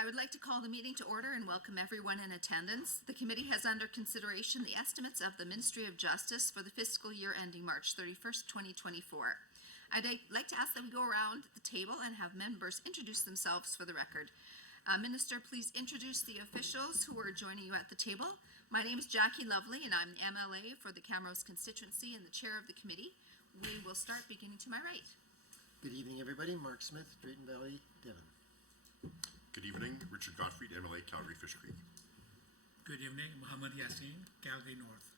I would like to call the meeting to order and welcome everyone in attendance. The committee has under consideration the estimates of the Ministry of Justice for the fiscal year ending March 31st, 2024. I'd like to ask that we go around the table and have members introduce themselves for the record. Minister, please introduce the officials who are joining you at the table. My name is Jackie Lovely, and I'm the MLA for the Camrose constituency and the chair of the committee. We will start beginning to my right. Good evening, everybody. Mark Smith, Drayton Valley, Devon. Good evening, Richard Gottfried, MLA, Calgary Fish Creek. Good evening, Muhammad Yassin, Calgary North.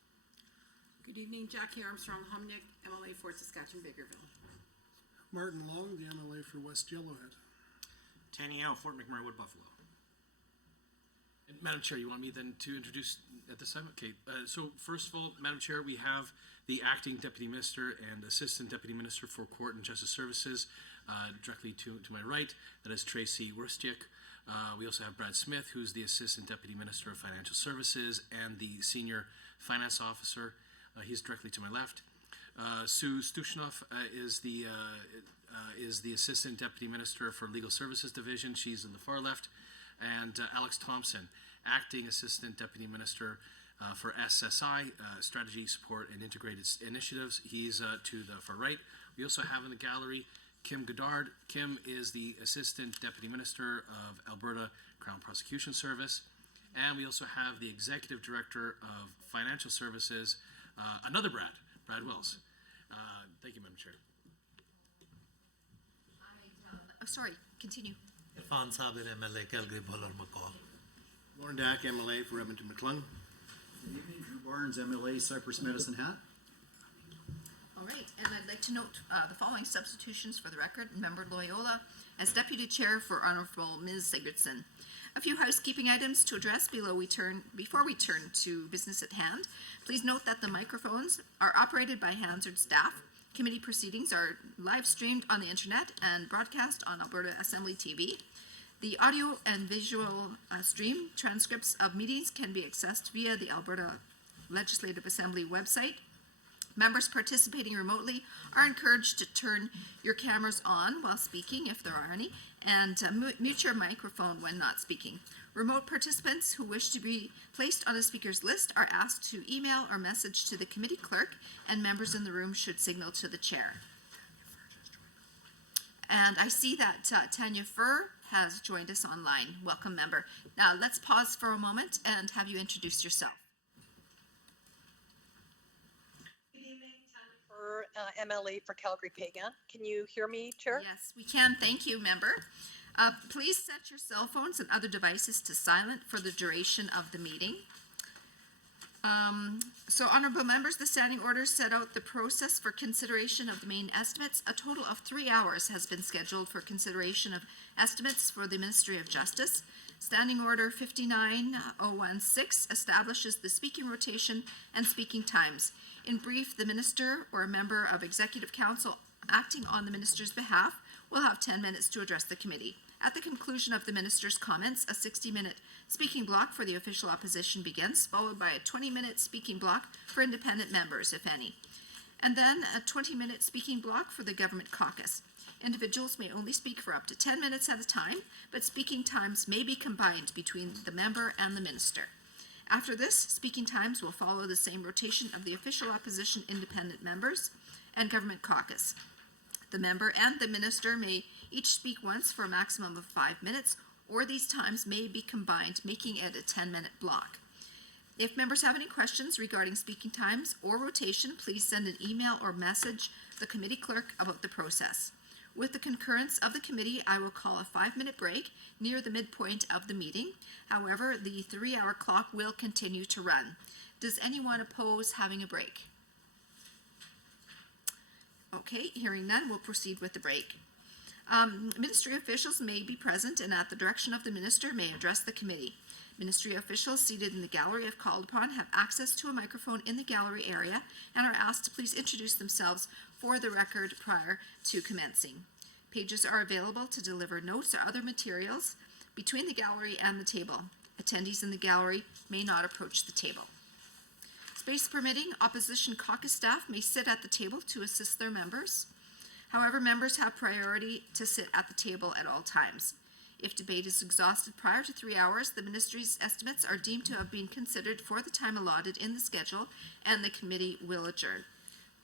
Good evening, Jackie Armstrong, Humnick, MLA, Fort Saskatchewan, Bakerville. Martin Long, the MLA for West Yellowhead. Tanny Al, Fort McMurray Wood, Buffalo. And Madam Chair, you want me then to introduce at this time? Okay, so first of all, Madam Chair, we have the Acting Deputy Minister and Assistant Deputy Minister for Court and Justice Services directly to my right. That is Tracy Wurstiak. We also have Brad Smith, who's the Assistant Deputy Minister of Financial Services and the Senior Finance Officer. He's directly to my left. Sue Stushnoff is the Assistant Deputy Minister for Legal Services Division. She's in the far left. And Alex Thompson, Acting Assistant Deputy Minister for SSI, Strategy, Support, and Integrated Initiatives. He's to the far right. We also have in the gallery Kim Goddard. Kim is the Assistant Deputy Minister of Alberta Crown Prosecution Service. And we also have the Executive Director of Financial Services, another Brad Wells. Thank you, Madam Chair. Sorry, continue. Irfan Sabir, MLA, Calgary, Buller, McCall. Lauren Dack, MLA for Edmonton McClung. Good evening, Drew Barnes, MLA, Cypress Medicine Hat. All right, and I'd like to note the following substitutions for the record. Member Loyola as Deputy Chair for Honourable Ms. Sigurdsson. A few housekeeping items to address before we turn to business at hand. Please note that the microphones are operated by Hansard staff. Committee proceedings are live streamed on the internet and broadcast on Alberta Assembly TV. The audio and visual stream transcripts of meetings can be accessed via the Alberta Legislative Assembly website. Members participating remotely are encouraged to turn your cameras on while speaking, if there are any, and mute your microphone when not speaking. Remote participants who wish to be placed on a speaker's list are asked to email or message to the committee clerk, and members in the room should signal to the chair. And I see that Tanya Furr has joined us online. Welcome, member. Now let's pause for a moment and have you introduce yourself. MLA for Calgary Pagan. Can you hear me, Chair? Yes, we can. Thank you, member. Please set your cell phones and other devices to silent for the duration of the meeting. So honorable members, the standing orders set out the process for consideration of the main estimates. A total of 3 hours has been scheduled for consideration of estimates for the Ministry of Justice. Standing Order 59016 establishes the speaking rotation and speaking times. In brief, the minister or a member of Executive Council acting on the minister's behalf will have 10 minutes to address the committee. At the conclusion of the minister's comments, a 60-minute speaking block for the official opposition begins, followed by a 20-minute speaking block for independent members, if any, and then a 20-minute speaking block for the government caucus. Individuals may only speak for up to 10 minutes at a time, but speaking times may be combined between the member and the minister. After this, speaking times will follow the same rotation of the official opposition independent members and government caucus. The member and the minister may each speak once for a maximum of 5 minutes, or these times may be combined, making it a 10-minute block. If members have any questions regarding speaking times or rotation, please send an email or message the committee clerk about the process. With the concurrence of the committee, I will call a 5-minute break near the midpoint of the meeting. However, the 3-hour clock will continue to run. Does anyone oppose having a break? Okay, hearing none, we'll proceed with the break. Ministry officials may be present and at the direction of the minister may address the committee. Ministry officials seated in the gallery, if called upon, have access to a microphone in the gallery area and are asked to please introduce themselves for the record prior to commencing. Pages are available to deliver notes or other materials between the gallery and the table. Attendees in the gallery may not approach the table. Space permitting, opposition caucus staff may sit at the table to assist their members. However, members have priority to sit at the table at all times. If debate is exhausted prior to 3 hours, the ministry's estimates are deemed to have been considered for the time allotted in the schedule, and the committee will adjourn.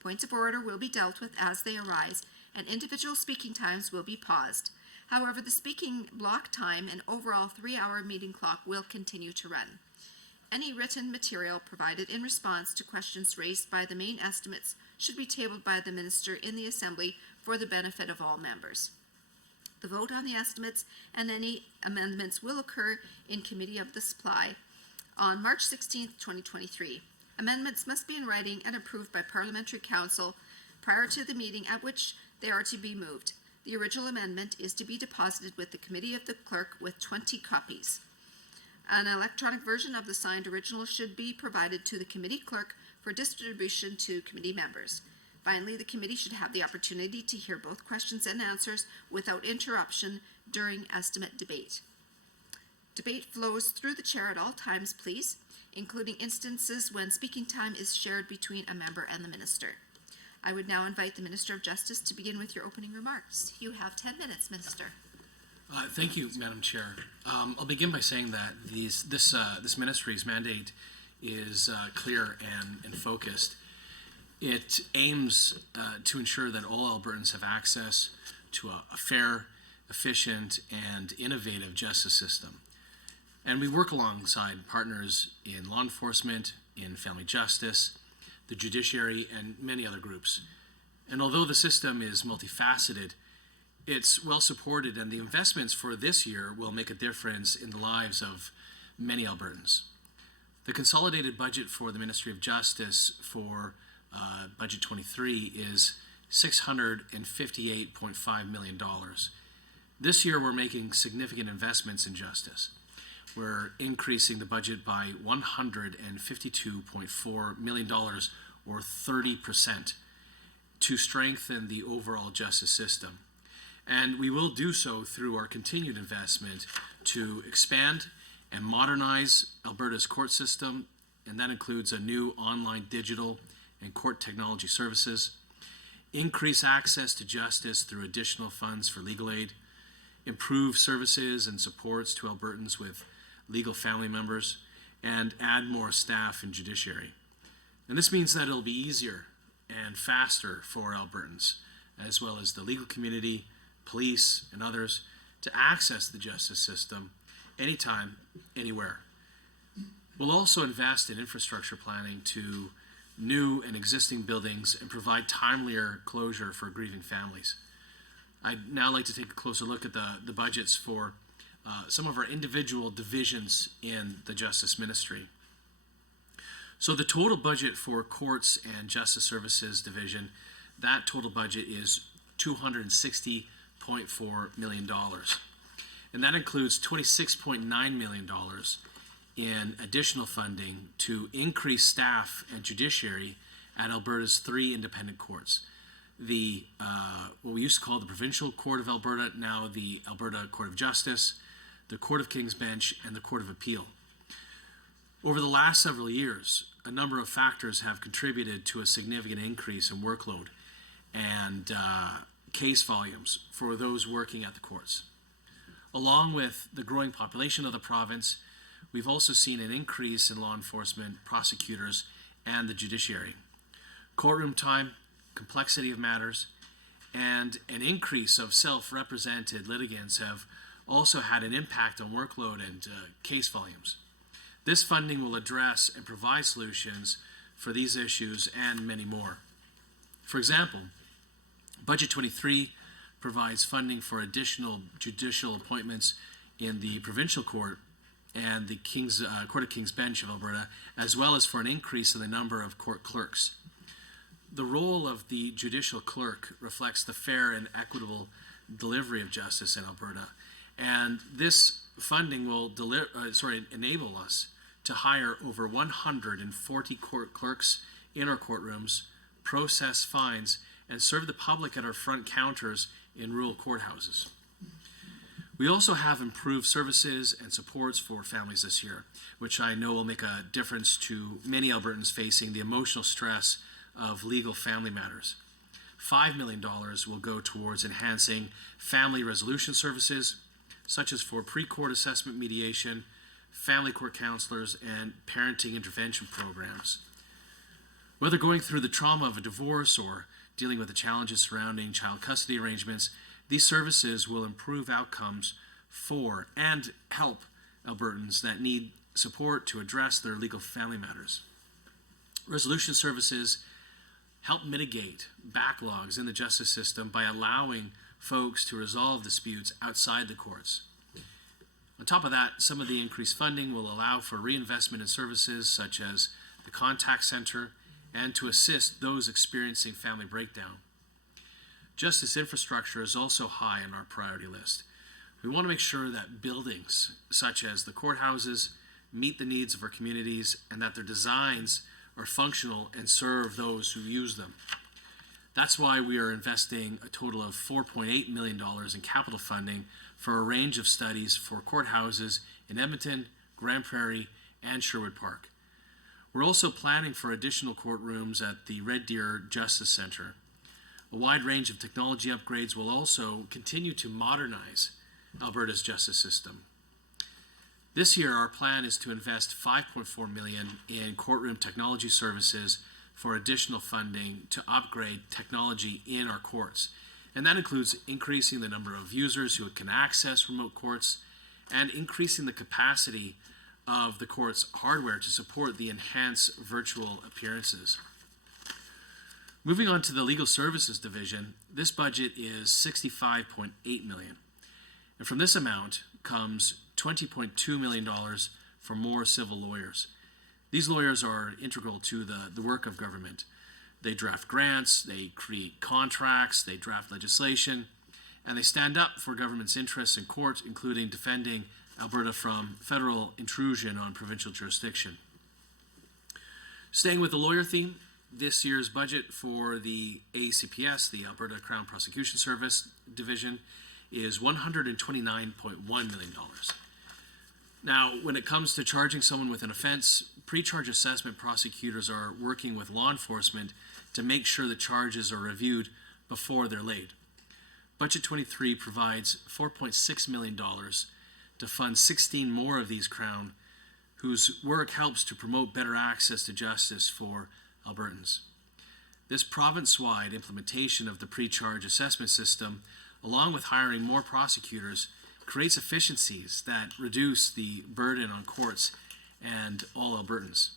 Points of order will be dealt with as they arise, and individual speaking times will be paused. However, the speaking block time and overall 3-hour meeting clock will continue to run. Any written material provided in response to questions raised by the main estimates should be tabled by the minister in the assembly for the benefit of all members. The vote on the estimates and any amendments will occur in Committee of the Supply on March 16th, 2023. Amendments must be in writing and approved by Parliamentary Council prior to the meeting at which they are to be moved. The original amendment is to be deposited with the Committee of the Clerk with 20 copies. An electronic version of the signed original should be provided to the committee clerk for distribution to committee members. Finally, the committee should have the opportunity to hear both questions and answers without interruption during estimate debate. Debate flows through the chair at all times, please, including instances when speaking time is shared between a member and the minister. I would now invite the Minister of Justice to begin with your opening remarks. You have 10 minutes, Minister. Thank you, Madam Chair. I'll begin by saying that this ministry's mandate is clear and focused. It aims to ensure that all Albertans have access to a fair, efficient, and innovative justice system. And we work alongside partners in law enforcement, in family justice, the judiciary, and many other groups. And although the system is multifaceted, it's well supported, and the investments for this year will make a difference in the lives of many Albertans. The consolidated budget for the Ministry of Justice for Budget 23 is $658.5 million. This year we're making significant investments in justice. We're increasing the budget by $152.4 million, or 30%, to strengthen the overall justice system. And we will do so through our continued investment to expand and modernize Alberta's court system, and that includes a new online digital and court technology services, increase access to justice through additional funds for legal aid, improve services and supports to Albertans with legal family members, and add more staff in judiciary. And this means that it'll be easier and faster for Albertans, as well as the legal community, police, and others, to access the justice system anytime, anywhere. We'll also invest in infrastructure planning to new and existing buildings and provide timelier closure for grieving families. I'd now like to take a closer look at the budgets for some of our individual divisions in the Justice Ministry. So the total budget for Courts and Justice Services Division, that total budget is $260.4 million. And that includes $26.9 million in additional funding to increase staff and judiciary at Alberta's 3 independent courts. The, what we used to call the Provincial Court of Alberta, now the Alberta Court of Justice, the Court of King's Bench, and the Court of Appeal. Over the last several years, a number of factors have contributed to a significant increase in workload and case volumes for those working at the courts. Along with the growing population of the province, we've also seen an increase in law enforcement, prosecutors, and the judiciary. Courtroom time, complexity of matters, and an increase of self-represented litigants have also had an impact on workload and case volumes. This funding will address and provide solutions for these issues and many more. For example, Budget 23 provides funding for additional judicial appointments in the Provincial Court and the Court of King's Bench of Alberta, as well as for an increase in the number of court clerks. The role of the judicial clerk reflects the fair and equitable delivery of justice in Alberta, and this funding will enable us to hire over 140 court clerks in our courtrooms, process fines, and serve the public at our front counters in rural courthouses. We also have improved services and supports for families this year, which I know will make a difference to many Albertans facing the emotional stress of legal family matters. $5 million will go towards enhancing family resolution services, such as for pre-court assessment mediation, family court counselors, and parenting intervention programs. Whether going through the trauma of a divorce or dealing with the challenges surrounding child custody arrangements, these services will improve outcomes for and help Albertans that need support to address their legal family matters. Resolution services help mitigate backlogs in the justice system by allowing folks to resolve disputes outside the courts. On top of that, some of the increased funding will allow for reinvestment in services such as the contact center and to assist those experiencing family breakdown. Justice infrastructure is also high on our priority list. We want to make sure that buildings such as the courthouses meet the needs of our communities and that their designs are functional and serve those who use them. That's why we are investing a total of $4.8 million in capital funding for a range of studies for courthouses in Edmonton, Grand Prairie, and Sherwood Park. We're also planning for additional courtrooms at the Red Deer Justice Center. A wide range of technology upgrades will also continue to modernize Alberta's justice system. This year, our plan is to invest $5.4 million in courtroom technology services for additional funding to upgrade technology in our courts. And that includes increasing the number of users who can access remote courts and increasing the capacity of the court's hardware to support the enhanced virtual appearances. Moving on to the Legal Services Division, this budget is $65.8 million. And from this amount comes $20.2 million for more civil lawyers. These lawyers are integral to the work of government. They draft grants, they create contracts, they draft legislation, and they stand up for government's interests in court, including defending Alberta from federal intrusion on provincial jurisdiction. Staying with the lawyer theme, this year's budget for the ACPS, the Alberta Crown Prosecution Service Division, is $129.1 million. Now, when it comes to charging someone with an offense, pre-charge assessment prosecutors are working with law enforcement to make sure the charges are reviewed before they're laid. Budget 23 provides $4.6 million to fund 16 more of these Crown, whose work helps to promote better access to justice for Albertans. This province-wide implementation of the pre-charge assessment system, along with hiring more prosecutors, creates efficiencies that reduce the burden on courts and all Albertans.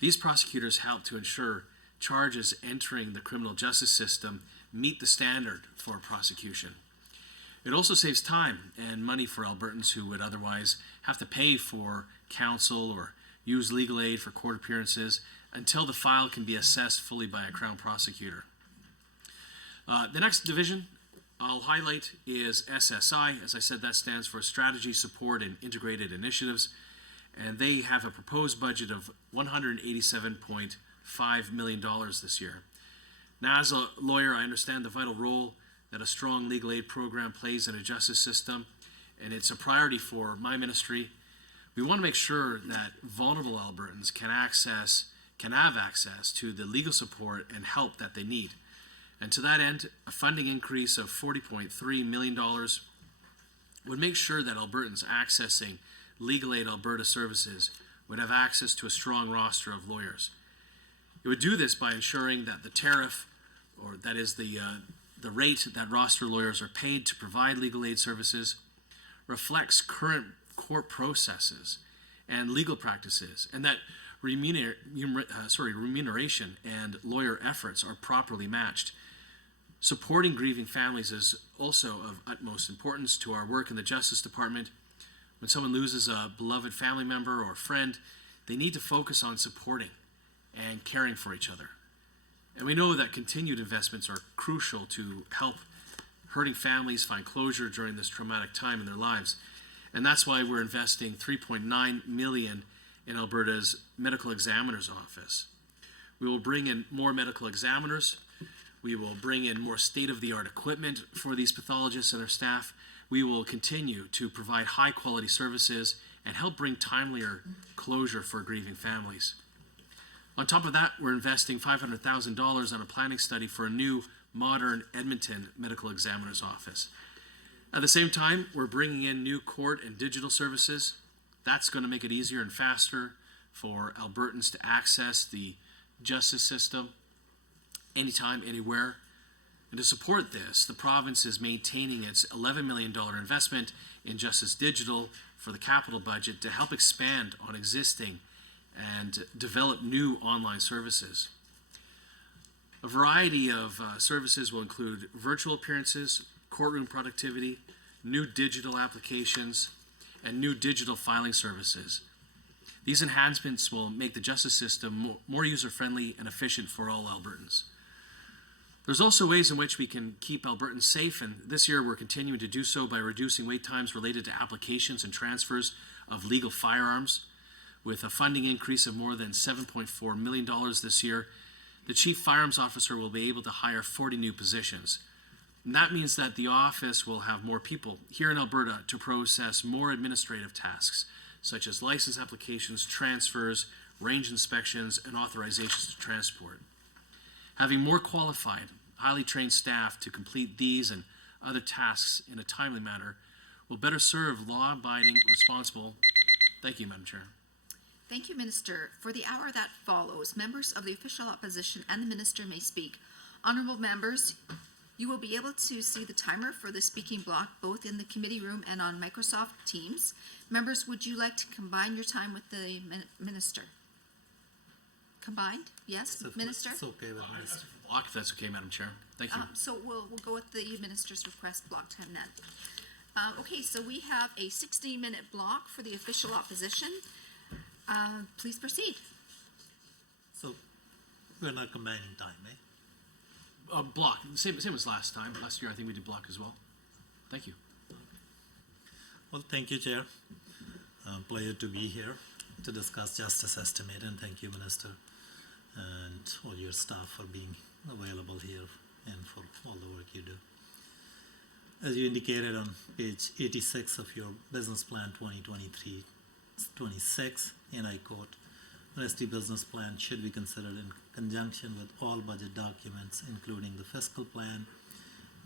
These prosecutors help to ensure charges entering the criminal justice system meet the standard for prosecution. It also saves time and money for Albertans who would otherwise have to pay for counsel or use legal aid for court appearances, until the file can be assessed fully by a Crown prosecutor. The next division I'll highlight is SSI. As I said, that stands for Strategy, Support, and Integrated Initiatives. And they have a proposed budget of $187.5 million this year. Now, as a lawyer, I understand the vital role that a strong legal aid program plays in a justice system, and it's a priority for my ministry. We want to make sure that vulnerable Albertans can have access to the legal support and help that they need. And to that end, a funding increase of $40.3 million would make sure that Albertans accessing Legal Aid Alberta services would have access to a strong roster of lawyers. It would do this by ensuring that the tariff, or that is the rate that roster lawyers are paid to provide legal aid services, reflects current court processes and legal practices, and that remuneration and lawyer efforts are properly matched. Supporting grieving families is also of utmost importance to our work in the Justice Department. When someone loses a beloved family member or friend, they need to focus on supporting and caring for each other. And we know that continued investments are crucial to help hurting families find closure during this traumatic time in their lives. And that's why we're investing $3.9 million in Alberta's Medical Examiner's Office. We will bring in more medical examiners. We will bring in more state-of-the-art equipment for these pathologists and their staff. We will continue to provide high-quality services and help bring timelier closure for grieving families. On top of that, we're investing $500,000 on a planning study for a new, modern Edmonton Medical Examiner's Office. At the same time, we're bringing in new court and digital services. That's going to make it easier and faster for Albertans to access the justice system anytime, anywhere. And to support this, the province is maintaining its $11 million investment in Justice Digital for the capital budget to help expand on existing and develop new online services. A variety of services will include virtual appearances, courtroom productivity, new digital applications, and new digital filing services. These enhancements will make the justice system more user-friendly and efficient for all Albertans. There's also ways in which we can keep Albertans safe, and this year we're continuing to do so by reducing wait times related to applications and transfers of legal firearms. With a funding increase of more than $7.4 million this year, the Chief Firearms Officer will be able to hire 40 new positions. And that means that the office will have more people here in Alberta to process more administrative tasks, such as license applications, transfers, range inspections, and authorizations to transport. Having more qualified, highly trained staff to complete these and other tasks in a timely manner will better serve law-abiding, responsible. Thank you, Madam Chair. Thank you, Minister. For the hour that follows, members of the official opposition and the Minister may speak. Honourable members, you will be able to see the timer for the speaking block both in the committee room and on Microsoft Teams. Members, would you like to combine your time with the Minister? Combined? Yes, Minister? It's okay with me. Block, if that's okay, Madam Chair. Thank you. So we'll go with the Minister's request block time then. Okay, so we have a 60-minute block for the official opposition. Please proceed. So we're not combining time, eh? Block, same as last time. Last year I think we did block as well. Thank you. Well, thank you, Chair. Pleasure to be here to discuss justice estimate, and thank you, Minister, and all your staff for being available here and for all the work you do. As you indicated on page 86 of your business plan 2023-26, and I quote, Ministry business plan should be considered in conjunction with all budget documents, including the fiscal plan,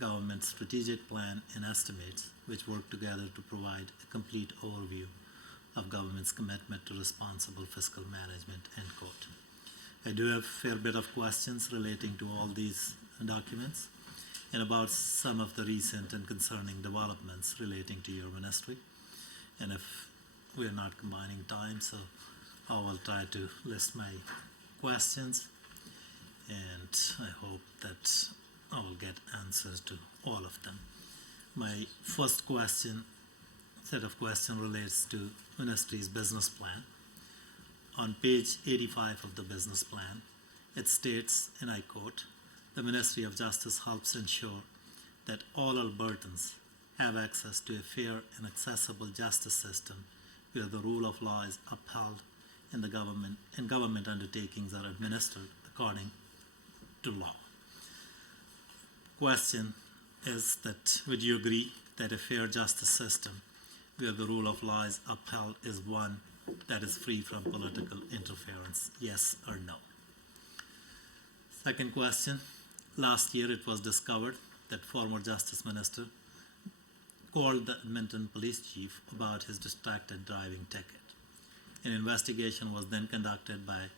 government strategic plan, and estimates, which work together to provide a complete overview of government's commitment to responsible fiscal management, end quote. I do have a fair bit of questions relating to all these documents and about some of the recent and concerning developments relating to your ministry. And if we're not combining time, so I will try to list my questions, and I hope that I will get answers to all of them. My first set of questions relates to Ministry's business plan. on page 85 of the business plan, it states, and I quote, "The Ministry of Justice helps ensure that all Albertans have access to a fair and accessible justice system where the rule of law is upheld and government undertakings are administered according to law." Question is that, would you agree that a fair justice system where the rule of law is upheld is one that is free from political interference? Yes or no? Second question. Last year it was discovered that former Justice Minister called the Edmonton police chief about his distracted driving ticket. An investigation was then conducted by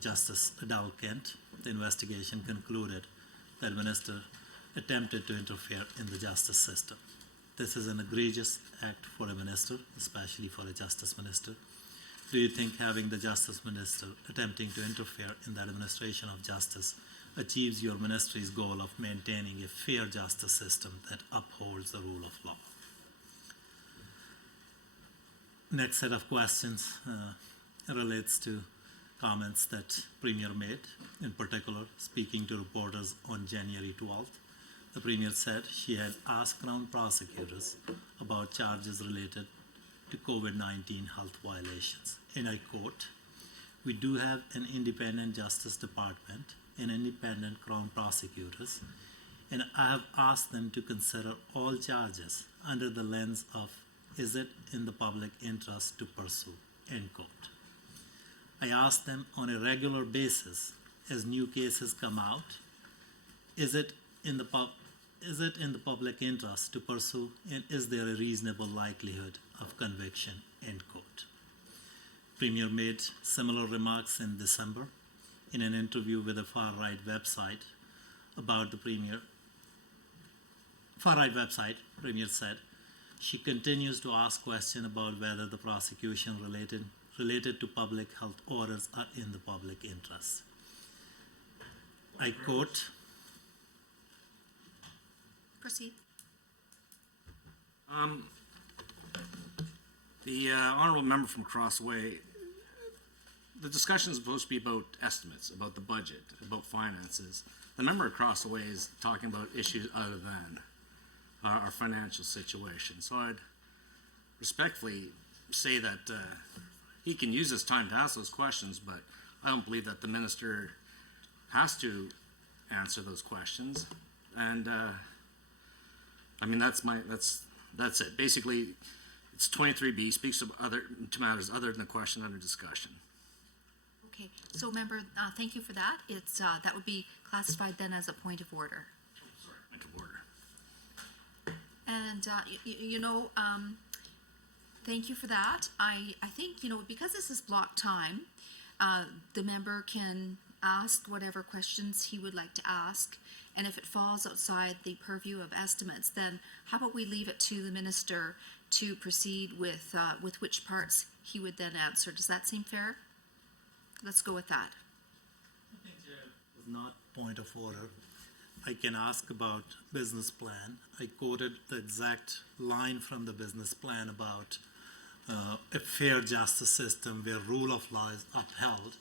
Justice Adele Kent. The investigation concluded that the minister attempted to interfere in the justice system. This is an egregious act for a minister, especially for a justice minister. Do you think having the justice minister attempting to interfere in the administration of justice achieves your ministry's goal of maintaining a fair justice system that upholds the rule of law? Next set of questions relates to comments that Premier made, in particular speaking to reporters on January 12th. The Premier said she had asked Crown prosecutors about charges related to COVID-19 health violations. And I quote, "We do have an independent Justice Department and independent Crown prosecutors, and I have asked them to consider all charges under the lens of, is it in the public interest to pursue?" End quote. I ask them on a regular basis as new cases come out, is it in the public interest to pursue, and is there a reasonable likelihood of conviction? End quote. Premier made similar remarks in December in an interview with a far-right website about the Premier. Far-right website, Premier said, she continues to ask questions about whether the prosecution related to public health orders are in the public interest. I quote, Proceed. The honorable member from Crossway, the discussion is supposed to be about estimates, about the budget, about finances. The member across the way is talking about issues other than our financial situation. So I'd respectfully say that he can use his time to ask those questions, but I don't believe that the minister has to answer those questions. And I mean, that's it. Basically, it's 23B, speaks to matters other than the question under discussion. Okay, so member, thank you for that. It's, that would be classified then as a point of order. Sorry, point of order. And, thank you for that. I think, because this is block time, the member can ask whatever questions he would like to ask. And if it falls outside the purview of estimates, then how about we leave it to the minister to proceed with which parts he would then answer? Does that seem fair? Let's go with that. It's not point of order. I can ask about business plan. I quoted the exact line from the business plan about a fair justice system where rule of law is upheld.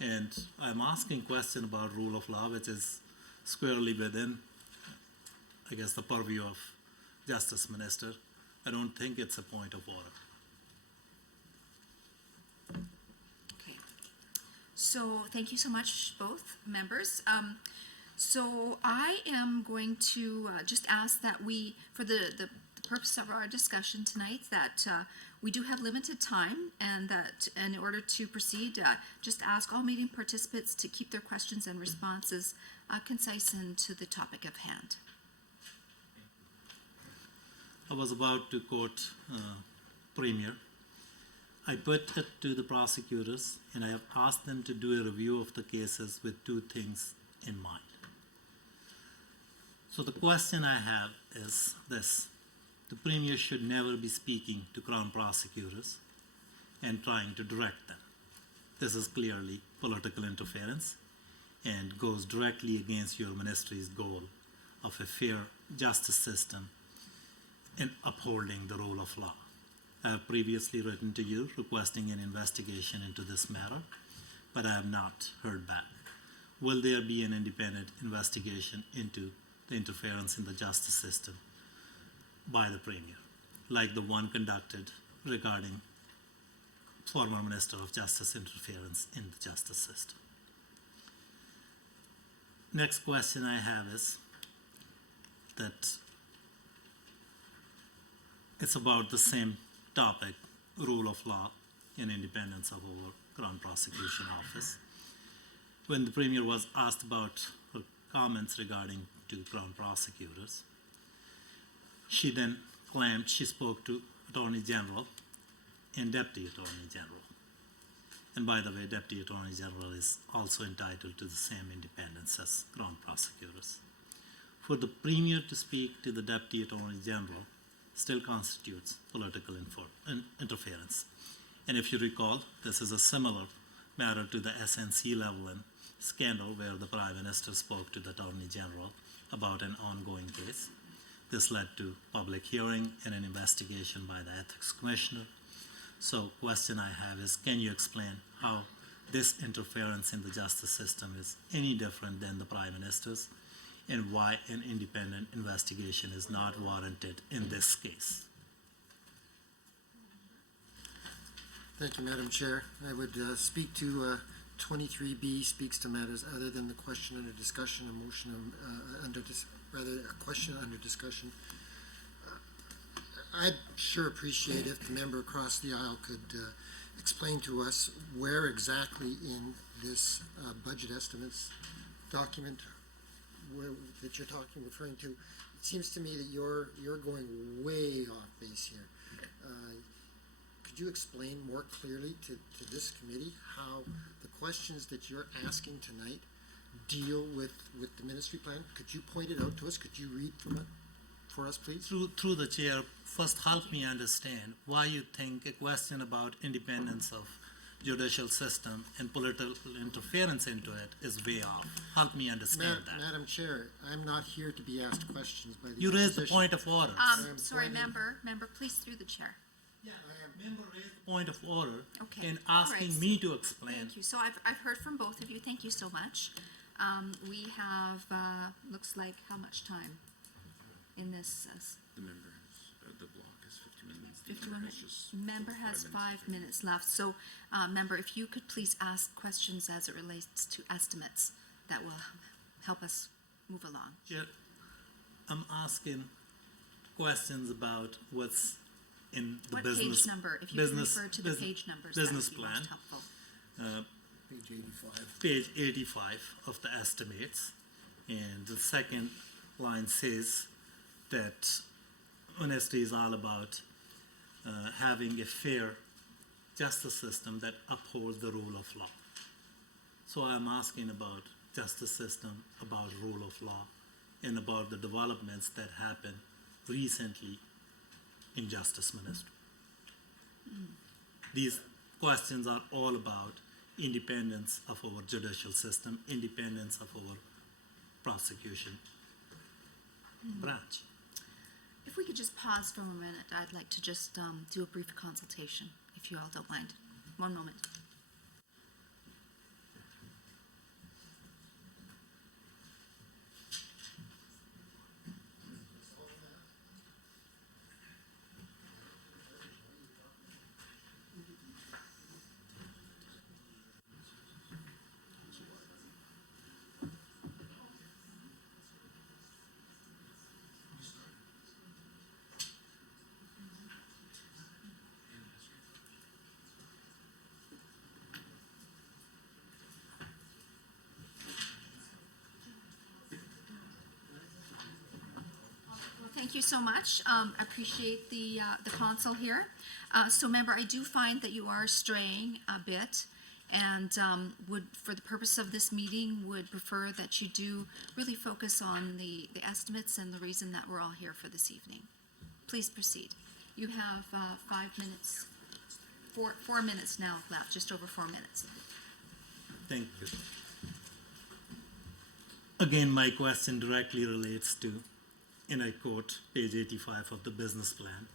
And I'm asking question about rule of law, which is squarely within, I guess, the purview of Justice Minister. I don't think it's a point of order. Okay. So thank you so much, both members. So I am going to just ask that we, for the purpose of our discussion tonight, that we do have limited time, and that in order to proceed, just ask all meeting participants to keep their questions and responses concise and to the topic of hand. I was about to quote Premier. I put it to the prosecutors, and I have asked them to do a review of the cases with two things in mind. So the question I have is this: the Premier should never be speaking to Crown prosecutors and trying to direct them. This is clearly political interference and goes directly against your ministry's goal of a fair justice system and upholding the rule of law. I have previously written to you requesting an investigation into this matter, but I have not heard back. Will there be an independent investigation into the interference in the justice system by the Premier, like the one conducted regarding former Minister of Justice interference in the justice system? Next question I have is that it's about the same topic, rule of law and independence of our Crown Prosecution Office. When the Premier was asked about her comments regarding to Crown prosecutors, she then claimed she spoke to Attorney General and Deputy Attorney General. And by the way, Deputy Attorney General is also entitled to the same independence as Crown prosecutors. For the Premier to speak to the Deputy Attorney General still constitutes political interference. And if you recall, this is a similar matter to the SNC Lavalin scandal where the Prime Minister spoke to the Attorney General about an ongoing case. This led to public hearing and an investigation by the Ethics Commissioner. So question I have is, can you explain how this interference in the justice system is any different than the Prime Minister's, and why an independent investigation is not warranted in this case? Thank you, Madam Chair. I would speak to 23B, speaks to matters other than the question under discussion, a motion rather a question under discussion. I'd sure appreciate if the member across the aisle could explain to us where exactly in this budget estimates document that you're referring to. It seems to me that you're going way off base here. Could you explain more clearly to this committee how the questions that you're asking tonight deal with the ministry plan? Could you point it out to us? Could you read from it for us, please? Through the chair, first help me understand why you think a question about independence of judicial system and political interference into it is way off. Help me understand that. Madam Chair, I'm not here to be asked questions by the You raised the opposition. point of order. Sorry, pointing- member, please through the chair. Yeah, member raised the point of order Okay. and All right, asking me to explain. Thank you. So I've heard from both of you. Thank you so much. We have, looks like how much time in this? The members, the block is 50 minutes. 51 minutes. Member has 5 minutes left. So, member, if you could please ask questions as it relates to estimates, that will help us move along. Chair, I'm asking questions about what's in the What business. page number? If you can business- refer to the bus- page numbers, that would business be plan. most helpful. Page 85. Page 85 of the estimates, and the second line says that honesty is all about having a fair justice system that upholds the rule of law. So I'm asking about justice system, about rule of law, and about the developments that happened recently in Justice Ministry. These questions are all about independence of our judicial system, independence of our prosecution branch. If we could just pause for a minute, I'd like to just do a brief consultation, if you all don't mind. One moment. Thank you so much. Appreciate the console here. So member, I do find that you are straying a bit, and would, for the purpose of this meeting, would prefer that you do really focus on the estimates and the reason that we're all here for this evening. Please proceed. You have 5 minutes, 4 minutes now left, just over 4 minutes. Thank you. Again, my question directly relates to, and I quote page 85 of the business plan.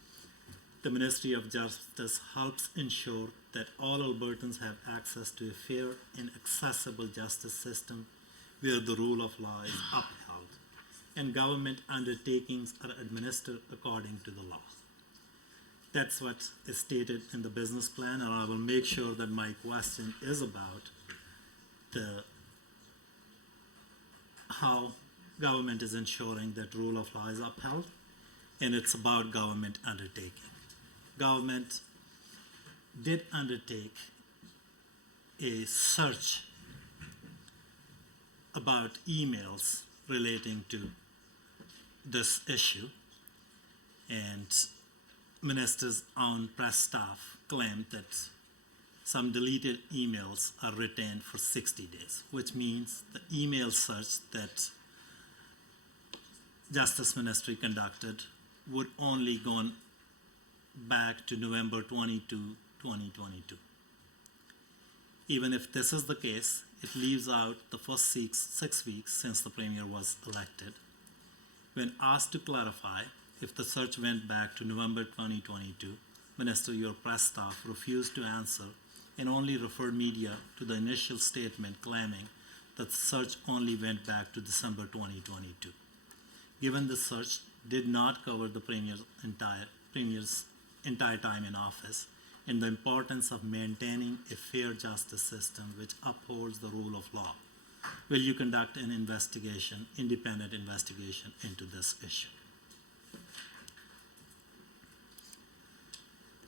The Ministry of Justice helps ensure that all Albertans have access to a fair and accessible justice system where the rule of law is upheld and government undertakings are administered according to the law. That's what is stated in the business plan, and I will make sure that my question is about how government is ensuring that rule of law is upheld, and it's about government undertaking. Government did undertake a search about emails relating to this issue, and minister's own press staff claimed that some deleted emails are retained for 60 days, which means the email search that Justice Ministry conducted would only go back to November 22, 2022. Even if this is the case, it leaves out the first 6 weeks since the Premier was elected. When asked to clarify if the search went back to November 2022, Minister, your press staff refused to answer and only referred media to the initial statement claiming that the search only went back to December 2022. Given the search did not cover the Premier's entire time in office and the importance of maintaining a fair justice system which upholds the rule of law, will you conduct an investigation, independent investigation into this issue?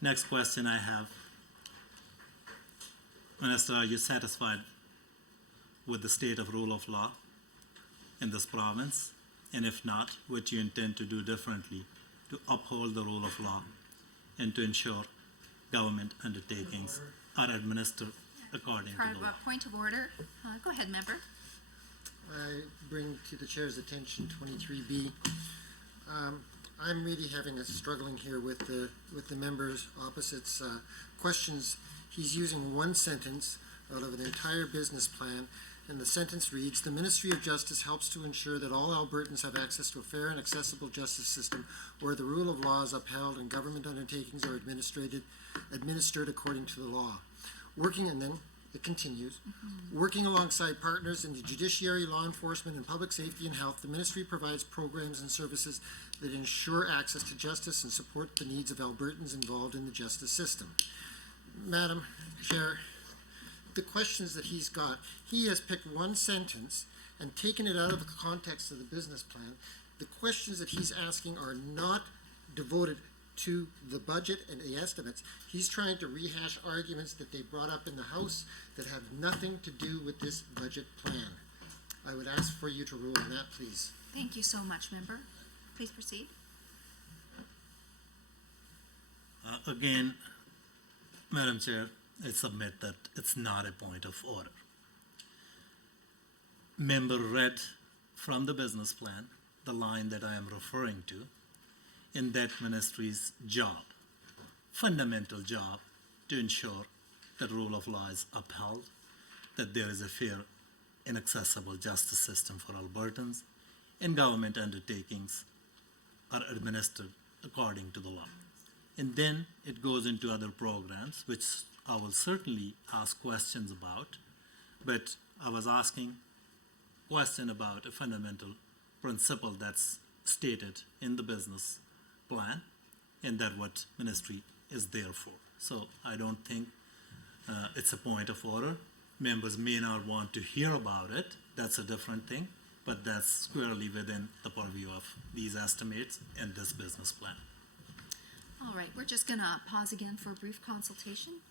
Next question I have. Minister, are you satisfied with the state of rule of law in this province? And if not, what you intend to do differently to uphold the rule of law and to ensure government undertakings are administered according to the law? Point of order. Go ahead, member. I bring to the chair's attention 23B. I'm really having a struggling here with the members opposite's questions. He's using one sentence out of an entire business plan, and the sentence reads, "The Ministry of Justice helps to ensure that all Albertans have access to a fair and accessible justice system where the rule of law is upheld and government undertakings are administered according to the law." And then it continues, "Working alongside partners in the judiciary, law enforcement, and public safety and health, the ministry provides programs and services that ensure access to justice and support the needs of Albertans involved in the justice system." Madam Chair, the questions that he's got, he has picked one sentence and taken it out of the context of the business plan. The questions that he's asking are not devoted to the budget and the estimates. He's trying to rehash arguments that they brought up in the House that have nothing to do with this budget plan. I would ask for you to rule on that, please. Thank you so much, member. Please proceed. Again, Madam Chair, I submit that it's not a point of order. Member read from the business plan the line that I am referring to in that ministry's job, fundamental job, to ensure that rule of law is upheld, that there is a fair and accessible justice system for Albertans, and government undertakings are administered according to the law. And then it goes into other programs, which I will certainly ask questions about, but I was asking a question about a fundamental principle that's stated in the business plan, and that what ministry is there for. So I don't think it's a point of order. Members may not want to hear about it, that's a different thing, but that's squarely within the purview of these estimates and this business plan. All right, we're just gonna pause again for a brief consultation.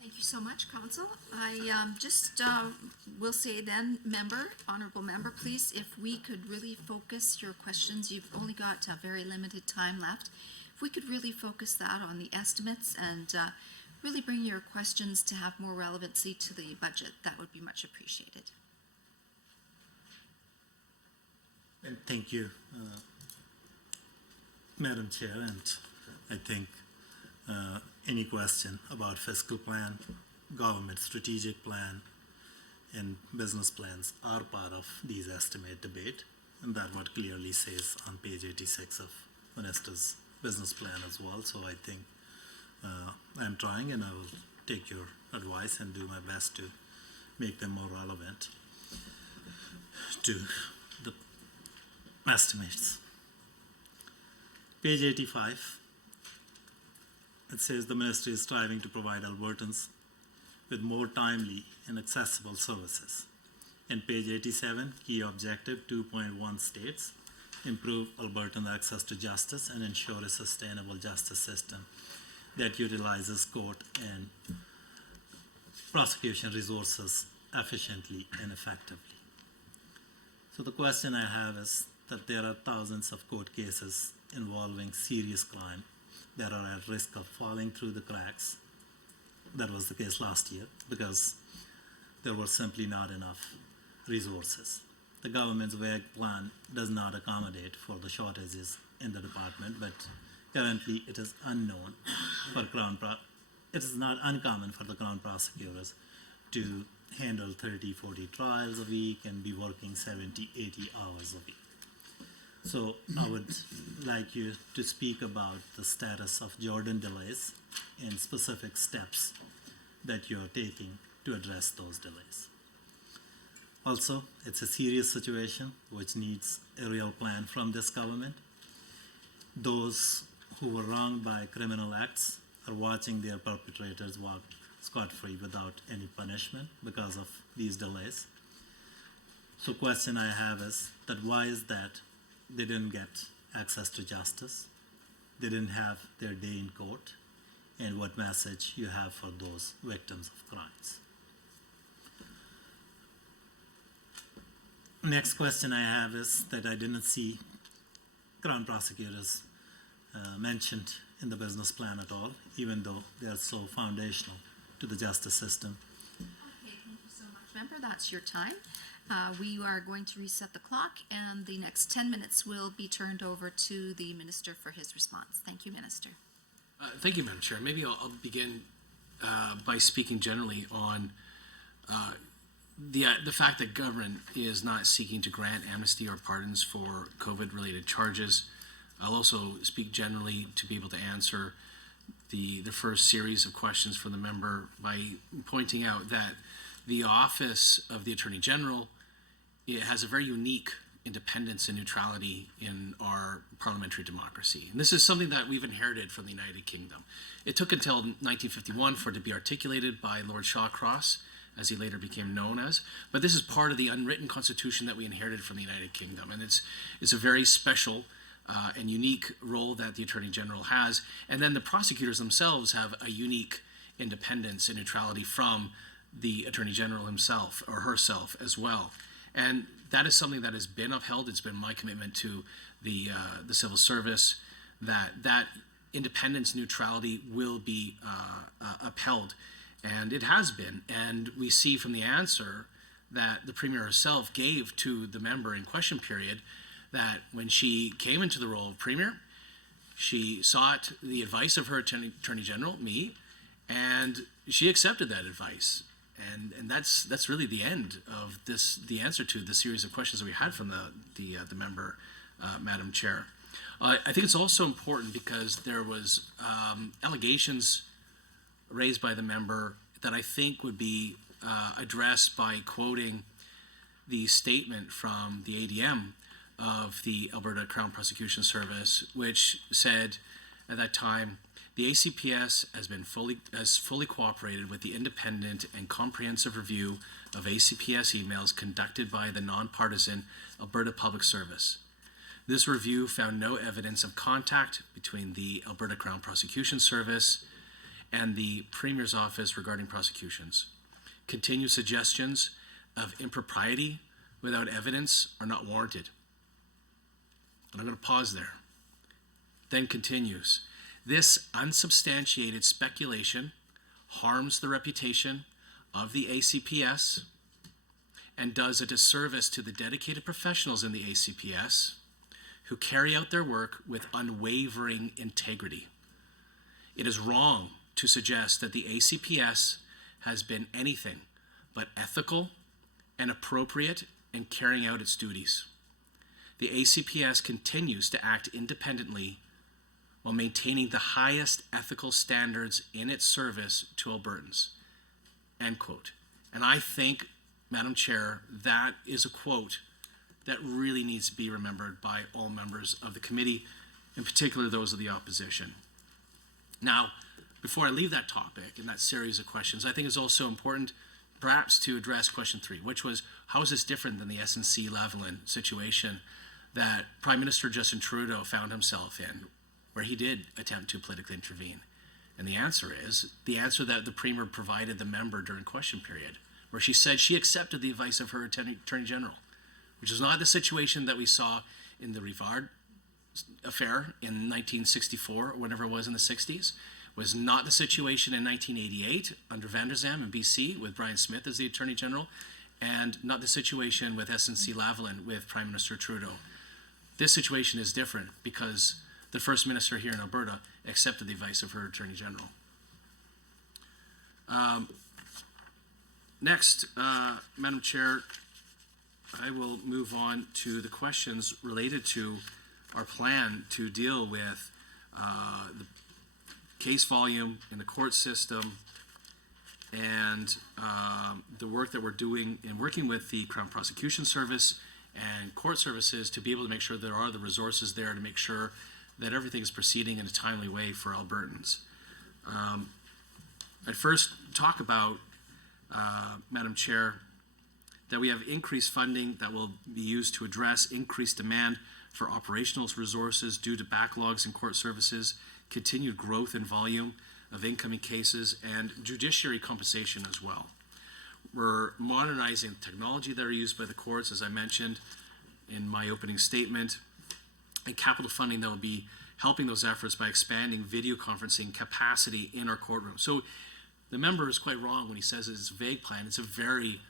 Thank you so much, Council. I just will say then, honorable member, please, if we could really focus your questions. You've only got a very limited time left. if we could really focus that on the estimates and really bring your questions to have more relevancy to the budget, that would be much appreciated. And thank you, Madam Chair, and I think any question about fiscal plan, government strategic plan, and business plans are part of these estimate debate, and that what clearly says on page 86 of Minister's business plan as well. So I think I'm trying, and I will take your advice and do my best to make them more relevant to the estimates. Page 85, it says the ministry is striving to provide Albertans with more timely and accessible services. And page 87, key objective 2.1 states, improve Albertan access to justice and ensure a sustainable justice system that utilizes court and prosecution resources efficiently and effectively. So the question I have is that there are thousands of court cases involving serious crime that are at risk of falling through the cracks. That was the case last year because there were simply not enough resources. The government's vague plan does not accommodate for the shortages in the department, but currently it is unknown for it is not uncommon for the Crown prosecutors to handle 30, 40 trials a week and be working 70, 80 hours a week. So I would like you to speak about the status of Jordan delays and specific steps that you're taking to address those delays. Also, it's a serious situation which needs a real plan from this government. Those who were wronged by criminal acts are watching their perpetrators walk scot-free without any punishment because of these delays. So question I have is that why is that they didn't get access to justice? They didn't have their day in court? And what message you have for those victims of crimes? Next question I have is that I didn't see Crown prosecutors mentioned in the business plan at all, even though they are so foundational to the justice system. Okay, thank you so much, member. That's your time. We are going to reset the clock, and the next 10 minutes will be turned over to the minister for his response. Thank you, Minister. Thank you, Madam Chair. Maybe I'll begin by speaking generally on the fact that government is not seeking to grant amnesty or pardons for COVID-related charges. I'll also speak generally to be able to answer the first series of questions from the member by pointing out that the Office of the Attorney General, it has a very unique independence and neutrality in our parliamentary democracy. And this is something that we've inherited from the United Kingdom. It took until 1951 for it to be articulated by Lord Shawcross, as he later became known as, but this is part of the unwritten constitution that we inherited from the United Kingdom. And it's a very special and unique role that the Attorney General has. And then the prosecutors themselves have a unique independence and neutrality from the Attorney General himself or herself as well. And that is something that has been upheld. It's been my commitment to the civil service that independence, neutrality will be upheld. And it has been. And we see from the answer that the Premier herself gave to the member in question period that when she came into the role of Premier, she sought the advice of her Attorney General, me, and she accepted that advice. And that's really the end of the answer to the series of questions that we had from the member, Madam Chair. I think it's also important because there was allegations raised by the member that I think would be addressed by quoting the statement from the ADM of the Alberta Crown Prosecution Service, which said at that time, the ACPS has fully cooperated with the independent and comprehensive review of ACPS emails conducted by the nonpartisan Alberta Public Service. This review found no evidence of contact between the Alberta Crown Prosecution Service and the Premier's office regarding prosecutions. Continued suggestions of impropriety without evidence are not warranted. And I'm going to pause there. then continues, this unsubstantiated speculation harms the reputation of the ACPS and does a disservice to the dedicated professionals in the ACPS who carry out their work with unwavering integrity. It is wrong to suggest that the ACPS has been anything but ethical and appropriate in carrying out its duties. The ACPS continues to act independently while maintaining the highest ethical standards in its service to Albertans. End quote. And I think, Madam Chair, that is a quote that really needs to be remembered by all members of the committee, in particular those of the opposition. Now, before I leave that topic and that series of questions, I think it's also important perhaps to address question 3, which was, how is this different than the SNC-Lavalin situation that Prime Minister Justin Trudeau found himself in, where he did attempt to politically intervene? And the answer is the answer that the Premier provided the member during question period, where she said she accepted the advice of her Attorney General, which is not the situation that we saw in the Rivard affair in 1964, or whenever it was in the 60s, was not the situation in 1988 under Van der Zalm in BC with Brian Smith as the Attorney General, and not the situation with SNC-Lavalin with Prime Minister Trudeau. This situation is different because the First Minister here in Alberta accepted the advice of her Attorney General. Next, Madam Chair, I will move on to the questions related to our plan to deal with the case volume in the court system and the work that we're doing in working with the Crown Prosecution Service and court services to be able to make sure there are the resources there to make sure that everything is proceeding in a timely way for Albertans. I'd first talk about, Madam Chair, that we have increased funding that will be used to address increased demand for operational resources due to backlogs in court services, continued growth in volume of incoming cases, and judiciary compensation as well. We're modernizing technology that are used by the courts, as I mentioned in my opening statement, and capital funding that will be helping those efforts by expanding video conferencing capacity in our courtroom. So the member is quite wrong when he says it's a vague plan. It's a very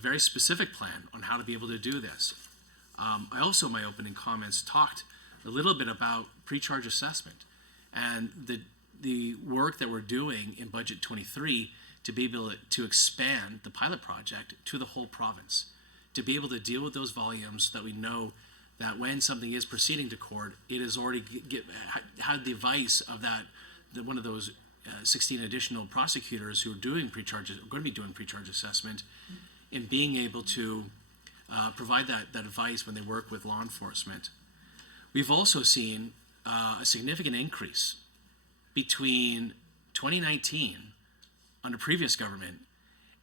very specific plan on how to be able to do this. I also, in my opening comments, talked a little bit about pre-charge assessment and the work that we're doing in Budget 23 to be able to expand the pilot project to the whole province, to be able to deal with those volumes that we know that when something is proceeding to court, it has already had the advice of one of those 16 additional prosecutors who are doing going to be doing pre-charge assessment, in being able to provide that advice when they work with law enforcement. We've also seen a significant increase between 2019 under previous government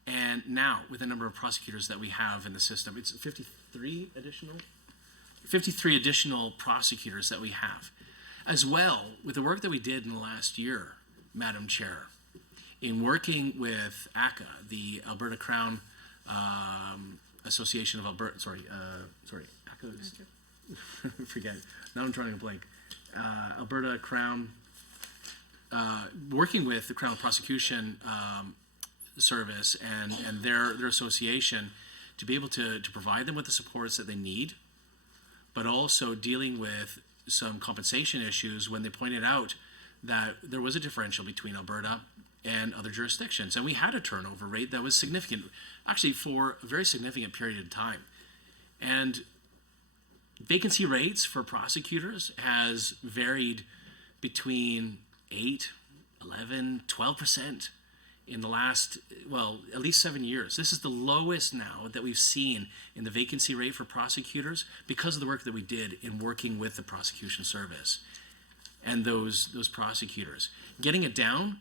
and now with the number of prosecutors that we have in the system. It's 53 additional prosecutors that we have. As well, with the work that we did in the last year, Madam Chair, in working with ACA, the Alberta Crown Association of Alberta, ACA, forget it. Now I'm drawing a blank. Alberta Crown, working with the Crown Prosecution Service and their association to be able to provide them with the supports that they need, but also dealing with some compensation issues when they pointed out that there was a differential between Alberta and other jurisdictions. And we had a turnover rate that was significant, actually for a very significant period of time. And vacancy rates for prosecutors has varied between 8, 11, 12% in the last, at least 7 years. This is the lowest now that we've seen in the vacancy rate for prosecutors because of the work that we did in working with the prosecution service and those prosecutors. Getting it down,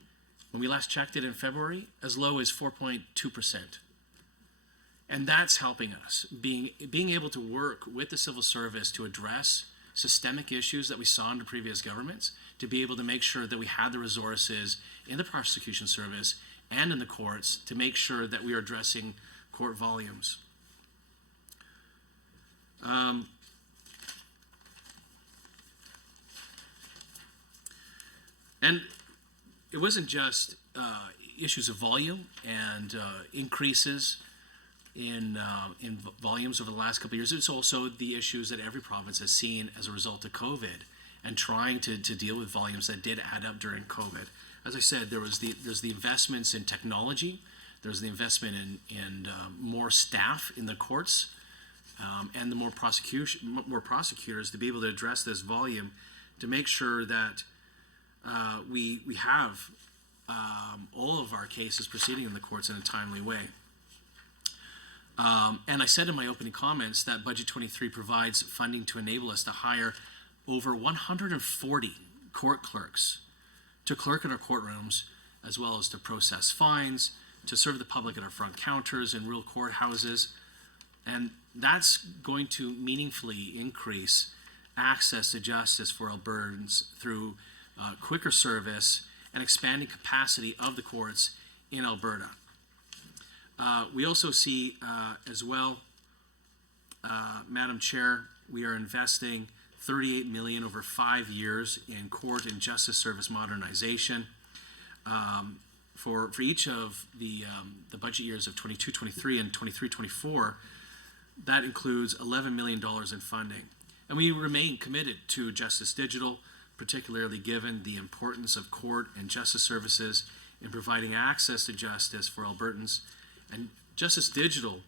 when we last checked it in February, as low as 4.2%. And that's helping us, being able to work with the civil service to address systemic issues that we saw under previous governments, to be able to make sure that we had the resources in the prosecution service and in the courts to make sure that we are addressing court volumes. it wasn't just issues of volume and increases in volumes over the last couple of years. It's also the issues that every province has seen as a result of COVID and trying to deal with volumes that did add up during COVID. As I said, there's the investments in technology, there's the investment in more staff in the courts, and the more prosecutors to be able to address this volume, to make sure that we have all of our cases proceeding in the courts in a timely way. And I said in my opening comments that Budget 23 provides funding to enable us to hire over 140 court clerks to clerk in our courtrooms, as well as to process fines, to serve the public at our front counters in rural courthouses. And that's going to meaningfully increase access to justice for Albertans through quicker service and expanding capacity of the courts in Alberta. We also see as well, Madam Chair, we are investing $38 million over 5 years in court and justice service modernization. For each of the budget years of 22-23 and 23-24, that includes $11 million in funding. And we remain committed to Justice Digital, particularly given the importance of court and justice services in providing access to justice for Albertans. And Justice Digital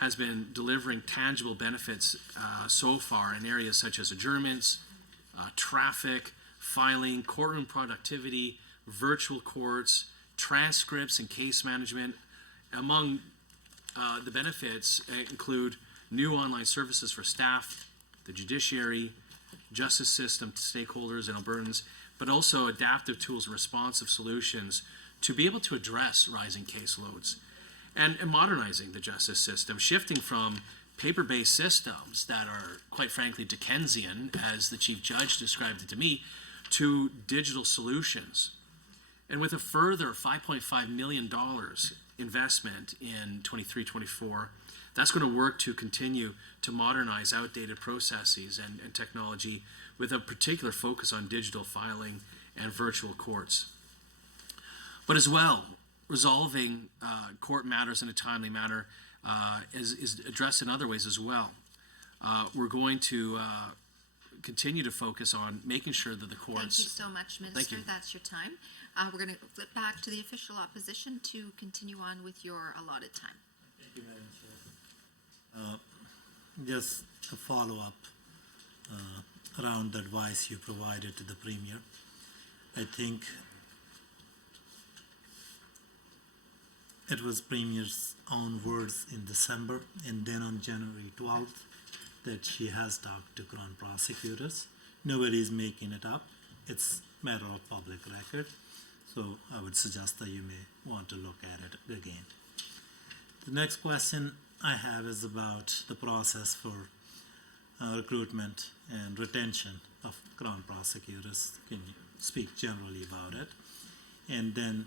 has been delivering tangible benefits so far in areas such as adjournments, traffic, filing, courtroom productivity, virtual courts, transcripts and case management. Among the benefits include new online services for staff, the judiciary, justice system stakeholders and Albertans, but also adaptive tools and responsive solutions to be able to address rising caseloads. And modernizing the justice system, shifting from paper-based systems that are, quite frankly, Dickensian, as the Chief Judge described it to me, to digital solutions. And with a further $5.5 million investment in 23-24, that's going to work to continue to modernize outdated processes and technology with a particular focus on digital filing and virtual courts. But as well, resolving court matters in a timely manner is addressed in other ways as well. We're going to continue to focus on making sure that the courts... Thank you so much, Minister. That's your time. We're going to flip back to the official opposition to continue on with your allotted time. Thank you, Madam Chair. Just a follow-up around the advice you provided to the Premier. I think it was Premier's own words in December and then on January 12th that she has talked to Crown prosecutors. Nobody is making it up. It's a matter of public record. So I would suggest that you may want to look at it again. The next question I have is about the process for recruitment and retention of Crown prosecutors. Can you speak generally about it? And then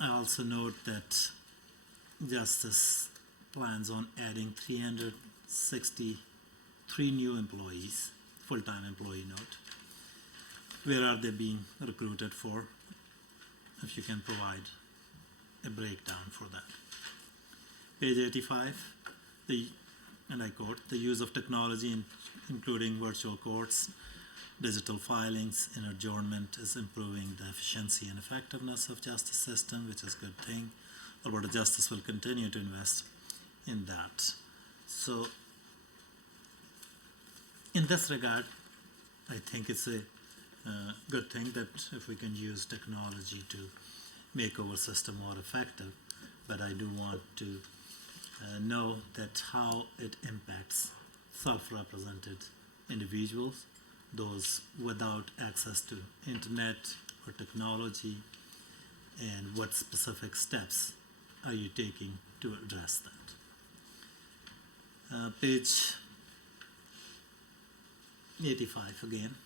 I also note that Justice plans on adding 363 new employees, full-time employee note. Where are they being recruited for? If you can provide a breakdown for that. Page 85, and I quote, the use of technology including virtual courts, digital filings, and adjournment is improving the efficiency and effectiveness of justice system, which is a good thing. Alberta Justice will continue to invest in that. So in this regard, I think it's a good thing that if we can use technology to make our system more effective, but I do want to know that how it impacts self-represented individuals, those without access to internet or technology, and what specific steps are you taking to address that. Page 85 again.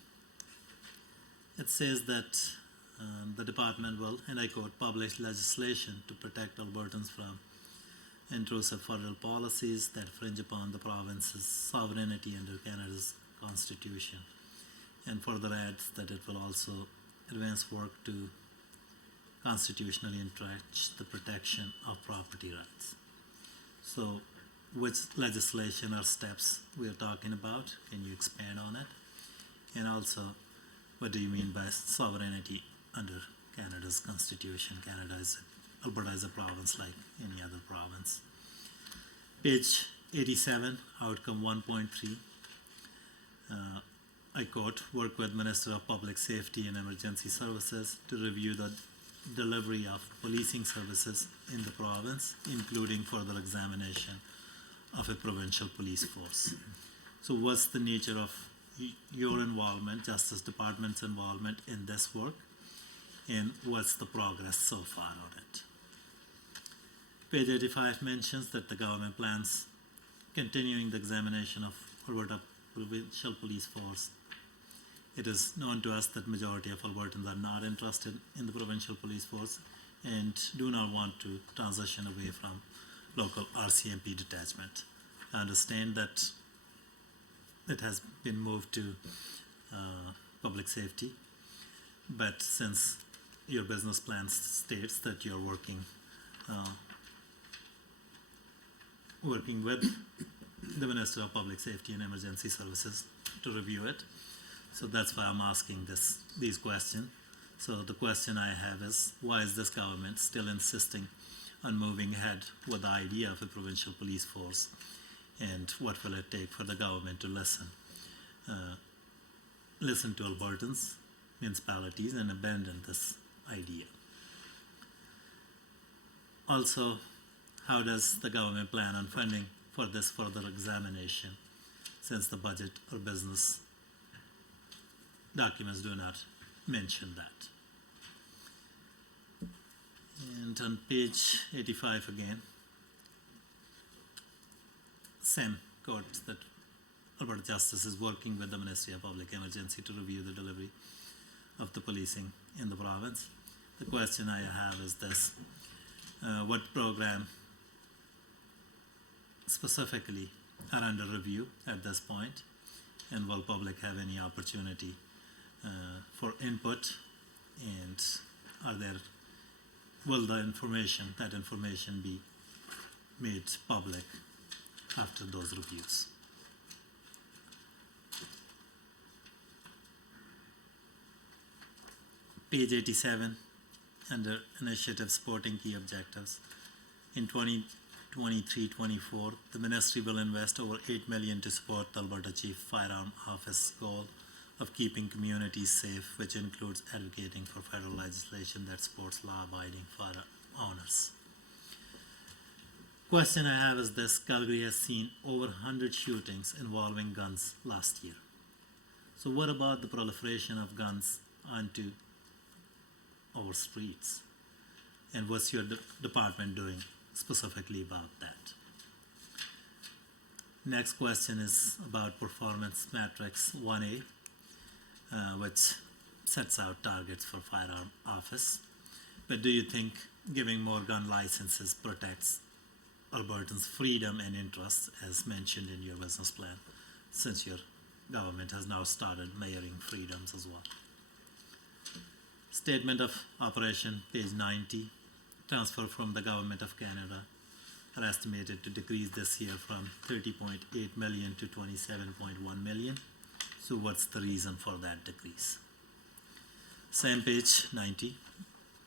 It says that the department will, and I quote, publish legislation to protect Albertans from intrusive federal policies that infringe upon the province's sovereignty under Canada's constitution. And further adds that it will also advance work to constitutionally entrench the protection of property rights. So, which legislation or steps we are talking about? Can you expand on it? And also, what do you mean by sovereignty under Canada's constitution? Alberta is a province like any other province. Page 87, outcome 1.3. I quote, work with Minister of Public Safety and Emergency Services to review the delivery of policing services in the province, including further examination of a provincial police force. So what's the nature of your involvement, Justice Department's involvement in this work, and what's the progress so far on it? Page 85 mentions that the government plans continuing the examination of Alberta Provincial Police Force. It is known to us that majority of Albertans are not interested in the provincial police force and do not want to transition away from local RCMP detachment. I understand that it has been moved to public safety, but since your business plan states that you're working with the Minister of Public Safety and Emergency Services to review it. So that's why I'm asking these questions. So the question I have is, why is this government still insisting on moving ahead with the idea of a provincial police force? And what will it take for the government to listen to Albertans, municipalities, and abandon this idea? Also, how does the government plan on funding for this further examination, since the budget or business documents do not mention that? And on page 85 again, same quote that Alberta Justice is working with the Ministry of Public Emergency to review the delivery of the policing in the province. The question I have is this: what program specifically are under review at this point, and will public have any opportunity for input, and will that information be made public after those reviews? Page 87, under Initiative Supporting Key Objectives. In 2023-24, the ministry will invest over $8 million to support the Alberta Chief Firearm Office goal of keeping communities safe, which includes advocating for federal legislation that supports law-abiding firearm owners. Question I have is this: Calgary has seen over 100 shootings involving guns last year. So what about the proliferation of guns onto our streets? And what's your department doing specifically about that? Next question is about performance matrix 1A, which sets out targets for firearm office. But do you think giving more gun licenses protects Albertans' freedom and interests, as mentioned in your business plan, since your government has now started measuring freedoms as well? Statement of operation, page 90. Transfer from the Government of Canada are estimated to decrease this year from 30.8 million to 27.1 million. So what's the reason for that decrease? Same page 90.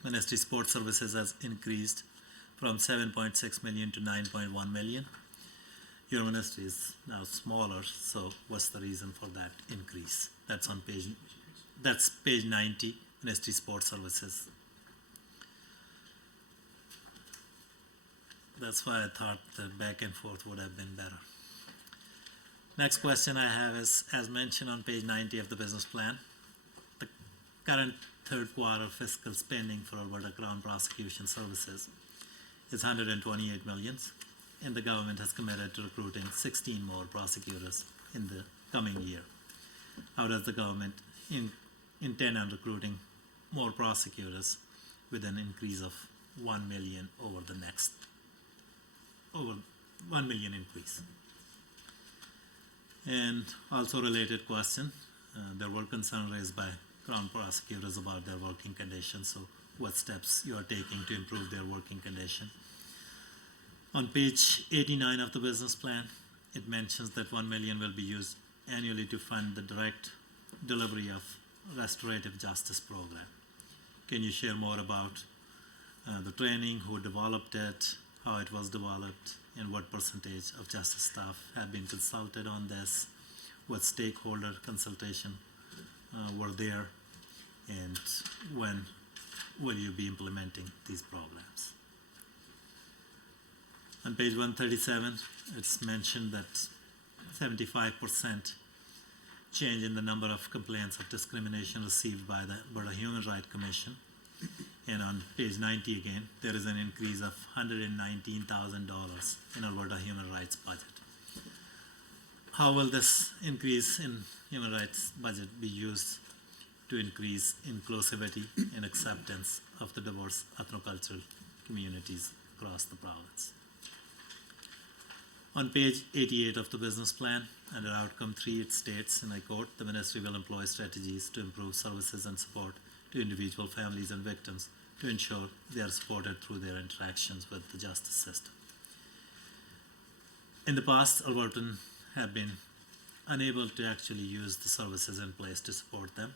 Ministry Sports Services has increased from 7.6 million to 9.1 million. Your ministry is now smaller, so what's the reason for that increase? That's page 90, Ministry Sports Services. That's why I thought the back and forth would have been better. Next question I have is, as mentioned on page 90 of the business plan, the current third quarter fiscal spending for Alberta Crown Prosecution Services is 128 million, and the government has committed to recruiting 16 more prosecutors in the coming year. How does the government intend on recruiting more prosecutors with an increase of 1 million over 1 million increase? And also related question, there were concerns raised by Crown prosecutors about their working conditions, so what steps you are taking to improve their working condition. On page 89 of the business plan, it mentions that 1 million will be used annually to fund the direct delivery of restorative justice program. Can you share more about the training, who developed it, how it was developed, and what percentage of justice staff have been consulted on this, what stakeholder consultation were there, and when will you be implementing these programs? On page 137, it's mentioned that 75% change in the number of complaints of discrimination received by the Alberta Human Rights Commission. And on page 90 again, there is an increase of $119,000 in Alberta Human Rights budget. How will this increase in human rights budget be used to increase inclusivity and acceptance of the diverse ethnocultural communities across the province? On page 88 of the business plan, under outcome 3, it states, and I quote, the ministry will employ strategies to improve services and support to individual families and victims to ensure they are supported through their interactions with the justice system. In the past, Albertans have been unable to actually use the services in place to support them.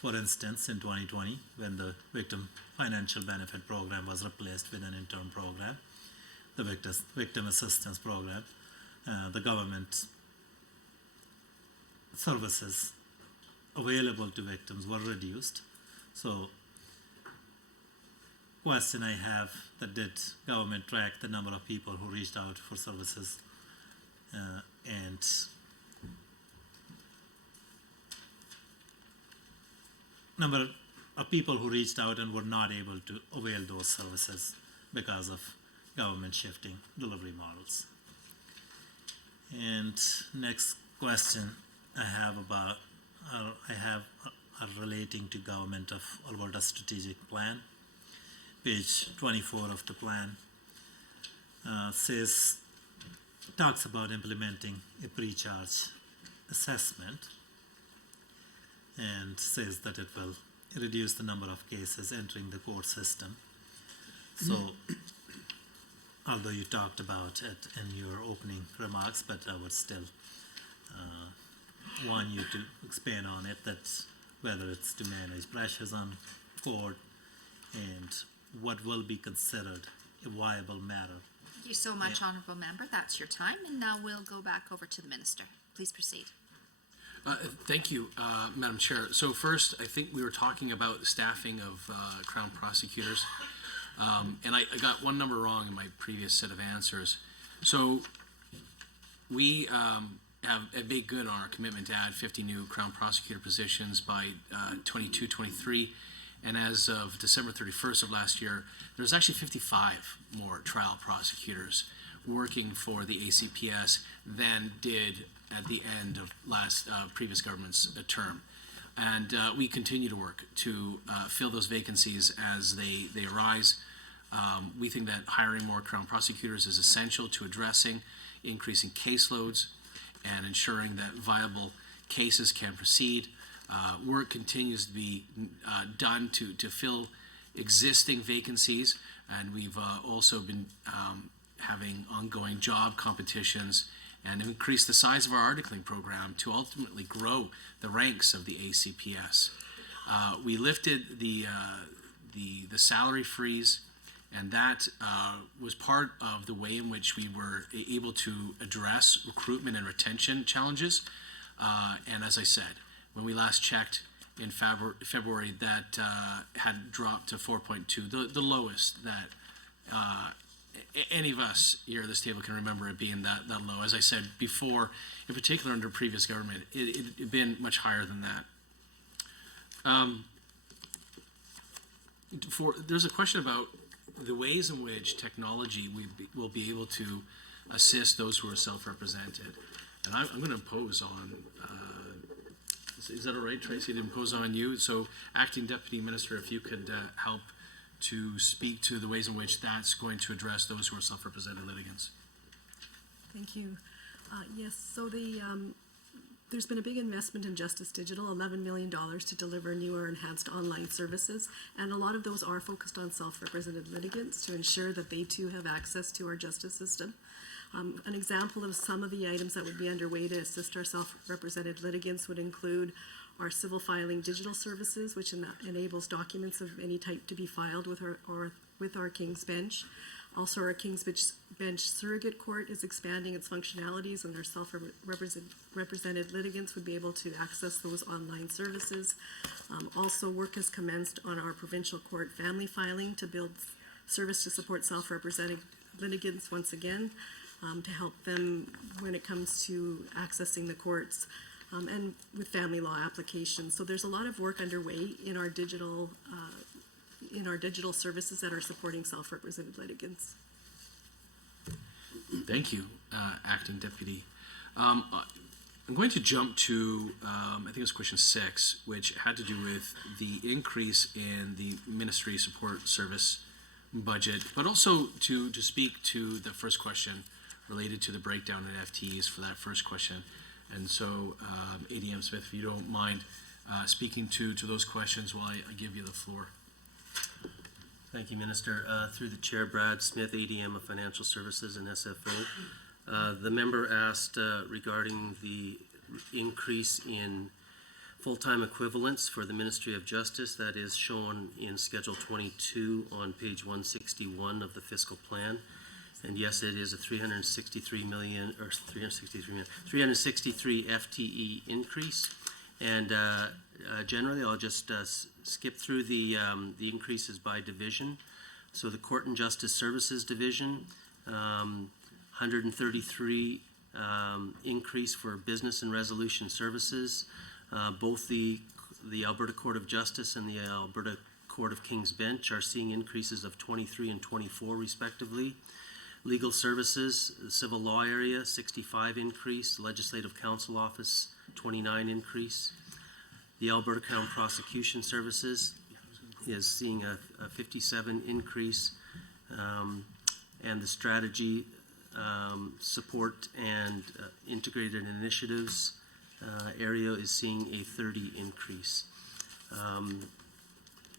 For instance, in 2020, when the Victim Financial Benefit Program was replaced with an interim program, the Victim Assistance Program, the government services available to victims were reduced. So, question I have, that did government track the number of people who reached out for services and number of people who reached out and were not able to avail those services because of government shifting delivery models. And next question I have relating to Government of Alberta Strategic Plan. Page 24 of the plan talks about implementing a pre-charge assessment and says that it will reduce the number of cases entering the court system. So, although you talked about it in your opening remarks, but I would still want you to expand on it, that whether it's to manage pressures on court and what will be considered a viable matter. Thank you so much, Honourable Member. That's your time, and now we'll go back over to the Minister. Please proceed. Thank you, Madam Chair. So first, I think we were talking about the staffing of Crown prosecutors, and I got one number wrong in my previous set of answers. So we have made good on our commitment to add 50 new Crown prosecutor positions by 22-23, and as of December 31st of last year, there's actually 55 more trial prosecutors working for the ACPS than did at the end of previous government's term. And we continue to work to fill those vacancies as they arise. We think that hiring more Crown prosecutors is essential to addressing increasing caseloads and ensuring that viable cases can proceed. Work continues to be done to fill existing vacancies, and we've also been having ongoing job competitions and increase the size of our articling program to ultimately grow the ranks of the ACPS. We lifted the salary freeze, and that was part of the way in which we were able to address recruitment and retention challenges. And as I said, when we last checked in February, that had dropped to 4.2, the lowest that any of us here at this table can remember it being that low. As I said before, in particular under previous government, it had been much higher than that. There's a question about the ways in which technology will be able to assist those who are self-represented. And I'm going to impose on, is that all right, Tracy, to impose on you? So, Acting Deputy Minister, if you could help to speak to the ways in which that's going to address those who are self-represented litigants. Thank you. Yes, so the There's been a big investment in Justice Digital, $11 million to deliver newer enhanced online services, and a lot of those are focused on self-represented litigants to ensure that they too have access to our justice system. An example of some of the items that would be underway to assist our self-represented litigants would include our civil filing digital services, which enables documents of any type to be filed with our King's Bench. Also, our King's Bench Surrogate Court is expanding its functionalities, and our self-represented litigants would be able to access those online services. Also, work has commenced on our provincial court family filing to build service to support self-represented litigants once again, to help them when it comes to accessing the courts, and with family law applications. So there's a lot of work underway in our digital services that are supporting self-represented litigants. Thank you, Acting Deputy. I'm going to jump to, I think it was question 6, which had to do with the increase in the Ministry Support Service budget, but also to speak to the first question related to the breakdown in FTEs for that first question. And so, ADM Smith, if you don't mind speaking to those questions while I give you the floor. Thank you, Minister. Through the Chair, Brad Smith, ADM of Financial Services and SFO. The member asked regarding the increase in full-time equivalents for the Ministry of Justice that is shown in Schedule 22 on page 161 of the fiscal plan. And yes, it is a 363 FTE increase. And generally, I'll just skip through the increases by division. So the Court and Justice Services Division, 133 increase for Business and Resolution Services. Both the Alberta Court of Justice and the Alberta Court of King's Bench are seeing increases of 23 and 24 respectively. Legal Services, the Civil Law Area, 65 increase. Legislative Counsel Office, 29 increase. The Alberta Crown Prosecution Services is seeing a 57 increase. And the Strategy, Support and Integrated Initiatives area is seeing a 30 increase.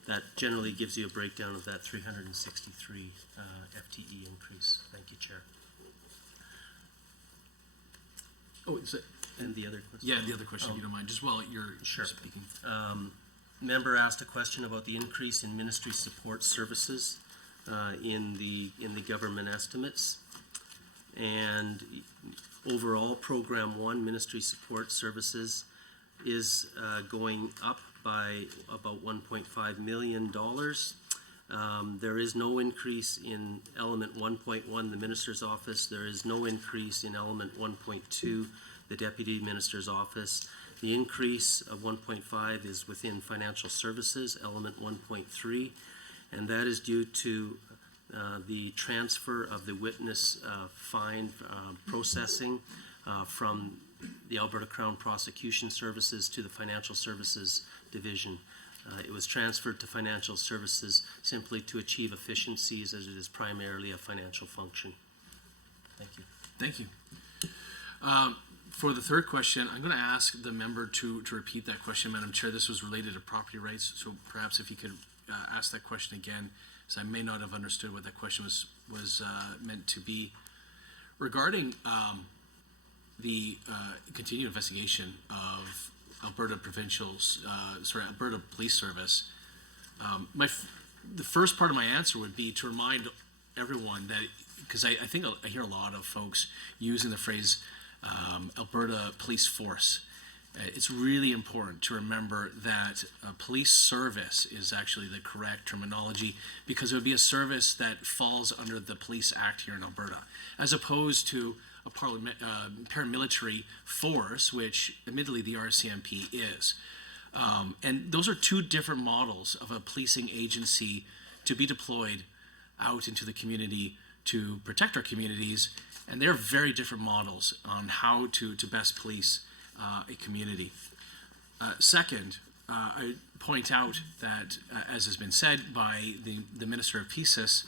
That generally gives you a breakdown of that 363 FTE increase. Thank you, Chair. Oh, is it? And the other question? Yeah, the other question, if you don't mind, just while you're speaking. Member asked a question about the increase in ministry support services in the government estimates. And overall, Program 1, Ministry Support Services, is going up by about $1.5 million. There is no increase in element 1.1, the Minister's Office. There is no increase in element 1.2, the Deputy Minister's Office. The increase of 1.5 is within Financial Services, element 1.3, and that is due to the transfer of the witness fine processing from the Alberta Crown Prosecution Services to the Financial Services Division. It was transferred to Financial Services simply to achieve efficiencies, as it is primarily a financial function. Thank you. Thank you. For the third question, I'm going to ask the member to repeat that question, Madam Chair. This was related to property rights, so perhaps if you could ask that question again, as I may not have understood what that question was meant to be. Regarding the continued investigation of Alberta Alberta Police Service, the first part of my answer would be to remind everyone that, because I think I hear a lot of folks using the phrase Alberta Police Force. It's really important to remember that police service is actually the correct terminology, because it would be a service that falls under the Police Act here in Alberta, as opposed to a paramilitary force, which admittedly the RCMP is. And those are two different models of a policing agency to be deployed out into the community to protect our communities, and they're very different models on how to best police a community. Second, I point out that, as has been said by the Minister of PCIS,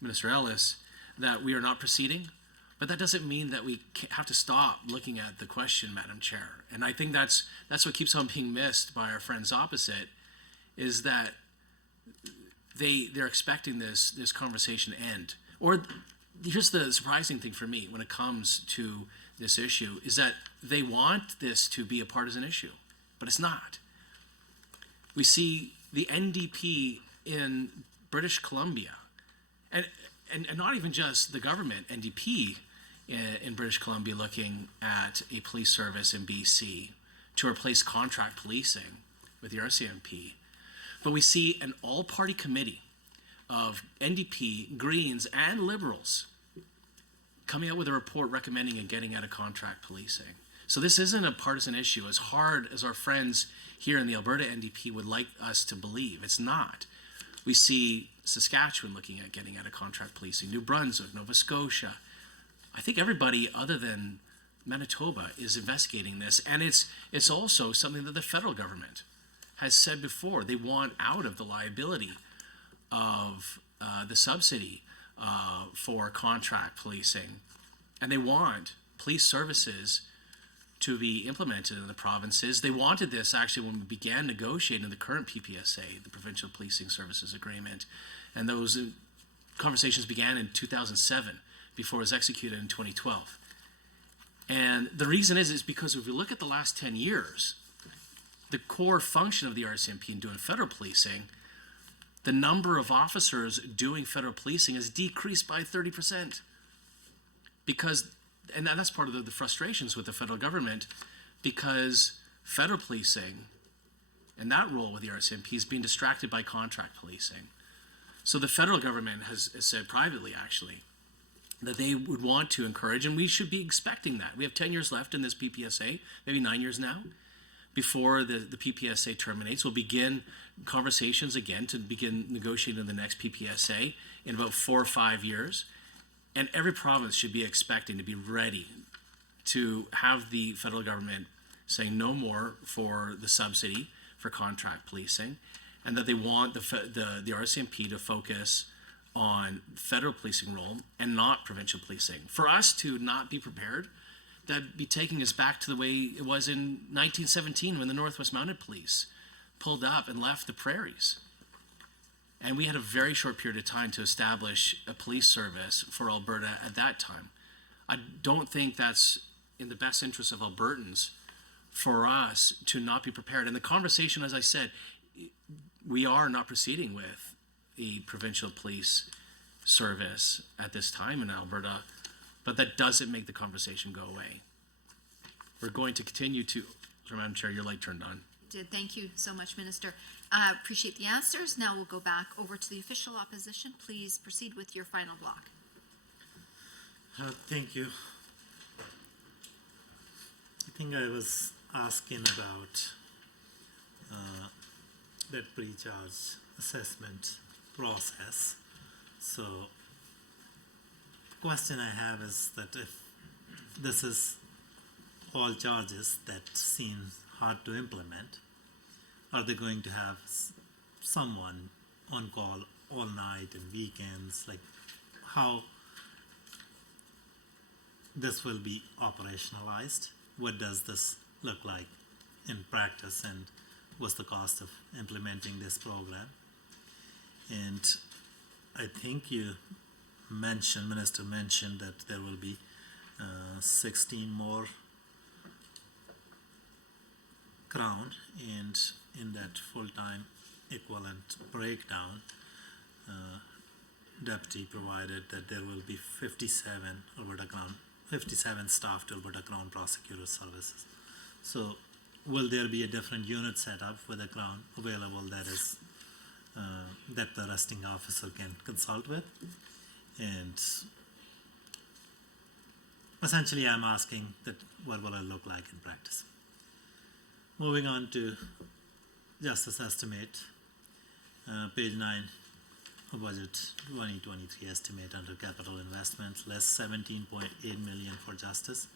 Minister Ellis, that we are not proceeding But that doesn't mean that we have to stop looking at the question, Madam Chair. And I think that's what keeps on being missed by our friends opposite, is that they're expecting this conversation to end. Or here's the surprising thing for me when it comes to this issue, is that they want this to be a partisan issue, but it's not. We see the NDP in British Columbia, and not even just the government, NDP in British Columbia looking at a police service in BC to replace contract policing with the RCMP. But we see an all-party committee of NDP, Greens, and Liberals coming out with a report recommending and getting out of contract policing. So this isn't a partisan issue, as hard as our friends here in the Alberta NDP would like us to believe. It's not. We see Saskatchewan looking at getting out of contract policing, New Brunswick, Nova Scotia. I think everybody other than Manitoba is investigating this, and it's also something that the federal government has said before. They want out of the liability of the subsidy for contract policing, and they want police services to be implemented in the provinces. They wanted this actually when we began negotiating the current PPSA, the Provincial Policing Services Agreement, and those conversations began in 2007 before it was executed in 2012. And the reason is because if we look at the last 10 years, the core function of the RCMP in doing federal policing, the number of officers doing federal policing has decreased by 30%. Because, and that's part of the frustrations with the federal government, because federal policing and that role with the RCMP is being distracted by contract policing. So the federal government has said privately, actually, that they would want to encourage, and we should be expecting that. We have 10 years left in this PPSA, maybe 9 years now, before the PPSA terminates. We'll begin conversations again to begin negotiating the next PPSA in about 4 or 5 years. And every province should be expecting to be ready to have the federal government saying no more for the subsidy for contract policing, and that they want the RCMP to focus on federal policing role and not provincial policing. For us to not be prepared, that'd be taking us back to the way it was in 1917 when the Northwest Mounted Police pulled up and left the prairies. And we had a very short period of time to establish a police service for Alberta at that time. I don't think that's in the best interest of Albertans for us to not be prepared. And the conversation, as I said, we are not proceeding with a provincial police service at this time in Alberta, but that doesn't make the conversation go away. We're going to continue to, sorry, Madam Chair, your light turned on. Thank you so much, Minister. Appreciate the answers. Now we'll go back over to the official opposition. Please proceed with your final block. Thank you. I think I was asking about that pre-charge assessment process. So the question I have is that if this is all charges that seem hard to implement, are they going to have someone on call all night and weekends? Like, how this will be operationalized? What does this look like in practice, and what's the cost of implementing this program? And I think you mentioned, Minister mentioned, that there will be 16 more crown, and in that full-time equivalent breakdown, Deputy provided that there will be 57 staff to Alberta Crown Prosecutor Services. So will there be a different unit set up with a Crown available that is that the arresting officer can consult with? And essentially I'm asking that what will it look like in practice? Moving on to justice estimate, page 9 of budget 2023 estimate under capital investment, less 17.8 million for justice.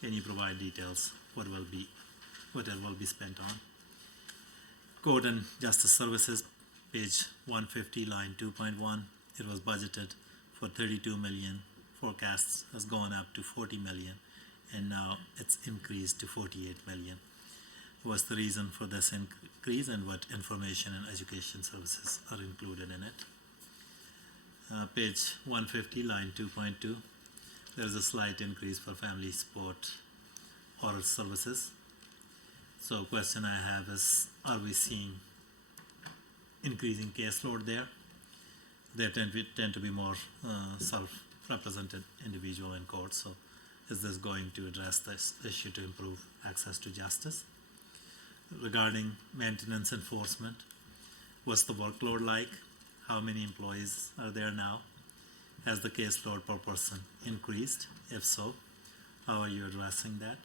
Can you provide details what it will be spent on? Court and Justice Services, page 150, line 2.1. It was budgeted for 32 million forecasts has gone up to 40 million, and now it's increased to 48 million. What's the reason for this increase, and what information and education services are included in it? Page 150, line 2.2, there is a slight increase for family support oral services. So question I have is, are we seeing increasing caseload there? They tend to be more self-represented individual in court. So is this going to address this issue to improve access to justice? Regarding maintenance enforcement, what's the workload like? How many employees are there now? Has the caseload per person increased? If so, how are you addressing that?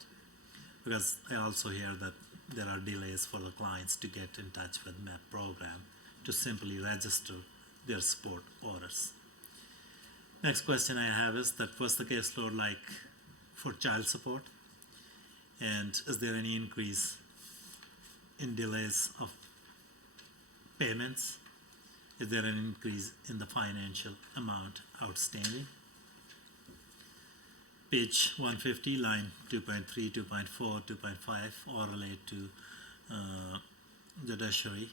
Because I also hear that there are delays for the clients to get in touch with MAP program to simply register their support orders. Next question I have is that what's the caseload like for child support? And is there any increase in delays of payments? Is there an increase in the financial amount outstanding? Page 150, line 2.3, 2.4, 2.5 all relate to judiciary.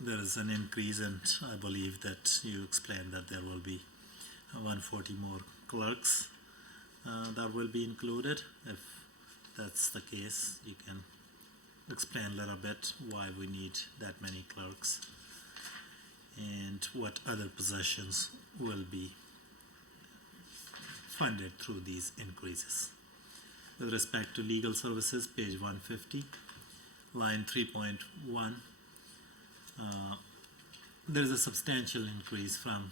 There is an increase, and I believe that you explained that there will be 140 more clerks that will be included. If that's the case, you can explain a little bit why we need that many clerks and what other positions will be funded through these increases. With respect to legal services, page 150, line 3.1, there is a substantial increase from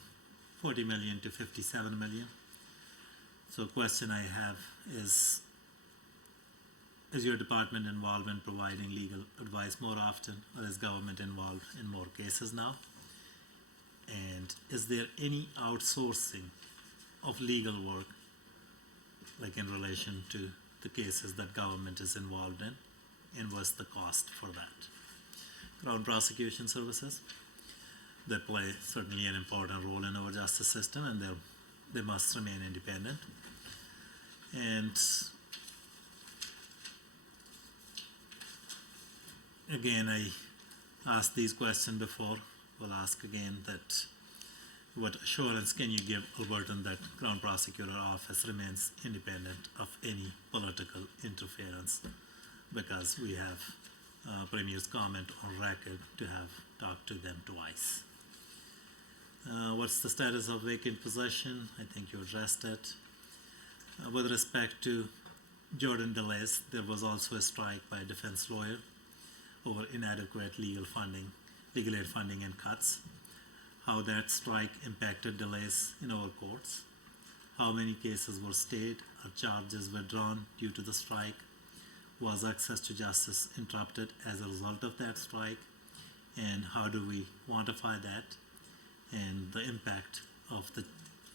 40 million to 57 million. So question I have is your department involved in providing legal advice more often, or is government involved in more cases now? And is there any outsourcing of legal work, like in relation to the cases that government is involved in, and what's the cost for that? Crown prosecution services, they play certainly an important role in our justice system, and they must remain independent. And again, I asked these questions before. We'll ask again that what assurance can you give Albertan that Crown Prosecutor Office remains independent of any political interference? Because we have Premier's comment on record to have talked to them twice. What's the status of vacant possession? I think you addressed it. With respect to Jordan delays, there was also a strike by a defense lawyer over inadequate legal aid funding and cuts. How that strike impacted delays in our courts, how many cases were stayed or charges withdrawn due to the strike, was access to justice interrupted as a result of that strike, and how do we quantify that, and the impact of the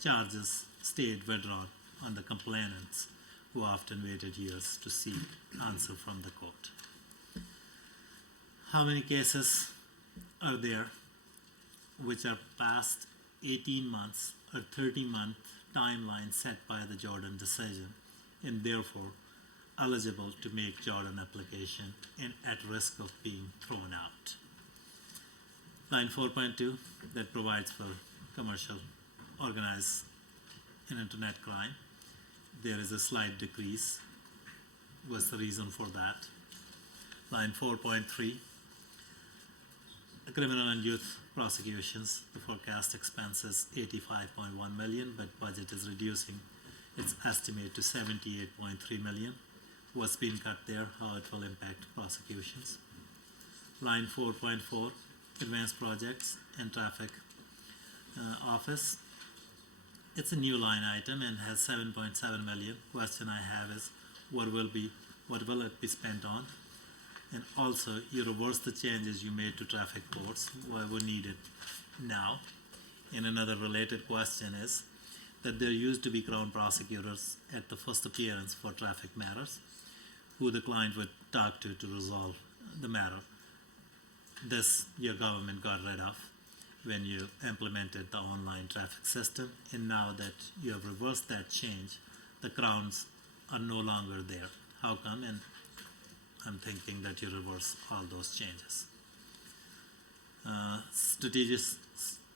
charges stayed withdrawn on the complainants who often waited years to seek answer from the court. How many cases are there which are past 18 months or 30-month timeline set by the Jordan decision, and therefore eligible to make Jordan application and at risk of being thrown out? Line 4.2 that provides for commercial organized and internet crime. There is a slight decrease. What's the reason for that? Line 4.3, criminal and youth prosecutions, the forecast expense is 85.1 million, but budget is reducing its estimate to 78.3 million. What's being cut there, how it will impact prosecutions. Line 4.4, advanced projects and traffic office. It's a new line item and has 7.7 million. Question I have is, what will it be spent on? And also, you reverse the changes you made to traffic courts. Why we need it now? And another related question is that there used to be Crown prosecutors at the first appearance for traffic matters, who the client would talk to resolve the matter. This your government got rid of. when you implemented the online traffic system. And now that you have reversed that change, the crowns are no longer there. How come? And I'm thinking that you reverse all those changes.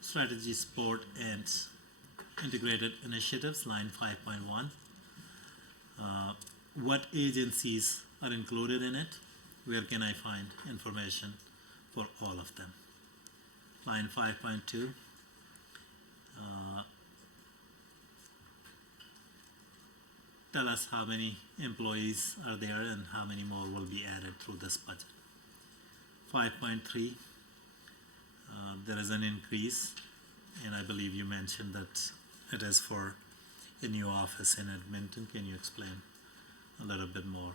Strategy, support, and integrated initiatives, line 5.1. What agencies are included in it? Where can I find information for all of them? Line 5.2. Tell us how many employees are there and how many more will be added through this budget. 5.3, there is an increase, and I believe you mentioned that it is for a new office in Edmonton. Can you explain a little bit more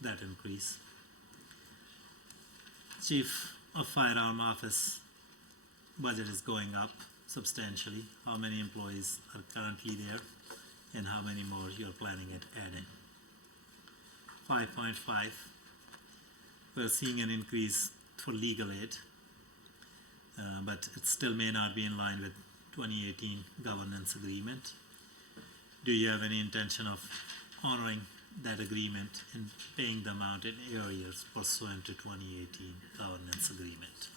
that increase? Chief of Firearm Office budget is going up substantially. How many employees are currently there and how many more you're planning at adding? 5.5, we're seeing an increase for legal aid, but it still may not be in line with 2018 governance agreement. Do you have any intention of honoring that agreement and paying the amount in areas pursuant to 2018 governance agreement?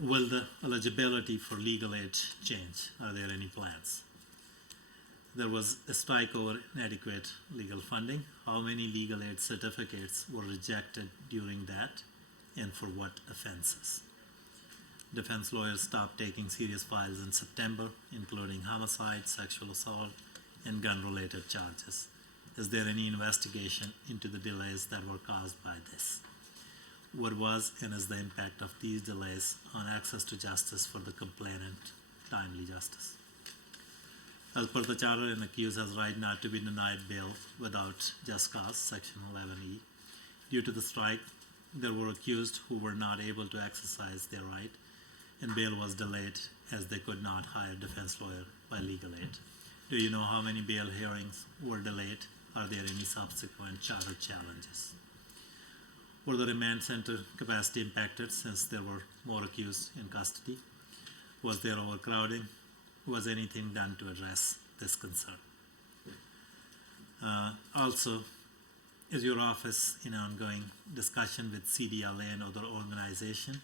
Will the eligibility for legal aid change? Are there any plans? There was a strike over inadequate legal funding. How many legal aid certificates were rejected during that, and for what offenses? Defense lawyers stopped taking serious files in September, including homicide, sexual assault, and gun-related charges. Is there any investigation into the delays that were caused by this? What was and is the impact of these delays on access to justice for the complainant, timely justice? As per the charter, an accused has right not to be denied bail without just cause, section 11E. Due to the strike, there were accused who were not able to exercise their right, and bail was delayed as they could not hire defense lawyer by legal aid. Do you know how many bail hearings were delayed? Are there any subsequent charter challenges? Were the remand center capacity impacted since there were more accused in custody? Was there overcrowding? Was anything done to address this concern? Also, is your office in ongoing discussion with CDLA and other organizations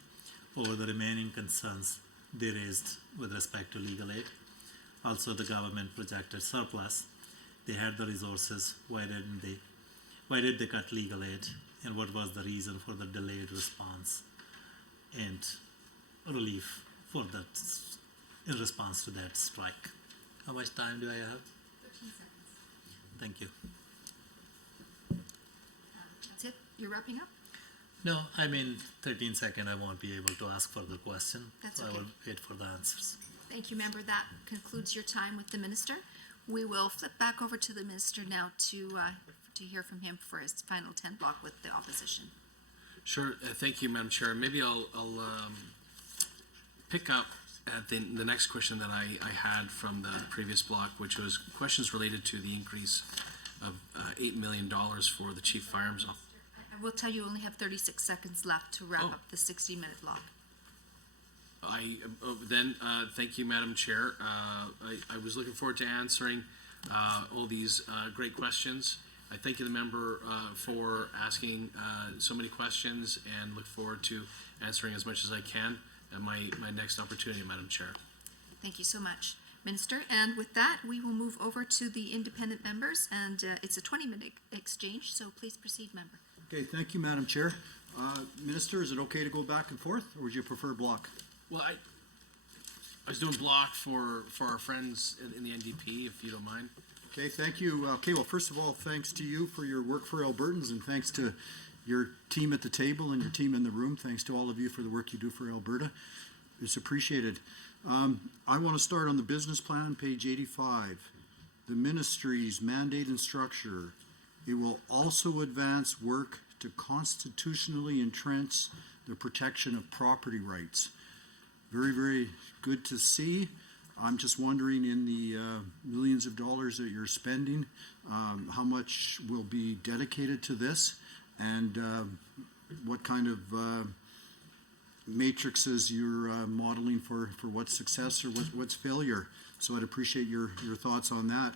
over the remaining concerns they raised with respect to legal aid? Also, the government projected surplus. They had the resources. Why did they cut legal aid? And what was the reason for the delayed response and relief for that in response to that strike? How much time do I have? 13 seconds. Thank you. That's it? You're wrapping up? No, I mean 13 seconds I won't be able to ask further question. That's so okay. I will wait for the answers. Thank you, member. That concludes your time with the minister. We will flip back over to the minister now to hear from him for his final 10 block with the opposition. Sure. Thank you, Madam Chair. Maybe I'll pick up at the next question that I had from the previous block, which was questions related to the increase of $8 million for the Chief Firearms Officer. I will tell you only have 36 seconds left to wrap up the 60-minute block. Thank you, Madam Chair. I was looking forward to answering all these great questions. I thank you, the member, for asking so many questions, and look forward to answering as much as I can at my next opportunity, Madam Chair. Thank you so much, Minister. And with that, we will move over to the independent members, and it's a 20-minute exchange, so please proceed, member. Okay, thank you, Madam Chair. Minister, is it okay to go back and forth, or would you prefer block? Well, I was doing block for our friends in the NDP, if you don't mind. Okay, thank you. Okay, well, first of all, thanks to you for your work for Albertans, and thanks to your team at the table and your team in the room. Thanks to all of you for the work you do for Alberta. It's appreciated. I want to start on the business plan on page 85. The ministry's mandate and structure. It will also advance work to constitutionally entrench the protection of property rights. Very, very good to see. I'm just wondering, in the millions of dollars that you're spending, how much will be dedicated to this, and what kind of matrices you're modeling for what's success or what's failure. So I'd appreciate your thoughts on that.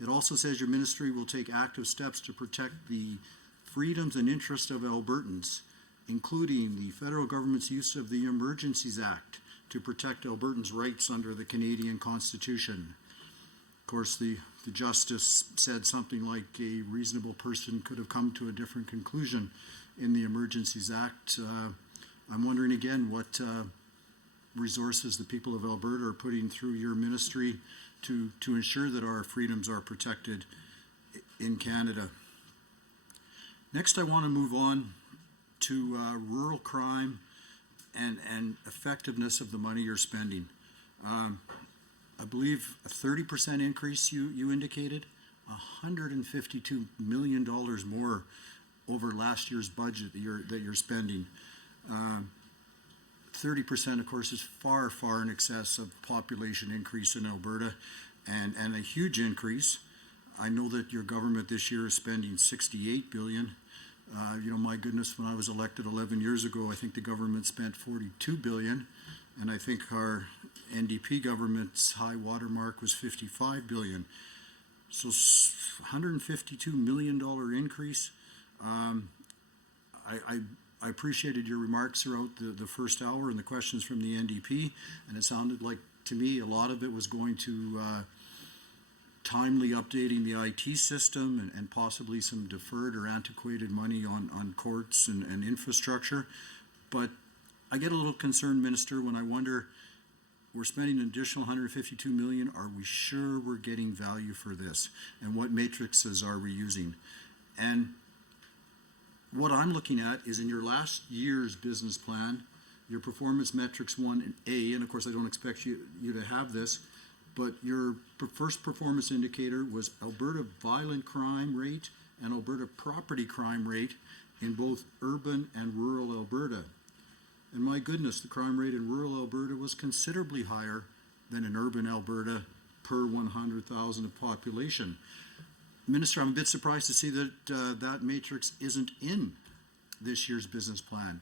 It also says your ministry will take active steps to protect the freedoms and interests of Albertans, including the federal government's use of the Emergencies Act to protect Albertans' rights under the Canadian Constitution. Of course, the justice said something like a reasonable person could have come to a different conclusion in the Emergencies Act. I'm wondering again what resources the people of Alberta are putting through your ministry to ensure that our freedoms are protected in Canada. Next, I want to move on to rural crime and effectiveness of the money you're spending. I believe a 30% increase you indicated, $152 million more over last year's budget that you're spending. 30%, of course, is far, far in excess of population increase in Alberta, and a huge increase. I know that your government this year is spending $68 billion. My goodness, when I was elected 11 years ago, I think the government spent $42 billion, and I think our NDP government's high water mark was $55 billion. So $152 million increase. I appreciated your remarks throughout the first hour and the questions from the NDP, and it sounded like to me a lot of it was going to timely updating the IT system and possibly some deferred or antiquated money on courts and infrastructure. But I get a little concerned, Minister, when I wonder, we're spending an additional $152 million. Are we sure we're getting value for this? And what matrices are we using? And what I'm looking at is in your last year's business plan, your performance metrics 1A, and of course I don't expect you to have this, but your first performance indicator was Alberta violent crime rate and Alberta property crime rate in both urban and rural Alberta. And my goodness, the crime rate in rural Alberta was considerably higher than in urban Alberta per 100,000 of population. Minister, I'm a bit surprised to see that that matrix isn't in this year's business plan.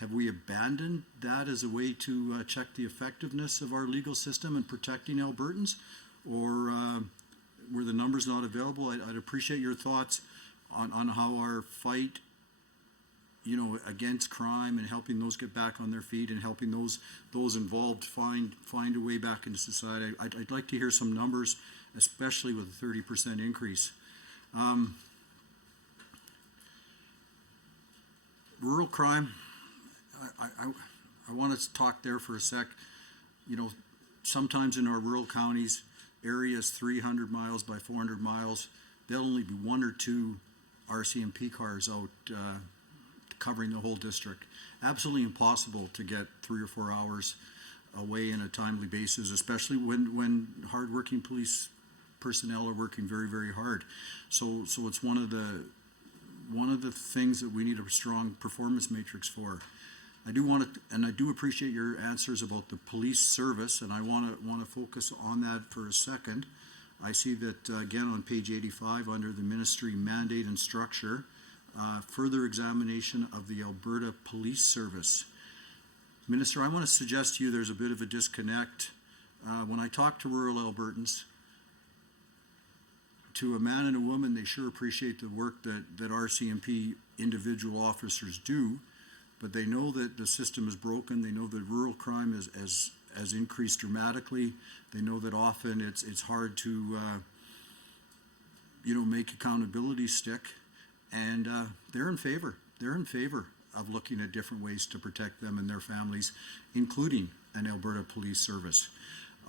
Have we abandoned that as a way to check the effectiveness of our legal system and protecting Albertans? Or were the numbers not available? I'd appreciate your thoughts on how our fight against crime and helping those get back on their feet and helping those involved find a way back into society. I'd like to hear some numbers, especially with a 30% increase. Rural crime, I want to talk there for a sec. Sometimes in our rural counties, areas 300 miles by 400 miles, there'll only be one or two RCMP cars out covering the whole district. Absolutely impossible to get 3 or 4 hours away in a timely basis, especially when hardworking police personnel are working very, very hard. So it's one of the things that we need a strong performance matrix for. I do appreciate your answers about the police service, and I want to focus on that for a second. I see that again on page 85 under the ministry mandate and structure, further examination of the Alberta Police Service. Minister, I want to suggest to you there's a bit of a disconnect. When I talk to rural Albertans, to a man and a woman, they sure appreciate the work that RCMP individual officers do, but they know that the system is broken. They know that rural crime has increased dramatically. They know that often it's hard to make accountability stick, and they're in favor. They're in favor of looking at different ways to protect them and their families, including an Alberta Police Service.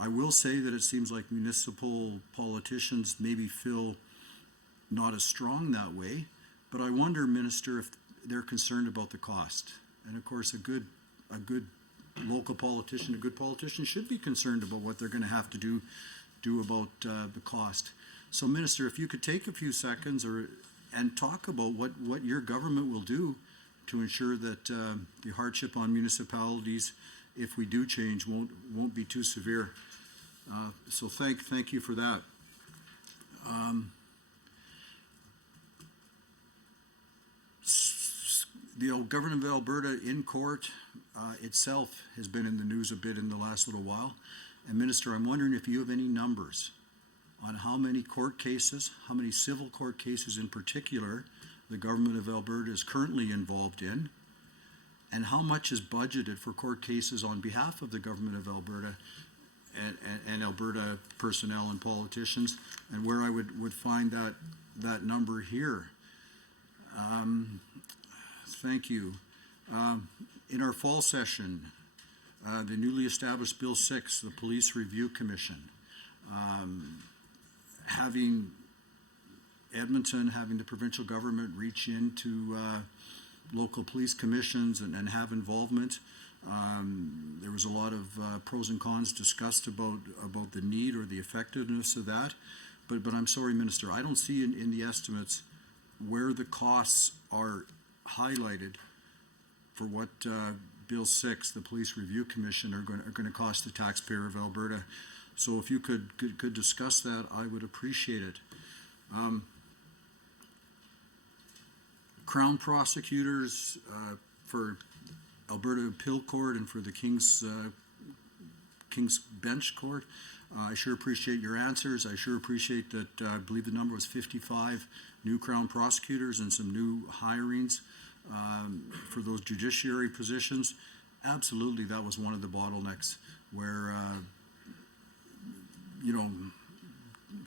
I will say that it seems like municipal politicians maybe feel not as strong that way, but I wonder, Minister, if they're concerned about the cost. And of course, a good local politician, a good politician should be concerned about what they're going to have to do about the cost. So, Minister, if you could take a few seconds and talk about what your government will do to ensure that the hardship on municipalities, if we do change, won't be too severe. So thank you for that. The government of Alberta in court itself has been in the news a bit in the last little while. And Minister, I'm wondering if you have any numbers on how many court cases, how many civil court cases in particular, the government of Alberta is currently involved in, and how much is budgeted for court cases on behalf of the government of Alberta and Alberta personnel and politicians, and where I would find that number here. Thank you. In our fall session, the newly established Bill 6, the Police Review Commission, having Edmonton, having the provincial government reach into local police commissions and have involvement. There was a lot of pros and cons discussed about the need or the effectiveness of that. But I'm sorry, Minister, I don't see in the estimates where the costs are highlighted for what Bill 6, the Police Review Commission, are going to cost the taxpayer of Alberta. So if you could discuss that, I would appreciate it. Crown prosecutors for Alberta Appeal Court and for the King's Bench Court, I sure appreciate your answers. I sure appreciate that I believe the number was 55 new Crown prosecutors and some new hirings for those judiciary positions. Absolutely, that was one of the bottlenecks where,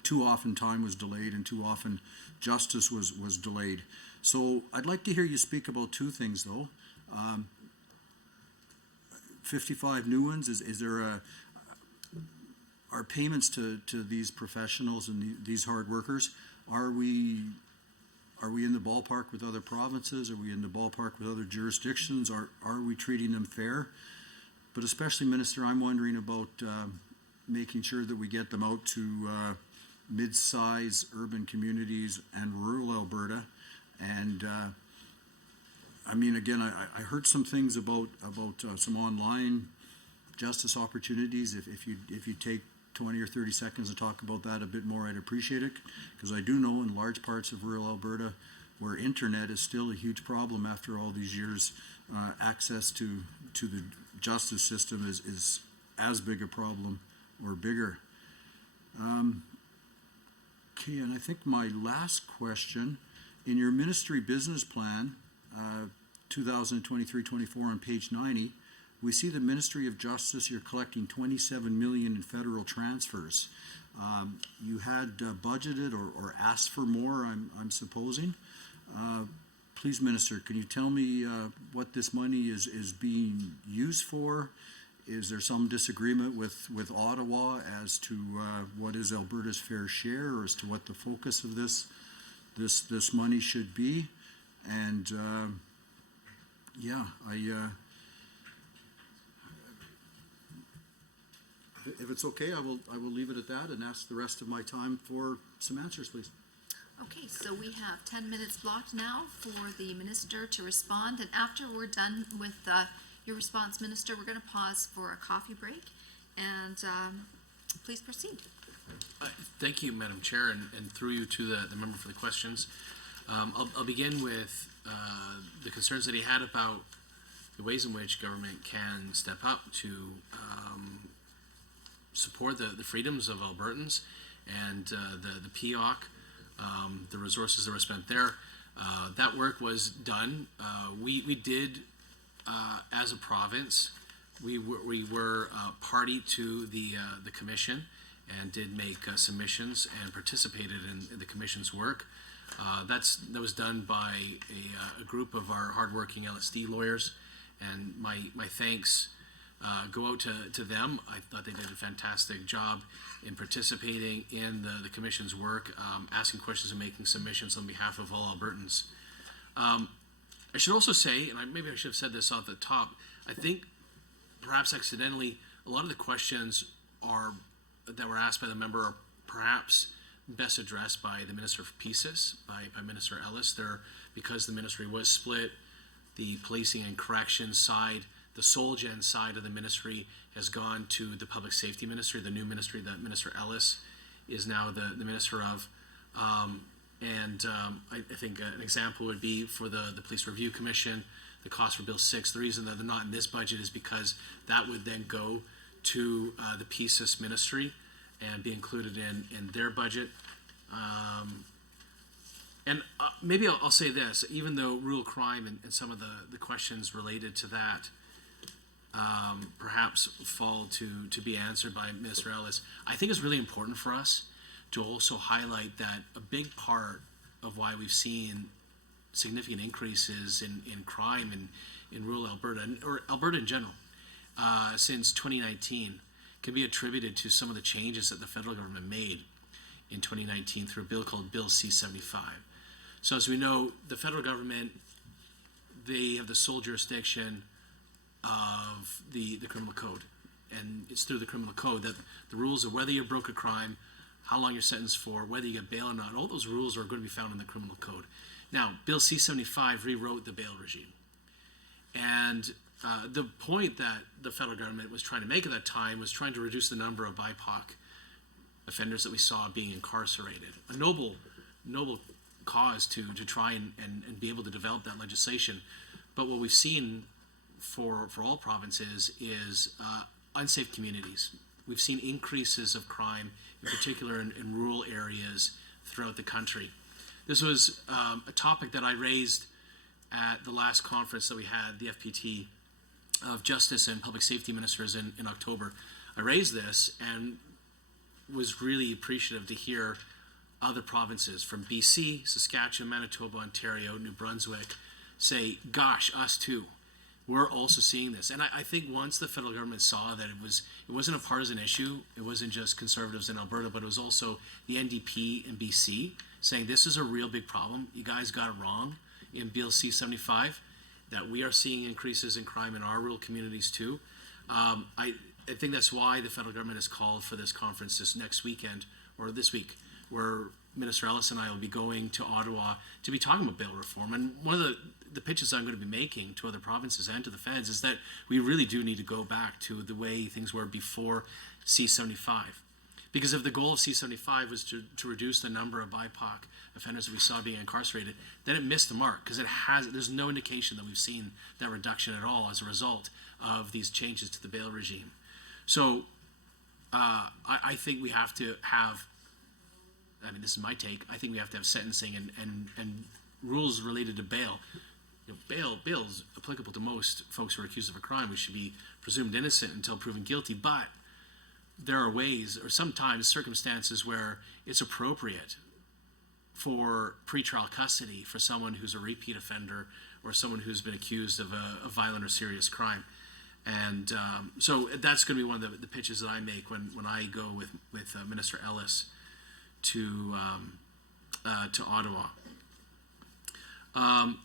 too often time was delayed and too often justice was delayed. So I'd like to hear you speak about two things, though. 55 new ones, is there are payments to these professionals and these hard workers, are we in the ballpark with other provinces? Are we in the ballpark with other jurisdictions? Are we treating them fair? But especially, Minister, I'm wondering about making sure that we get them out to mid-size urban communities and rural Alberta. And I mean, again, I heard some things about some online justice opportunities. If you take 20 or 30 seconds to talk about that a bit more, I'd appreciate it, because I do know in large parts of rural Alberta where internet is still a huge problem after all these years, access to the justice system is as big a problem or bigger. Okay, and I think my last question, in your ministry business plan, 2023-24 on page 90, we see the Ministry of Justice, you're collecting $27 million in federal transfers. You had budgeted or asked for more, I'm supposing. Please, Minister, can you tell me what this money is being used for? Is there some disagreement with Ottawa as to what is Alberta's fair share, or as to what the focus of this money should be? And if it's okay, I will leave it at that and ask the rest of my time for some answers, please. Okay, so we have 10 minutes blocked now for the minister to respond, and after we're done with your response, Minister, we're going to pause for a coffee break, and please proceed. Thank you, Madam Chair, and through you to the member for the questions. I'll begin with the concerns that he had about the ways in which government can step up to support the freedoms of Albertans and the PEOC, the resources that were spent there. That work was done. We did, as a province, we were party to the commission and did make submissions and participated in the commission's work. That was done by a group of our hardworking LSD lawyers, and my thanks go out to them. I thought they did a fantastic job in participating in the commission's work, asking questions and making submissions on behalf of all Albertans. I should also say, and maybe I should have said this off the top, I think perhaps accidentally, a lot of the questions that were asked by the member are perhaps best addressed by the Minister for PCIS, by Minister Ellis. Because the ministry was split, the policing and corrections side, the SolGen side of the ministry has gone to the Public Safety Ministry, the new ministry that Minister Ellis is now the minister of. I think an example would be for the Police Review Commission. the cost for Bill 6. The reason that they're not in this budget is because that would then go to the PCIS ministry and be included in their budget. Maybe I'll say this, even though rural crime and some of the questions related to that perhaps fall to be answered by Minister Ellis, I think it's really important for us to also highlight that a big part of why we've seen significant increases in crime in rural Alberta, or Alberta in general, since 2019, can be attributed to some of the changes that the federal government made in 2019 through a bill called Bill C-75. So as we know, the federal government, they have the sole jurisdiction of the criminal code. And it's through the criminal code that the rules of whether you broke a crime, how long you're sentenced for, whether you get bail or not, all those rules are going to be found in the criminal code. Now, Bill C-75 rewrote the bail regime. And the point that the federal government was trying to make at that time was trying to reduce the number of BIPOC offenders that we saw being incarcerated. A noble cause to try and be able to develop that legislation. But what we've seen for all provinces is unsafe communities. We've seen increases of crime, in particular in rural areas throughout the country. This was a topic that I raised at the last conference that we had, the FPT of Justice and Public Safety Ministers in October. I raised this and was really appreciative to hear other provinces from BC, Saskatchewan, Manitoba, Ontario, New Brunswick say, gosh, us too. We're also seeing this. And I think once the federal government saw that it wasn't a partisan issue, it wasn't just Conservatives in Alberta, but it was also the NDP in BC saying this is a real big problem. You guys got it wrong in Bill C-75, that we are seeing increases in crime in our rural communities too. I think that's why the federal government has called for this conference this next weekend, or this week, where Minister Ellis and I will be going to Ottawa to be talking about bail reform. And one of the pitches I'm going to be making to other provinces and to the feds is that we really do need to go back to the way things were before C-75. Because if the goal of C-75 was to reduce the number of BIPOC offenders that we saw being incarcerated, then it missed the mark, because there's no indication that we've seen that reduction at all as a result of these changes to the bail regime. So I think we have to have, I mean, this is my take, I think we have to have sentencing and rules related to bail. You know, bail is applicable to most folks who are accused of a crime. We should be presumed innocent until proven guilty, but there are ways, or sometimes circumstances, where it's appropriate for pretrial custody for someone who's a repeat offender or someone who's been accused of a violent or serious crime. And so that's going to be one of the pitches that I make when I go with Minister Ellis to Ottawa. And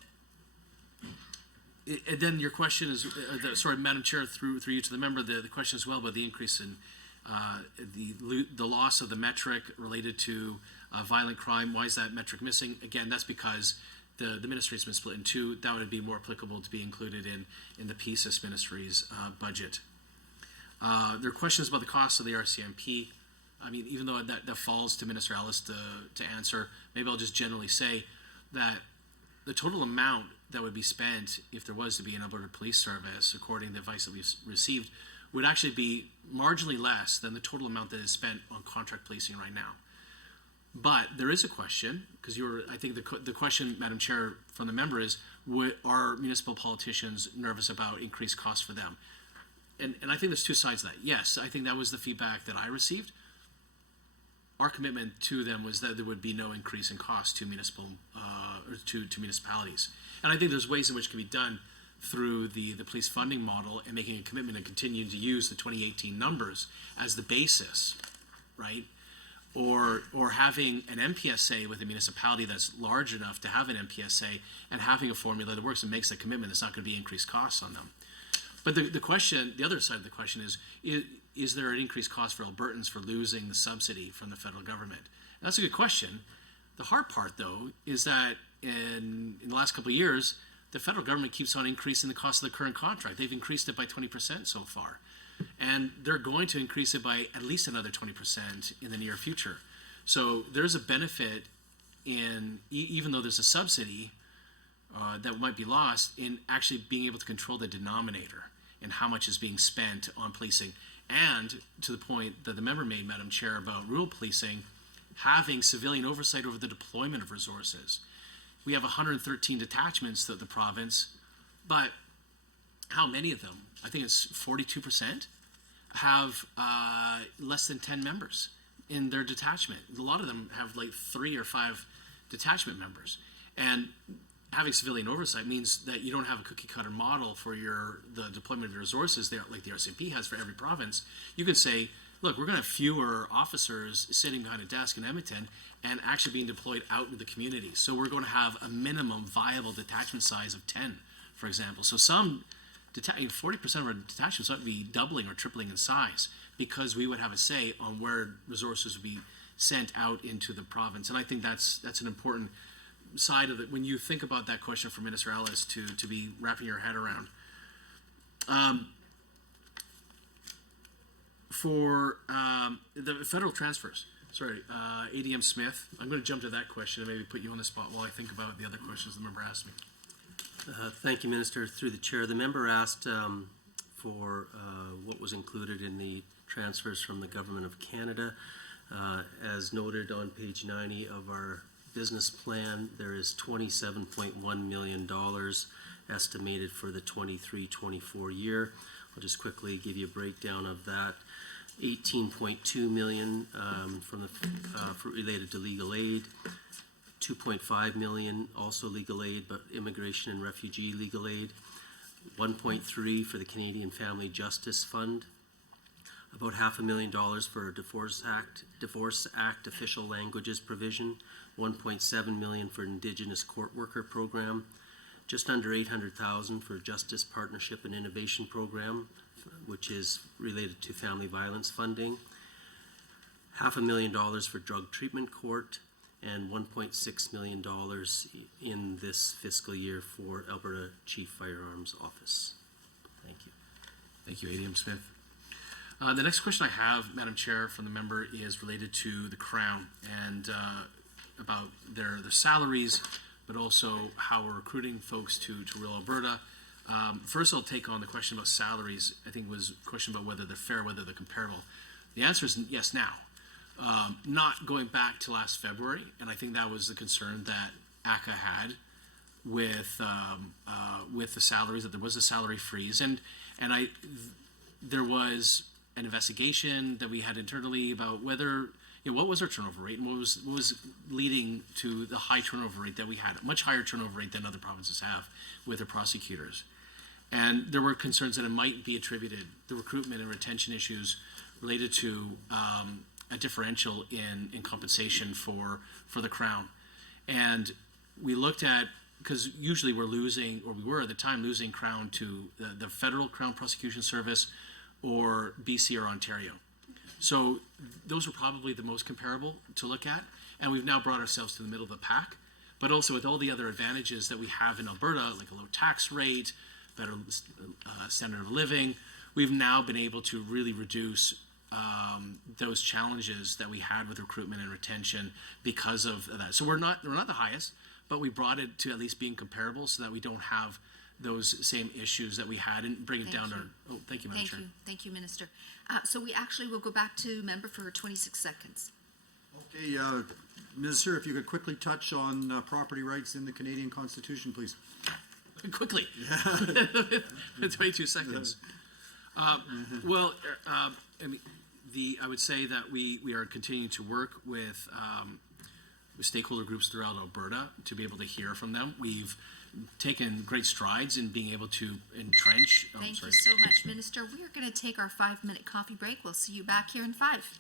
then your question is, sorry, Madam Chair, through you to the member, the question as well about the increase in the loss of the metric related to violent crime. Why is that metric missing? Again, that's because the ministry has been split in two. That would be more applicable to be included in the PCIS ministry's budget. There are questions about the cost of the RCMP. I mean, even though that falls to Minister Ellis to answer, maybe I'll just generally say that the total amount that would be spent if there was to be an Alberta Police Service, according to the advice that we've received, would actually be marginally less than the total amount that is spent on contract policing right now. But there is a question, because I think the question, Madam Chair, from the member is, are municipal politicians nervous about increased costs for them? And I think there's two sides to that. Yes, I think that was the feedback that I received. Our commitment to them was that there would be no increase in cost to to municipalities. And I think there's ways in which it can be done through the police funding model and making a commitment and continuing to use the 2018 numbers as the basis, right? Or having an MPSA with a municipality that's large enough to have an MPSA and having a formula that works and makes that commitment that's not going to be increased costs on them. But the question, the other side of the question is there an increased cost for Albertans for losing the subsidy from the federal government? And that's a good question. The hard part, though, is that in the last couple of years, the federal government keeps on increasing the cost of the current contract. They've increased it by 20% so far. And they're going to increase it by at least another 20% in the near future. So there's a benefit in, even though there's a subsidy, that might be lost in actually being able to control the denominator and how much is being spent on policing. And to the point that the member made, Madam Chair, about rural policing, having civilian oversight over the deployment of resources. We have 113 detachments throughout the province, but how many of them? I think it's 42% have less than 10 members in their detachment. A lot of them have like 3 or 5 detachment members. And having civilian oversight means that you don't have a cookie cutter model for the deployment of your resources there, like the RCMP has for every province. You could say, look, we're going to have fewer officers sitting behind a desk in Edmonton and actually being deployed out into the community. So we're going to have a minimum viable detachment size of 10, for example. So some 40% of our detachments ought to be doubling or tripling in size because we would have a say on where resources would be sent out into the province. And I think that's an important side of it when you think about that question for Minister Ellis to be wrapping your head around. For the federal transfers, sorry, ADM Smith, I'm going to jump to that question and maybe put you on the spot while I think about the other questions the member asked me. Thank you, Minister. Through the chair, the member asked for what was included in the transfers from the Government of Canada. As noted on page 90 of our business plan, there is $27.1 million estimated for the 23-24 year. I'll just quickly give you a breakdown of that. 18.2 million related to legal aid, 2.5 million also legal aid, but immigration and refugee legal aid, 1.3 for the Canadian Family Justice Fund, about $500,000 for a Divorce Act official languages provision, 1.7 million for Indigenous Court Worker Program, just under 800,000 for Justice Partnership and Innovation Program, which is related to family violence funding, $500,000 for Drug Treatment Court, and $1.6 million in this fiscal year for Alberta Chief Firearms Office. Thank you. Thank you, ADM Smith. The next question I have, Madam Chair, from the member is related to the Crown and about their salaries, but also how we're recruiting folks to rural Alberta. First, I'll take on the question about salaries. I think it was a question about whether they're fair, whether they're comparable. The answer is yes now. Not going back to last February, and I think that was the concern that ACA had with the salaries, that there was a salary freeze, and there was an investigation that we had internally about whether, what was our turnover rate and what was leading to the high turnover rate that we had, a much higher turnover rate than other provinces have with their prosecutors. And there were concerns that it might be attributed, the recruitment and retention issues related to a differential in compensation for the Crown. And we looked at, because usually we're losing, or we were at the time losing Crown to the Federal Crown Prosecution Service or BC or Ontario. So those were probably the most comparable to look at. And we've now brought ourselves to the middle of the pack, but also with all the other advantages that we have in Alberta, like a low tax rate, better standard of living, we've now been able to really reduce those challenges that we had with recruitment and retention because of that. So we're not the highest, but we brought it to at least being comparable so that we don't have those same issues that we had and bring it down to, thank you, Madam Chair. Thank you, Minister. So we actually will go back to member for 26 seconds. Okay, Minister, if you could quickly touch on property rights in the Canadian Constitution, please. Quickly. 22 seconds. Well, I mean, I would say that we are continuing to work with stakeholder groups throughout Alberta to be able to hear from them. We've taken great strides in being able to entrench. Thank you so much, Minister. We are going to take our 5-minute coffee break. We'll see you back here in 5.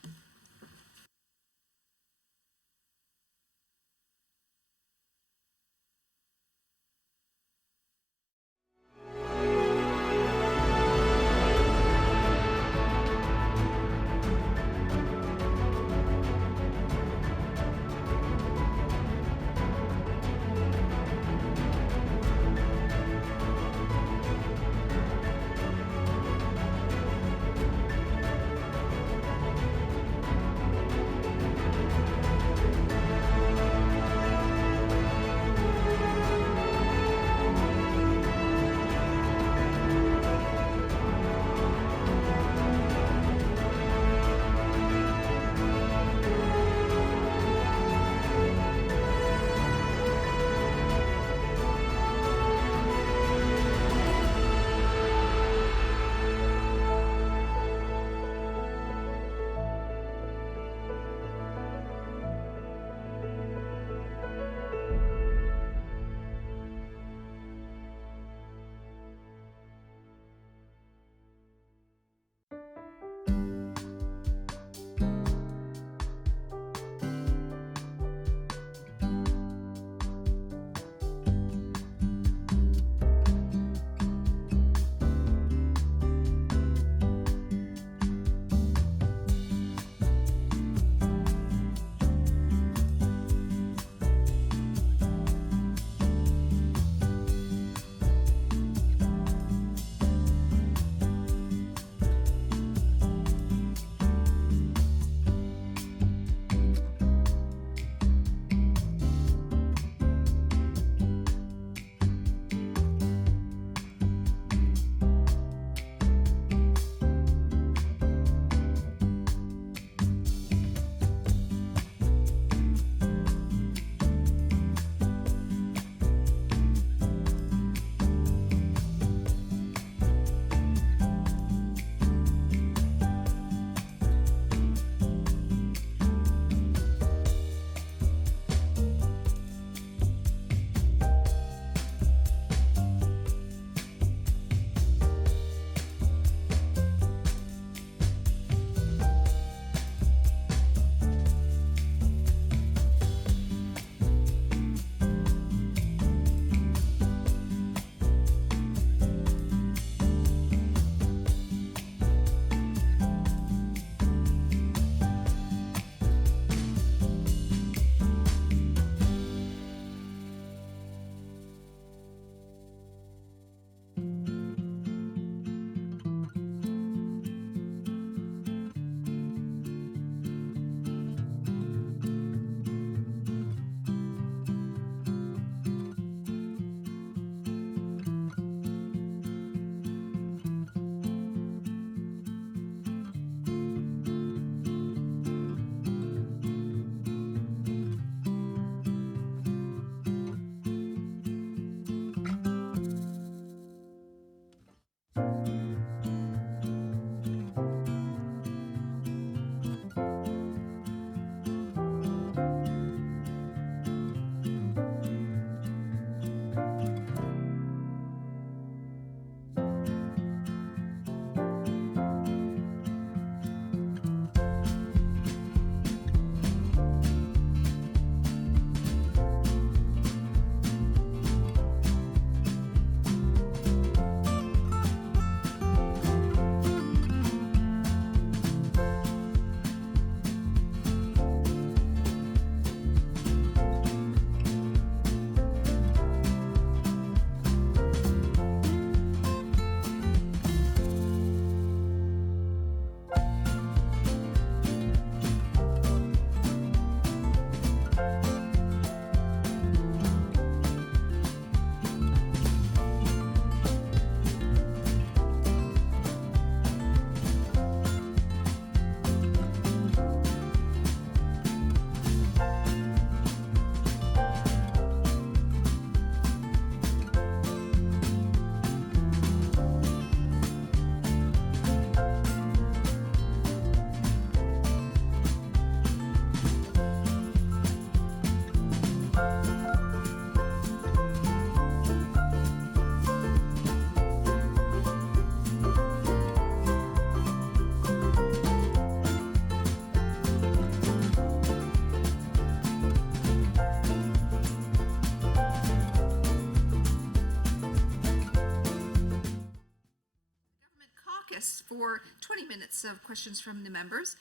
focus for 20 minutes of questions from the members.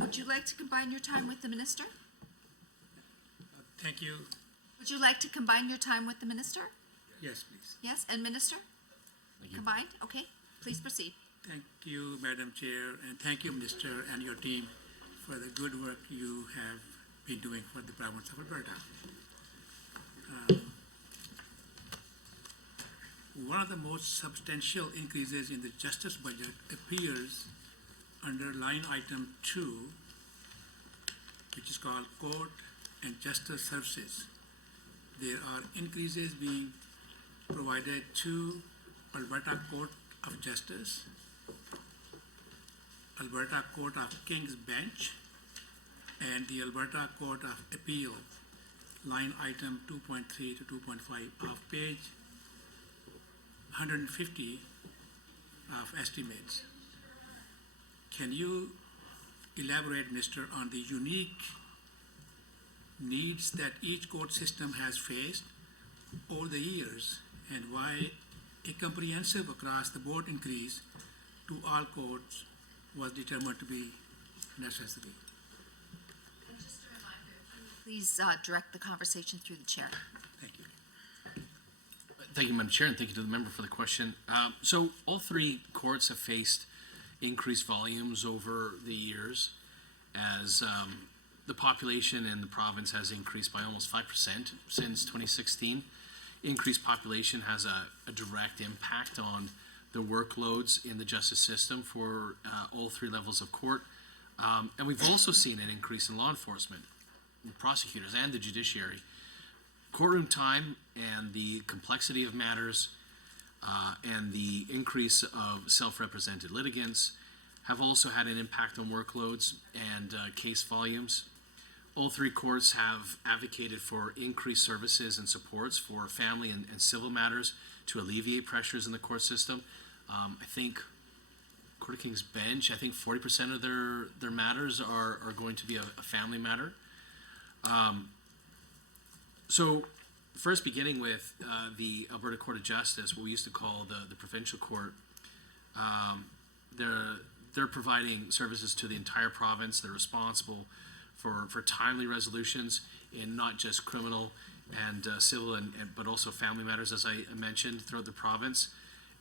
Would you like to combine your time with the minister? Thank you. Would you like to combine your time with the minister? Yes, please. Yes, and minister? Thank you. Combined? Okay, please proceed. Thank you, Madam Chair, and thank you, Minister, and your team for the good work you have been doing for the province of Alberta. One of the most substantial increases in the justice budget appears under line item 2, which is called Court and Justice Services. There are increases being provided to Alberta Court of Justice, Alberta Court of King's Bench, and the Alberta Court of Appeal, line item 2.3 to 2.5 of page 150 of estimates. Can you elaborate, Minister, on the unique needs that each court system has faced over the years and why a comprehensive across the board increase to all courts was determined to be necessary? And just a reminder, please direct the conversation through the chair. Thank you. Thank you, Madam Chair, and thank you to the member for the question. So all three courts have faced increased volumes over the years as the population in the province has increased by almost 5% since 2016. Increased population has a direct impact on the workloads in the justice system for all three levels of court. And we've also seen an increase in law enforcement, prosecutors, and the judiciary. Courtroom time and the complexity of matters and the increase of self-represented litigants have also had an impact on workloads and case volumes. All three courts have advocated for increased services and supports for family and civil matters to alleviate pressures in the court system. I think Court of King's Bench, I think 40% of their matters are going to be a family matter. So first beginning with the Alberta Court of Justice, what we used to call the provincial court, they're providing services to the entire province. They're responsible for timely resolutions in not just criminal and civil but also family matters, as I mentioned, throughout the province.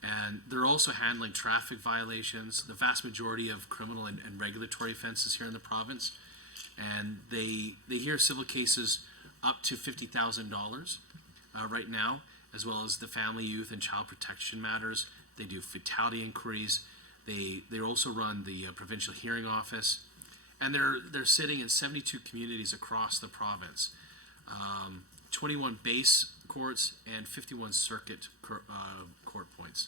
And they're also handling traffic violations, the vast majority of criminal and regulatory offenses here in the province. And they hear civil cases up to $50,000 right now, as well as the family, youth, and child protection matters. They do fatality inquiries. They also run the provincial hearing office, and they're sitting in 72 communities across the province, 21 base courts and 51 circuit court points.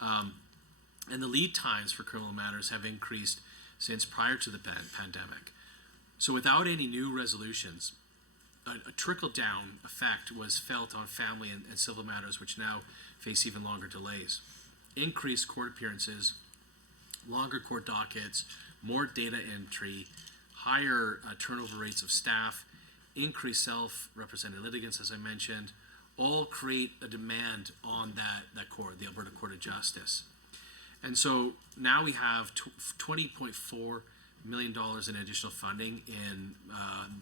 And the lead times for criminal matters have increased since prior to the pandemic. So without any new resolutions, a trickle-down effect was felt on family and civil matters, which now face even longer delays. Increased court appearances, longer court dockets, more data entry, higher turnover rates of staff, increased self-represented litigants, as I mentioned, all create a demand on that court, the Alberta Court of Justice. And so now we have $20.4 million in additional funding in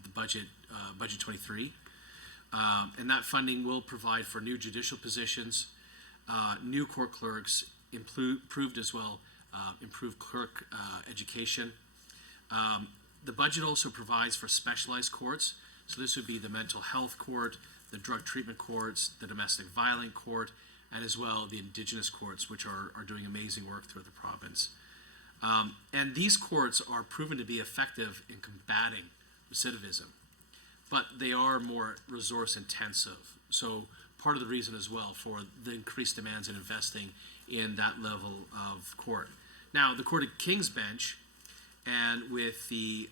the budget 23. And that funding will provide for new judicial positions, new court clerks, improved as well, improved clerk education. The budget also provides for specialized courts. So this would be the mental health court, the drug treatment courts, the domestic violence court, and as well the Indigenous courts, which are doing amazing work throughout the province. And these courts are proven to be effective in combating recidivism, but they are more resource intensive. So part of the reason as well for the increased demands in investing in that level of court. Now, the Court of King's Bench, and with the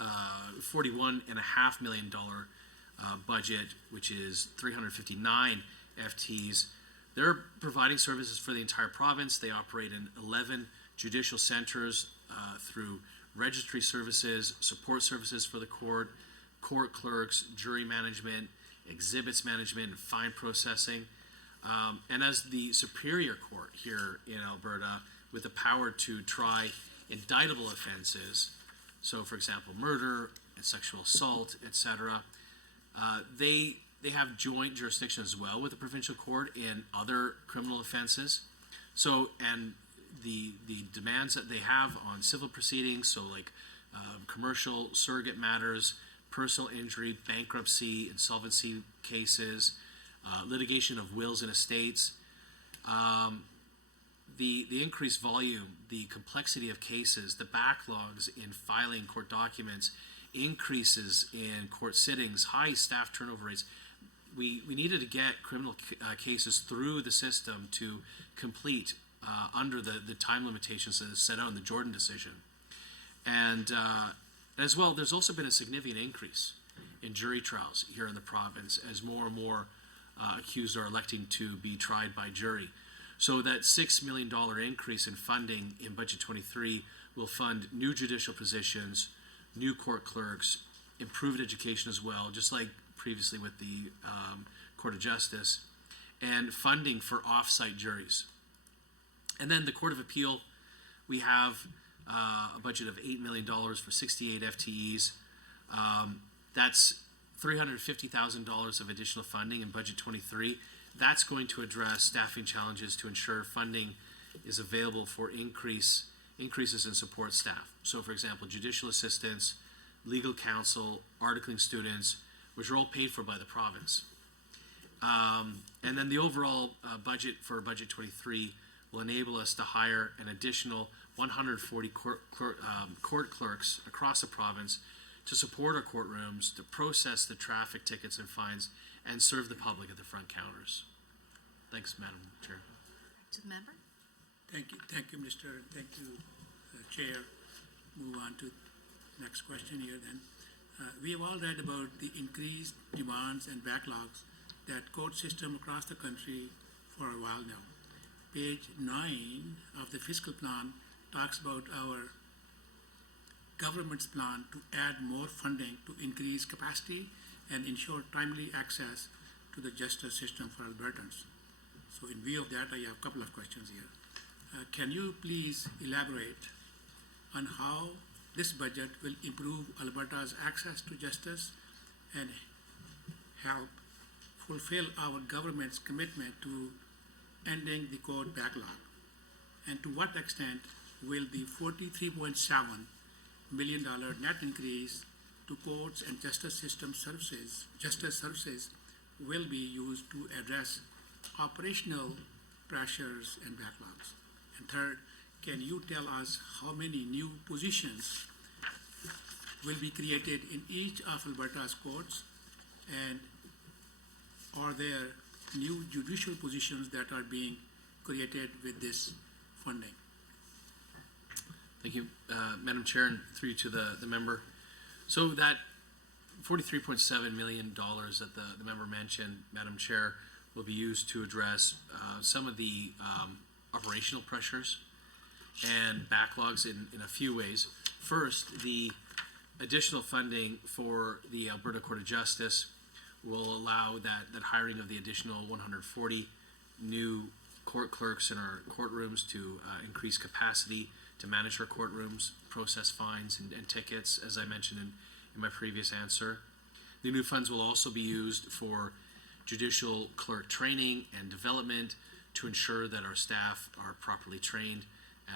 $41.5 million budget, which is 359 FTs, they're providing services for the entire province. They operate in 11 judicial centers through registry services, support services for the court, court clerks, jury management, exhibits management, and fine processing. And as the superior court here in Alberta, with the power to try indictable offenses, so for example, murder and sexual assault, etc., they have joint jurisdiction as well with the provincial court in other criminal offenses. So, and the demands that they have on civil proceedings, so like commercial surrogate matters, personal injury, bankruptcy, insolvency cases, litigation of wills and estates, the increased volume, the complexity of cases, the backlogs in filing court documents, increases in court sittings, high staff turnover rates. We needed to get criminal cases through the system to complete under the time limitations that is set out in the Jordan decision. And as well, there's also been a significant increase in jury trials here in the province as more and more accused are electing to be tried by jury. So that $6 million increase in funding in Budget 23 will fund new judicial positions, new court clerks, improved education as well, just like previously with the Court of Justice, and funding for off-site juries. And then the Court of Appeal, we have a budget of $8 million for 68 FTEs. That's $350,000 of additional funding in Budget 23. That's going to address staffing challenges to ensure funding is available for increases in support staff. So for example, judicial assistants, legal counsel, articling students, which are all paid for by the province. And then the overall budget for Budget 23 will enable us to hire an additional 140 court clerks across the province to support our courtrooms, to process the traffic tickets and fines, and serve the public at the front counters. Thanks, Madam Chair. To the member. Thank you, Mr. Thank you, Chair. Move on to next question here then. We have all read about the increased demands and backlogs that court system across the country for a while now. Page 9 of the fiscal plan talks about our government's plan to add more funding to increase capacity and ensure timely access to the justice system for Albertans. So in view of that, I have a couple of questions here. Can you please elaborate on how this budget will improve Alberta's access to justice and help fulfill our government's commitment to ending the court backlog? And to what extent will the $43.7 million net increase to courts and justice services will be used to address operational pressures and backlogs? And third, can you tell us how many new positions will be created in each of Alberta's courts, and are there new judicial positions that are being created with this funding? Thank you, Madam Chair, and through you to the member. So that $43.7 million that the member mentioned, Madam Chair, will be used to address some of the operational pressures and backlogs in a few ways. First, the additional funding for the Alberta Court of Justice will allow that hiring of the additional 140 new court clerks in our courtrooms to increase capacity to manage our courtrooms, process fines and tickets, as I mentioned in my previous answer. The new funds will also be used for judicial clerk training and development to ensure that our staff are properly trained,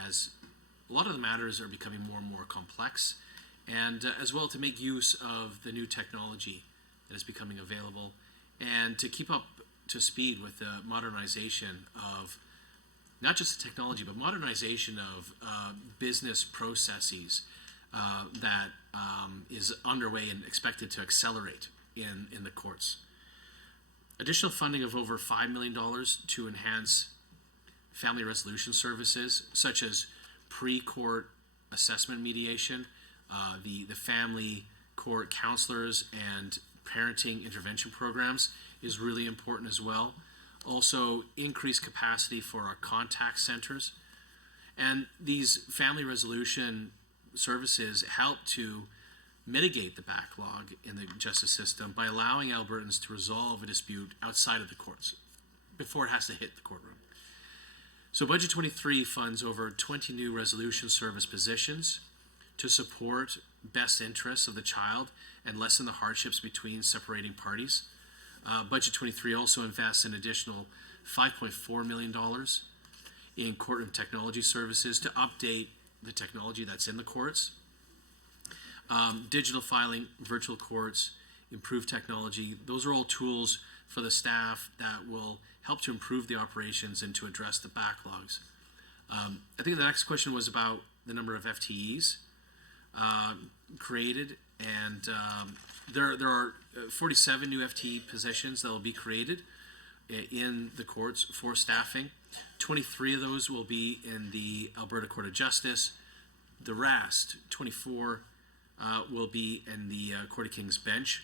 as a lot of the matters are becoming more and more complex, and as well to make use of the new technology that is becoming available, and to keep up to speed with the modernization of not just the technology, but modernization of business processes that is underway and expected to accelerate in the courts. Additional funding of over $5 million to enhance family resolution services, such as pre-court assessment mediation, the family court counselors and parenting intervention programs is really important as well. Also, increased capacity for our contact centers. And these family resolution services help to mitigate the backlog in the justice system by allowing Albertans to resolve a dispute outside of the courts, before it has to hit the courtroom. So Budget 23 funds over 20 new resolution service positions to support best interests of the child and lessen the hardships between separating parties. Budget 23 also invests an additional $5.4 million in courtroom technology services to update the technology that's in the courts. Digital filing, virtual courts, improved technology, those are all tools for the staff that will help to improve the operations and to address the backlogs. I think the next question was about the number of FTEs created, and there are 47 new FTE positions that will be created in the courts for staffing. 23 of those will be in the Alberta Court of Justice. The rest, 24, will be in the Court of King's Bench.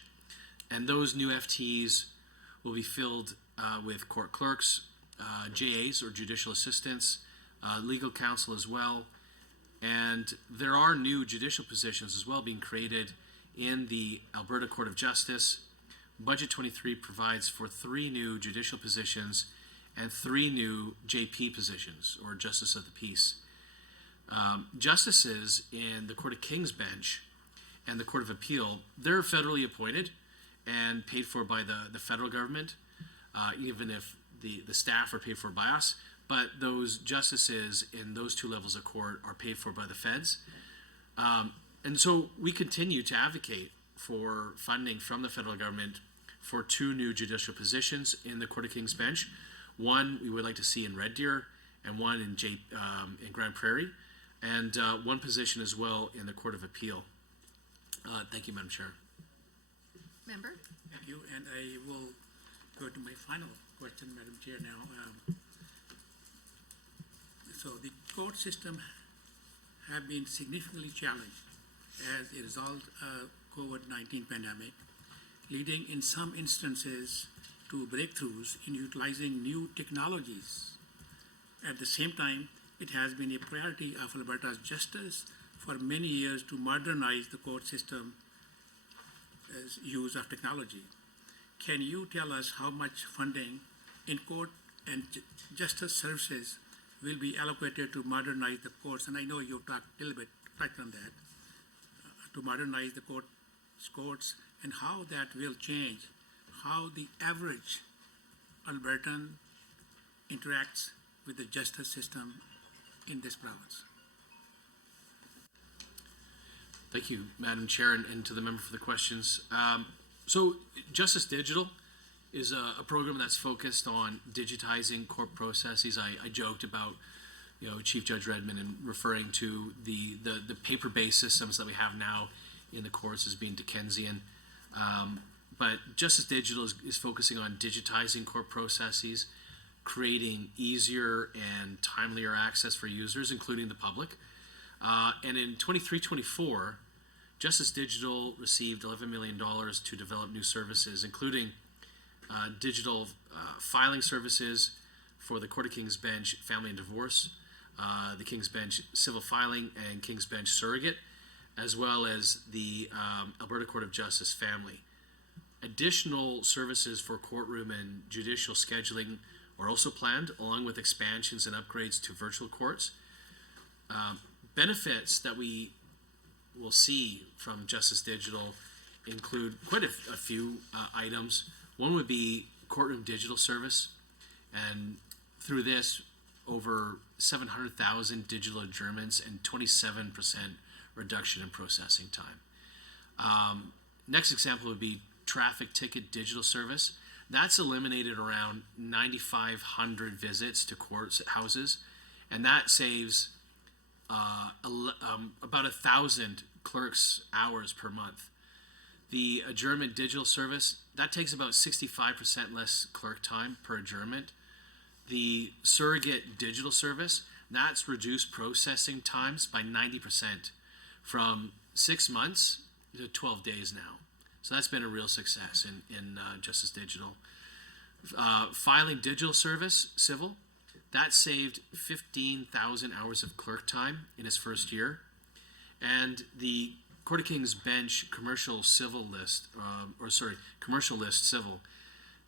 And those new FTEs will be filled with court clerks, JAs or judicial assistants, legal counsel as well. And there are new judicial positions as well being created in the Alberta Court of Justice. Budget 23 provides for 3 new judicial positions and 3 new JP positions, or Justice of the Peace. Justices in the Court of King's Bench and the Court of Appeal, they're federally appointed and paid for by the federal government, even if the staff are paid for by us. But those justices in those 2 levels of court are paid for by the feds. And so we continue to advocate for funding from the federal government for 2 new judicial positions in the Court of King's Bench. One we would like to see in Red Deer, and one in Grand Prairie, and 1 position as well in the Court of Appeal. Thank you, Madam Chair. Member? Thank you, and I will go to my final question, Madam Chair, now. So the court system have been significantly challenged as a result of COVID-19 pandemic, leading in some instances to breakthroughs in utilizing new technologies. At the same time, it has been a priority of Alberta's justice for many years to modernize the court system as use of technology. Can you tell us how much funding in court and justice services will be allocated to modernize the courts? And I know you've talked a little bit on that, to modernize the courts, and how that will change how the average Albertan interacts with the justice system in this province. Thank you, Madam Chair, and to the member for the questions. So Justice Digital is a program that's focused on digitizing court processes. I joked about, Chief Judge Redmond and referring to the paper-based systems that we have now in the courts as being Dickensian. But Justice Digital is focusing on digitizing court processes, creating easier and timelier access for users, including the public. And in 23-24, Justice Digital received $11 million to develop new services, including digital filing services for the Court of King's Bench Family and Divorce, the King's Bench Civil Filing, and King's Bench Surrogate, as well as the Alberta Court of Justice Family. Additional services for courtroom and judicial scheduling are also planned, along with expansions and upgrades to virtual courts. Benefits that we will see from Justice Digital include quite a few items. One would be courtroom digital service, and through this, over 700,000 digital adjournments and 27% reduction in processing time. Next example would be traffic ticket digital service. That's eliminated around 9,500 visits to courthouses, and that saves about 1,000 clerks' hours per month. The adjournment digital service, that takes about 65% less clerk time per adjournment. The surrogate digital service, that's reduced processing times by 90%, from 6 months to 12 days now. So that's been a real success in Justice Digital. Filing digital service, civil, that saved 15,000 hours of clerk time in its first year. And the Court of King's Bench commercial list civil,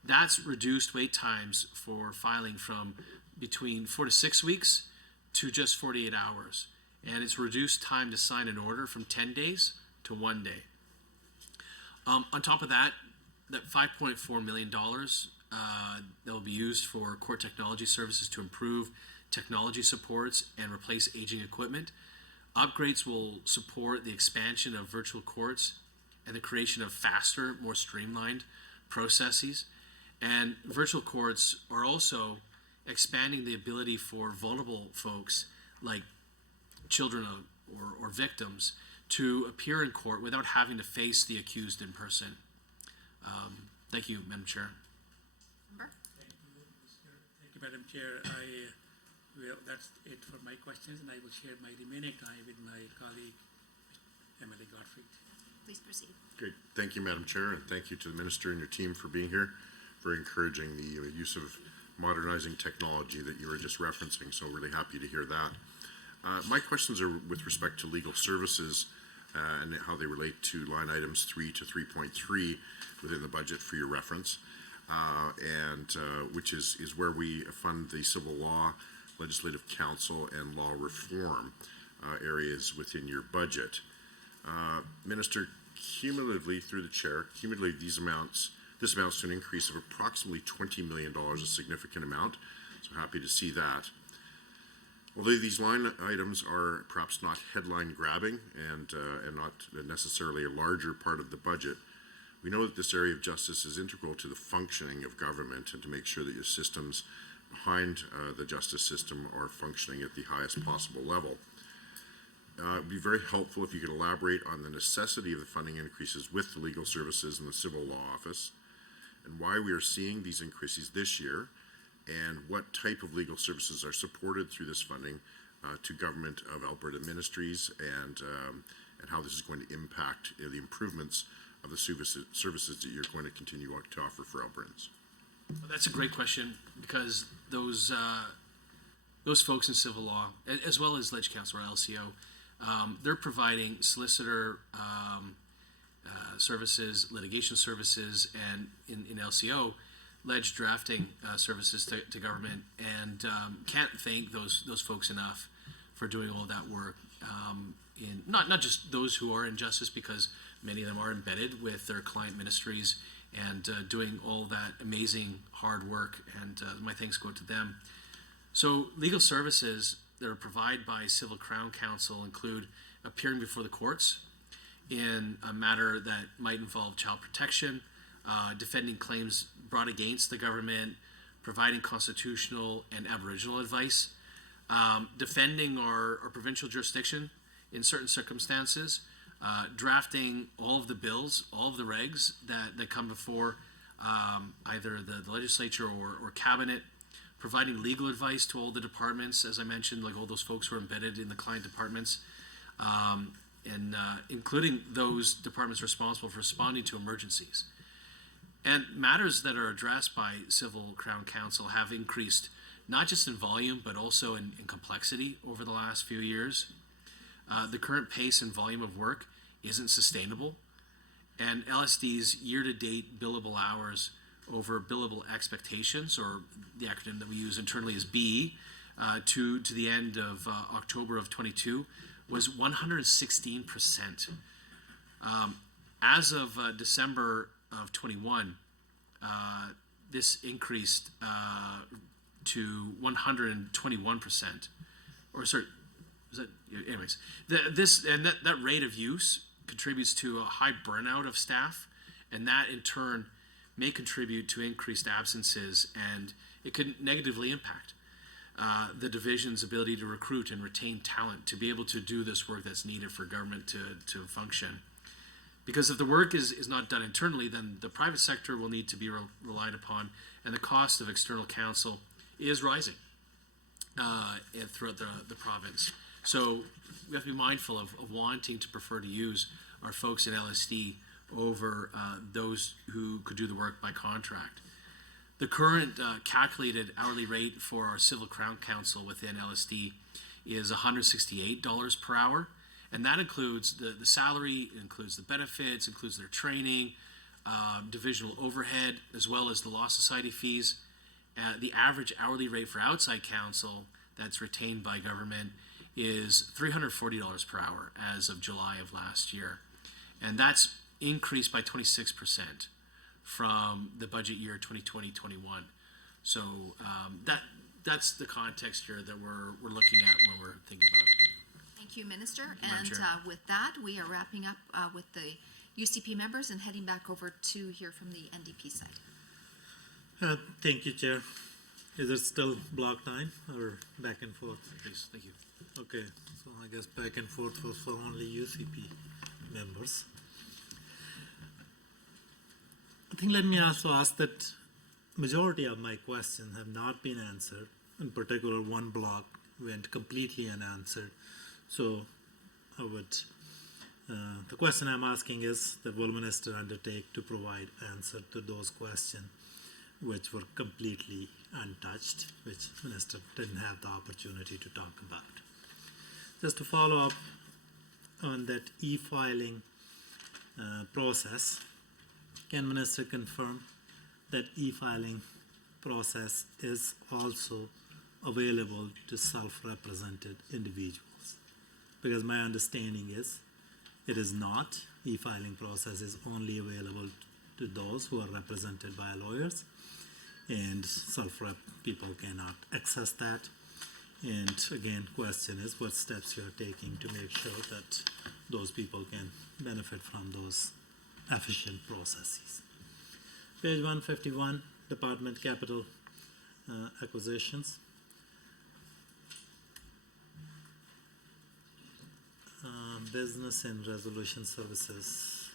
That's reduced wait times for filing from between 4 to 6 weeks to just 48 hours. And it's reduced time to sign an order from 10 days to 1 day. On top of that, that $5.4 million that will be used for court technology services to improve technology supports and replace aging equipment. Upgrades will support the expansion of virtual courts and the creation of faster, more streamlined processes. And virtual courts are also expanding the ability for vulnerable folks like children or victims to appear in court without having to face the accused in person. Thank you, Madam Chair. Member? Thank you, Madam Chair. That's it for my questions, and I will share my remaining time with my colleague, Emily Gottfried. Please proceed. Great. Thank you, Madam Chair, and thank you to the Minister and your team for being here, for encouraging the use of modernizing technology that you were just referencing, so really happy to hear that. My questions are with respect to legal services and how they relate to line items 3 to 3.3 within the budget for your reference, which is where we fund the civil law, legislative council, and law reform areas within your budget. Minister, cumulatively through the chair, this amounts to an increase of approximately $20 million, a significant amount, so happy to see that. Although these line items are perhaps not headline grabbing and not necessarily a larger part of the budget, we know that this area of justice is integral to the functioning of government and to make sure that your systems behind the justice system are functioning at the highest possible level. It'd be very helpful if you could elaborate on the necessity of the funding increases with the legal services and the civil law office, and why we are seeing these increases this year, and what type of legal services are supported through this funding to Government of Alberta Ministries, and how this is going to impact the improvements of the services that you're going to continue to offer for Albertans. Well, that's a great question, because those folks in civil law, as well as Ledge Council or LCO, they're providing solicitor services, litigation services, and in LCO, ledge drafting services to government, and can't thank those folks enough for doing all that work. In not just those who are in justice, because many of them are embedded with their client ministries and doing all that amazing hard work, and my thanks go to them. So legal services that are provided by Civil Crown Counsel include appearing before the courts in a matter that might involve child protection, defending claims brought against the government, providing constitutional and Aboriginal advice, defending our provincial jurisdiction in certain circumstances, drafting all of the bills, all of the regs that come before either the legislature or cabinet, providing legal advice to all the departments, as I mentioned, like all those folks who are embedded in the client departments, and including those departments responsible for responding to emergencies. And matters that are addressed by Civil Crown Counsel have increased not just in volume, but also in complexity over the last few years. The current pace and volume of work isn't sustainable, and LSD's year-to-date billable hours over billable expectations, or the acronym that we use internally is BE, to the end of October of 22 was 116%. As of December of 21, this increased to 121%. Or sorry, was that, anyways, that rate of use contributes to a high burnout of staff, and that in turn may contribute to increased absences, and it could negatively impact the division's ability to recruit and retain talent to be able to do this work that's needed for government to function. Because if the work is not done internally, then the private sector will need to be relied upon, and the cost of external counsel is rising throughout the province. So we have to be mindful of wanting to prefer to use our folks in LSD over those who could do the work by contract. The current calculated hourly rate for our Civil Crown Counsel within LSD is $168 per hour, and that includes the salary, it includes the benefits, includes their training, divisional overhead, as well as the Law Society fees. The average hourly rate for outside counsel that's retained by government is $340 per hour as of July of last year. And that's increased by 26% from the budget year 2020-21. So that's the context here that we're looking at when we're thinking about it. Thank you, Minister. Madam And Chair. with that, we are wrapping up with the UCP members and heading back over to hear from the NDP side. Thank you, Chair. Is it still block time or back and forth? Please, thank you. Okay, so I guess back and forth was for only UCP members. I think let me also ask that majority of my questions have not been answered. In particular, one block went completely unanswered. So I would, the question I'm asking is that will Minister undertake to provide answer to those questions which were completely untouched, which Minister didn't have the opportunity to talk about. Just to follow up on that e-filing process, can Minister confirm that e-filing process is also available to self-represented individuals? Because my understanding is it is not. E-filing process is only available to those who are represented by lawyers, and self-rep people cannot access that. And again, question is what steps you are taking to make sure that those people can benefit from those efficient processes. Page 151, Department Capital Acquisitions. Business and Resolution Services.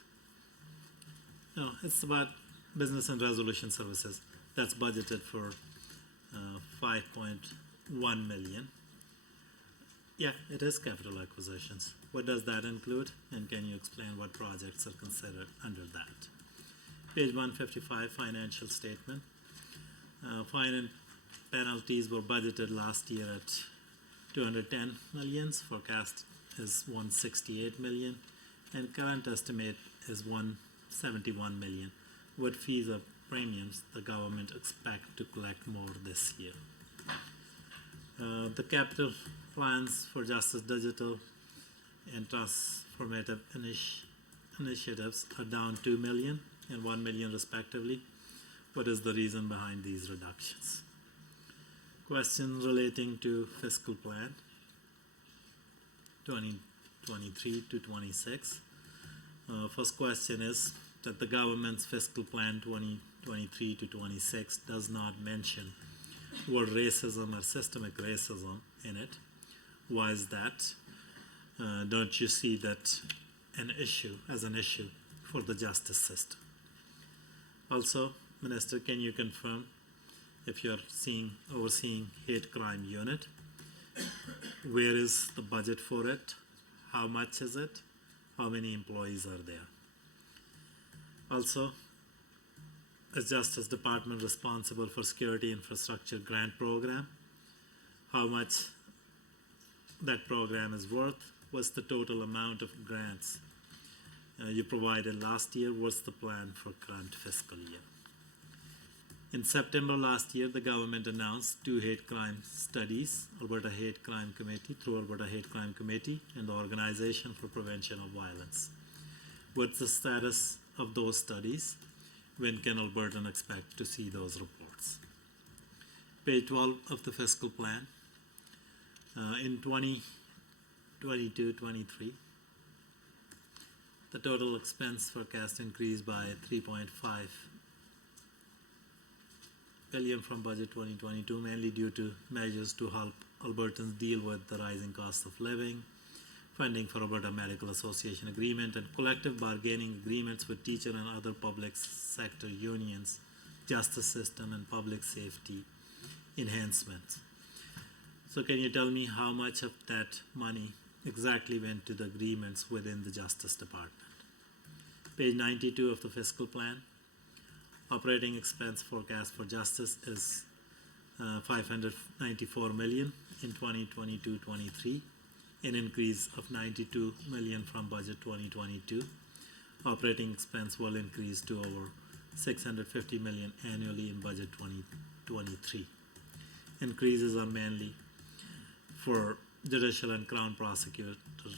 No, it's about Business and Resolution Services. That's budgeted for 5.1 million. Yeah, it is capital acquisitions. What does that include? And can you explain what projects are considered under that? Page 155, financial statement. Fine and penalties were budgeted last year at 210 millions. Forecast is 168 million. And current estimate is 171 million. What fees or premiums the government expect to collect more this year? The capital plans for Justice Digital and transformative initiatives are down 2 million and 1 million respectively. What is the reason behind these reductions? Question relating to fiscal plan 2023 to 26. First question is that the government's fiscal plan 2023 to 26 does not mention word racism or systemic racism in it. Why is that? Don't you see that as an issue for the justice system? Also, Minister, can you confirm if you're overseeing hate crime unit? Where is the budget for it? How much is it? How many employees are there? Also, is Justice Department responsible for Security Infrastructure Grant Program? How much that program is worth? What's the total amount of grants you provided last year? What's the plan for current fiscal year? In September last year, the government announced 2 hate crime studies, Alberta Hate Crime Committee, through Alberta Hate Crime Committee and the Organization for Prevention of Violence. What's the status of those studies? When can Albertan expect to see those reports? Page 12 of the fiscal plan. In 2022-23, the total expense forecast increased by 3.5 billion from budget 2022, mainly due to measures to help Albertans deal with the rising cost of living, funding for Alberta Medical Association agreement, and collective bargaining agreements with teacher and other public sector unions, justice system, and public safety enhancements. So can you tell me how much of that money exactly went to the agreements within the Justice Department? Page 92 of the fiscal plan. Operating expense forecast for justice is 594 million in 2022-23, an increase of 92 million from budget 2022. Operating expense will increase to over $650 million annually in budget 2023. Increases are mainly for judicial and crown prosecutor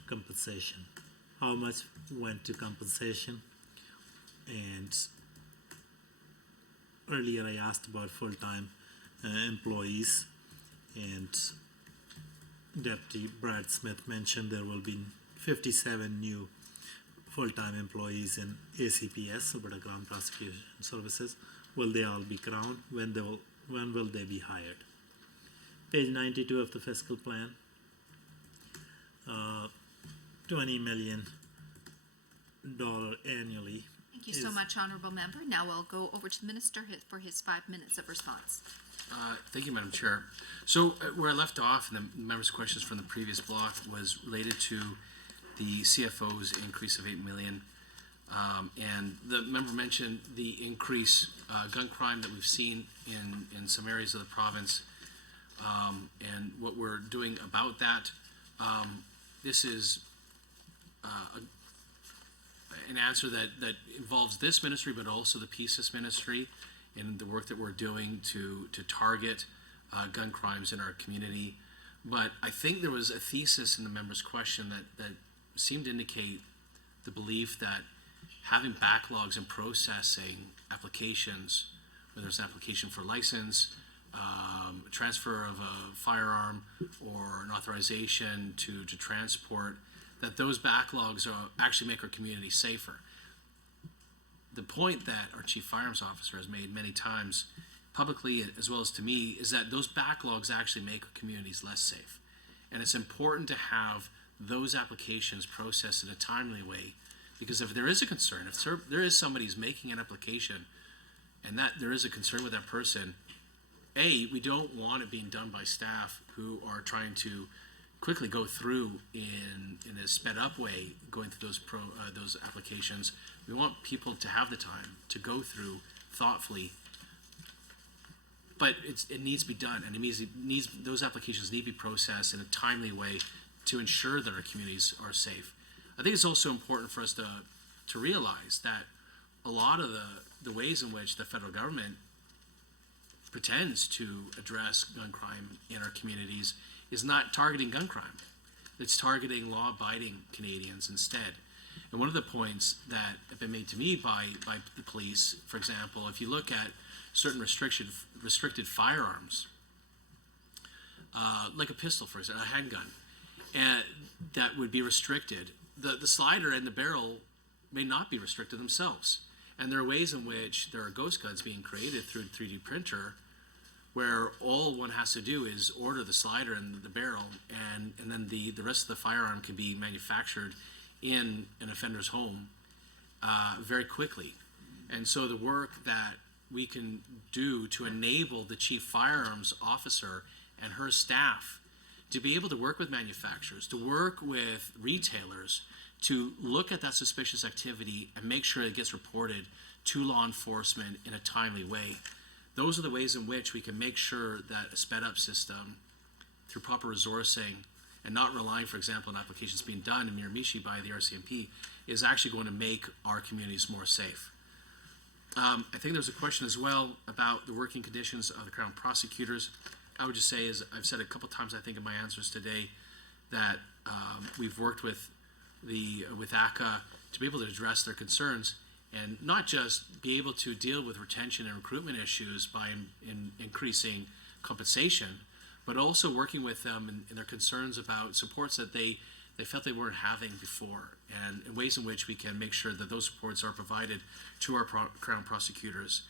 compensation. How much went to compensation? And earlier I asked about full-time employees, and Deputy Brad Smith mentioned there will be 57 new full-time employees in ACPS, Alberta Crown Prosecution Services. Will they all be crown? When will they be hired? Page 92 of the fiscal plan. $20 million annually. Thank you so much, Honorable Member. Now I'll go over to the Minister for his 5 minutes of response. Thank you, Madam Chair. So where I left off in the members' questions from the previous block was related to the CFO's increase of $8 million. And the member mentioned the increase gun crime that we've seen in some areas of the province, and what we're doing about that. This is an answer that involves this ministry, but also the PCIS ministry, and the work that we're doing to target gun crimes in our community. But I think there was a thesis in the member's question that seemed to indicate the belief that having backlogs in processing applications, whether it's an application for license, transfer of a firearm, or an authorization to transport, that those backlogs actually make our community safer. The point that our Chief Firearms Officer has made many times, publicly as well as to me, is that those backlogs actually make our communities less safe. And it's important to have those applications processed in a timely way, because if there is a concern, if there is somebody who's making an application and that there is a concern with that person, we don't want it being done by staff who are trying to quickly go through in a sped up way, going through those applications. We want people to have the time to go through thoughtfully, but it needs to be done, and those applications need to be processed in a timely way to ensure that our communities are safe. I think it's also important for us to realize that a lot of the ways in which the federal government pretends to address gun crime in our communities is not targeting gun crime. It's targeting law-abiding Canadians instead. And one of the points that have been made to me by the police, for example, if you look at certain restricted firearms, like a pistol, for example, a handgun, and that would be restricted, the slider and the barrel may not be restricted themselves. And there are ways in which there are ghost guns being created through 3D printer, where all one has to do is order the slider and the barrel, and then the rest of the firearm can be manufactured in an offender's home very quickly. And so the work that we can do to enable the Chief Firearms Officer and her staff to be able to work with manufacturers, to work with retailers, to look at that suspicious activity and make sure it gets reported to law enforcement in a timely way. Those are the ways in which we can make sure that a sped up system, through proper resourcing and not relying, for example, on applications being done in Miramichi by the RCMP, is actually going to make our communities more safe. I think there's a question as well about the working conditions of the Crown prosecutors. I would just say, as I've said a couple times, I think in my answers today, that we've worked with ACA to be able to address their concerns, and not just be able to deal with retention and recruitment issues by increasing compensation, but also working with them in their concerns about supports that they felt they weren't having before, and ways in which we can make sure that those supports are provided to our Crown prosecutors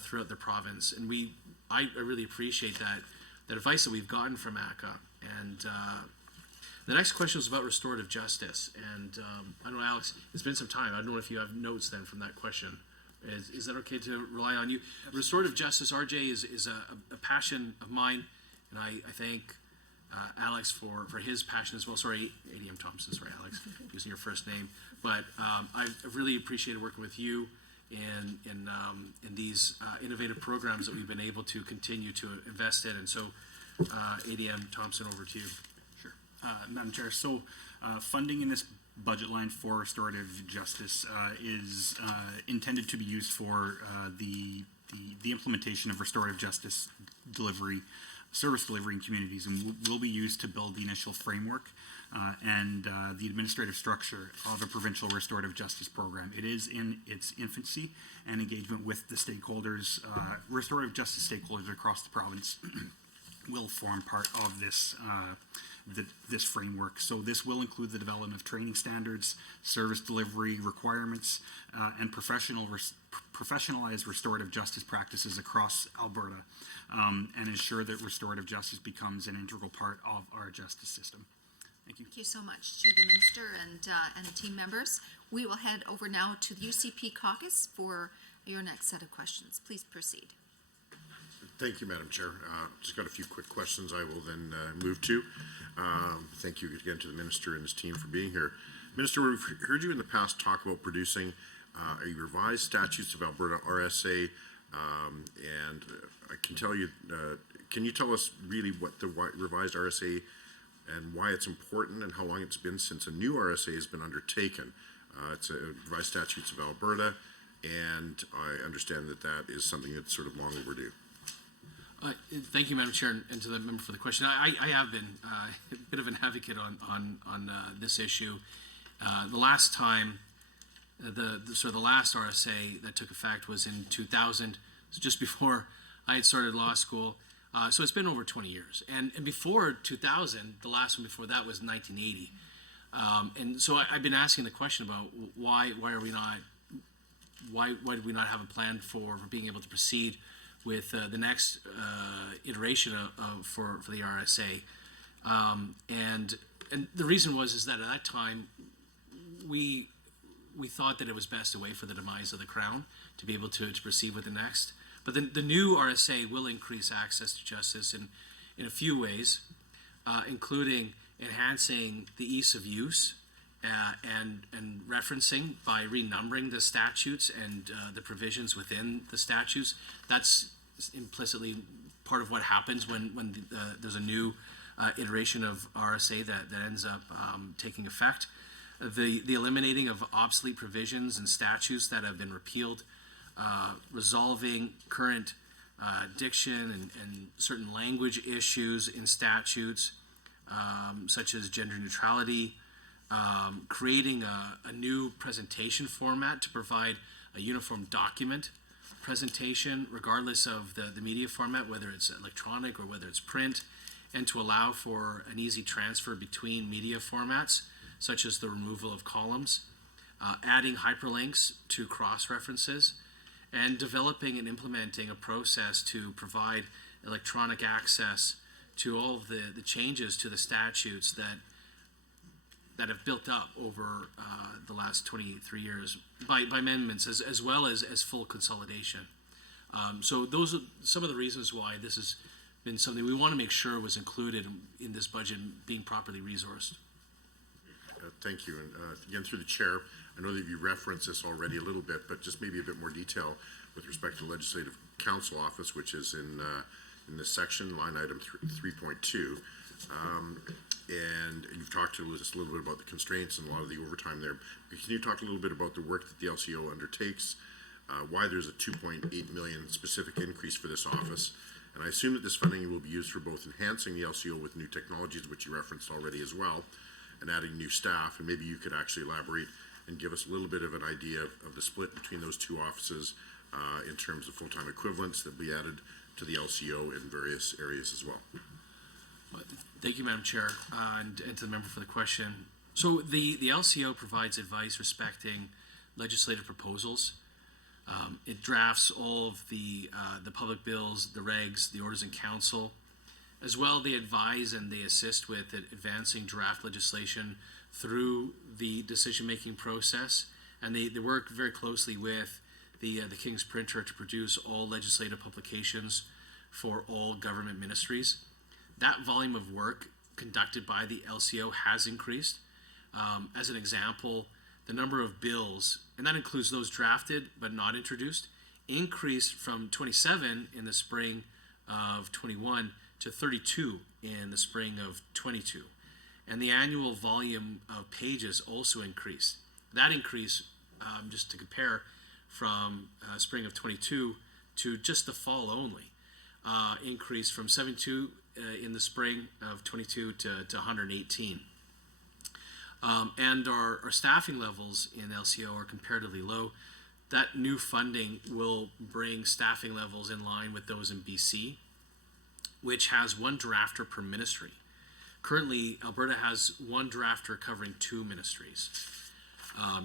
throughout the province. And I really appreciate that advice that we've gotten from ACA. And the next question was about restorative justice. And I don't know, Alex, it's been some time. I don't know if you have notes then from that question. Is that okay to rely on you? Restorative justice, RJ, is a passion of mine. And I thank Alex for his passion as well. Sorry, ADM Thompson, sorry, Alex, using your first name. But I've really appreciated working with you in these innovative programs that we've been able to continue to invest in. And so, ADM Thompson, over to you. Madam Chair, so funding in this budget line for restorative justice is intended to be used for the implementation of restorative justice delivery, service delivery in communities, and will be used to build the initial framework and the administrative structure of a provincial restorative justice program. It is in its infancy, and engagement with the stakeholders, restorative justice stakeholders across the province will form part of this this framework. So this will include the development of training standards, service delivery requirements, and professionalized restorative justice practices across Alberta, and ensure that restorative justice becomes an integral part of our justice system. Thank you. Thank you so much to the minister and the team members. We will head over now to the UCP caucus for your next set of questions. Please proceed. Thank you, Madam Chair. Just got a few quick questions I will then move to. Thank you again to the Minister and his team for being here. Minister, we've heard you in the past talk about producing a revised statutes of Alberta RSA, and I can tell you, can you tell us really what the revised RSA and why it's important and how long it's been since a new RSA has been undertaken? It's a revised statutes of Alberta, and I understand that that is something that's sort of long overdue. Thank you, Madam Chair, and to the member for the question. I have been a bit of an advocate on this issue. The last time, the last RSA that took effect was in 2000, so just before I had started law school. So it's been over 20 years. And before 2000, the last one before that was 1980. And so I've been asking the question about why did we not have a plan for being able to proceed with the next iteration for the RSA, and the reason is that at that time we thought that it was best to wait for the demise of the Crown to be able to proceed with the next. But the new RSA will increase access to justice in a few ways, including enhancing the ease of use and referencing by renumbering the statutes and the provisions within the statutes. That's implicitly part of what happens when there's a new iteration of RSA that ends up taking effect. The eliminating of obsolete provisions and statutes that have been repealed, resolving current diction and certain language issues in statutes, such as gender neutrality, creating a new presentation format to provide a uniform document presentation regardless of the media format, whether it's electronic or whether it's print, and to allow for an easy transfer between media formats, such as the removal of columns, adding hyperlinks to cross-references, and developing and implementing a process to provide electronic access to all of the changes to the statutes that have built up over the last 23 years by amendments as well as full consolidation. So those are some of the reasons why this has been something we want to make sure was included in this budget being properly resourced. Thank you. And again, through the chair, I know that you referenced this already a little bit, but just maybe a bit more detail with respect to the Legislative Council Office, which is in this section, line item 3.2. And you've talked to us a little bit about the constraints and a lot of the overtime there. Can you talk a little bit about the work that the LCO undertakes, why there's a $2.8 million specific increase for this office? And I assume that this funding will be used for both enhancing the LCO with new technologies, which you referenced already as well, and adding new staff. And maybe you could actually elaborate and give us a little bit of an idea of the split between those two offices in terms of full-time equivalents that will be added to the LCO in various areas as well. Thank you, Madam Chair, and to the member for the question. So the LCO provides advice respecting legislative proposals. It drafts all of the public bills, the regs, the orders in council. As well, they advise and they assist with advancing draft legislation through the decision-making process, and they work very closely with the King's Printer to produce all legislative publications for all government ministries. That volume of work conducted by the LCO has increased. As an example, the number of bills, and that includes those drafted but not introduced, increased from 27 in the spring of 21 to 32 in the spring of 22. and the annual volume of pages also increased. That increase, just to compare, from spring of 22 to just the fall only, increased from 72 in the spring of 22 to 118. And our staffing levels in LCO are comparatively low. That new funding will bring staffing levels in line with those in BC, which has one drafter per ministry. Currently, Alberta has one drafter covering 2 ministries,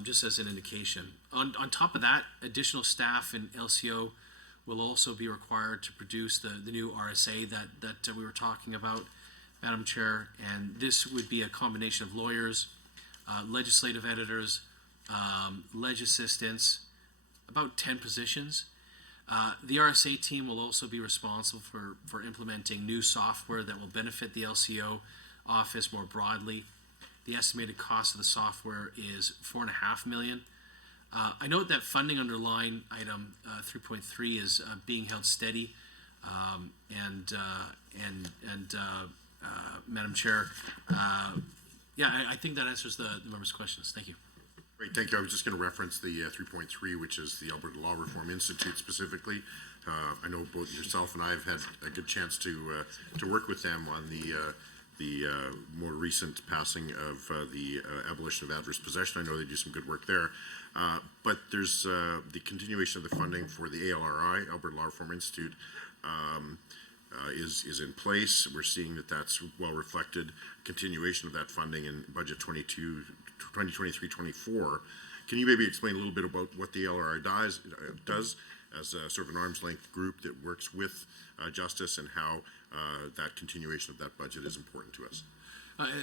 just as an indication. On top of that, additional staff in LCO will also be required to produce the new RSA that we were talking about, Madam Chair, and this would be a combination of lawyers, legislative editors, ledge assistants, about 10 positions. The RSA team will also be responsible for implementing new software that will benefit the LCO office more broadly. The estimated cost of the software is $4.5 million. I note that funding under line item 3.3 is being held steady, Madam Chair, I think that answers the members' questions. Thank you. Great, thank you. I was just going to reference the 3.3, which is the Alberta Law Reform Institute specifically. I know both yourself and I have had a good chance to work with them on the more recent passing of the abolition of adverse possession. I know they do some good work there. But there's the continuation of the funding for the ALRI, Alberta Law Reform Institute, is in place. We're seeing that that's well reflected. Continuation of that funding in budget 2023-24. Can you maybe explain a little bit about what the LRI does as a sort of an arm's length group that works with Justice, and how that continuation of that budget is important to us?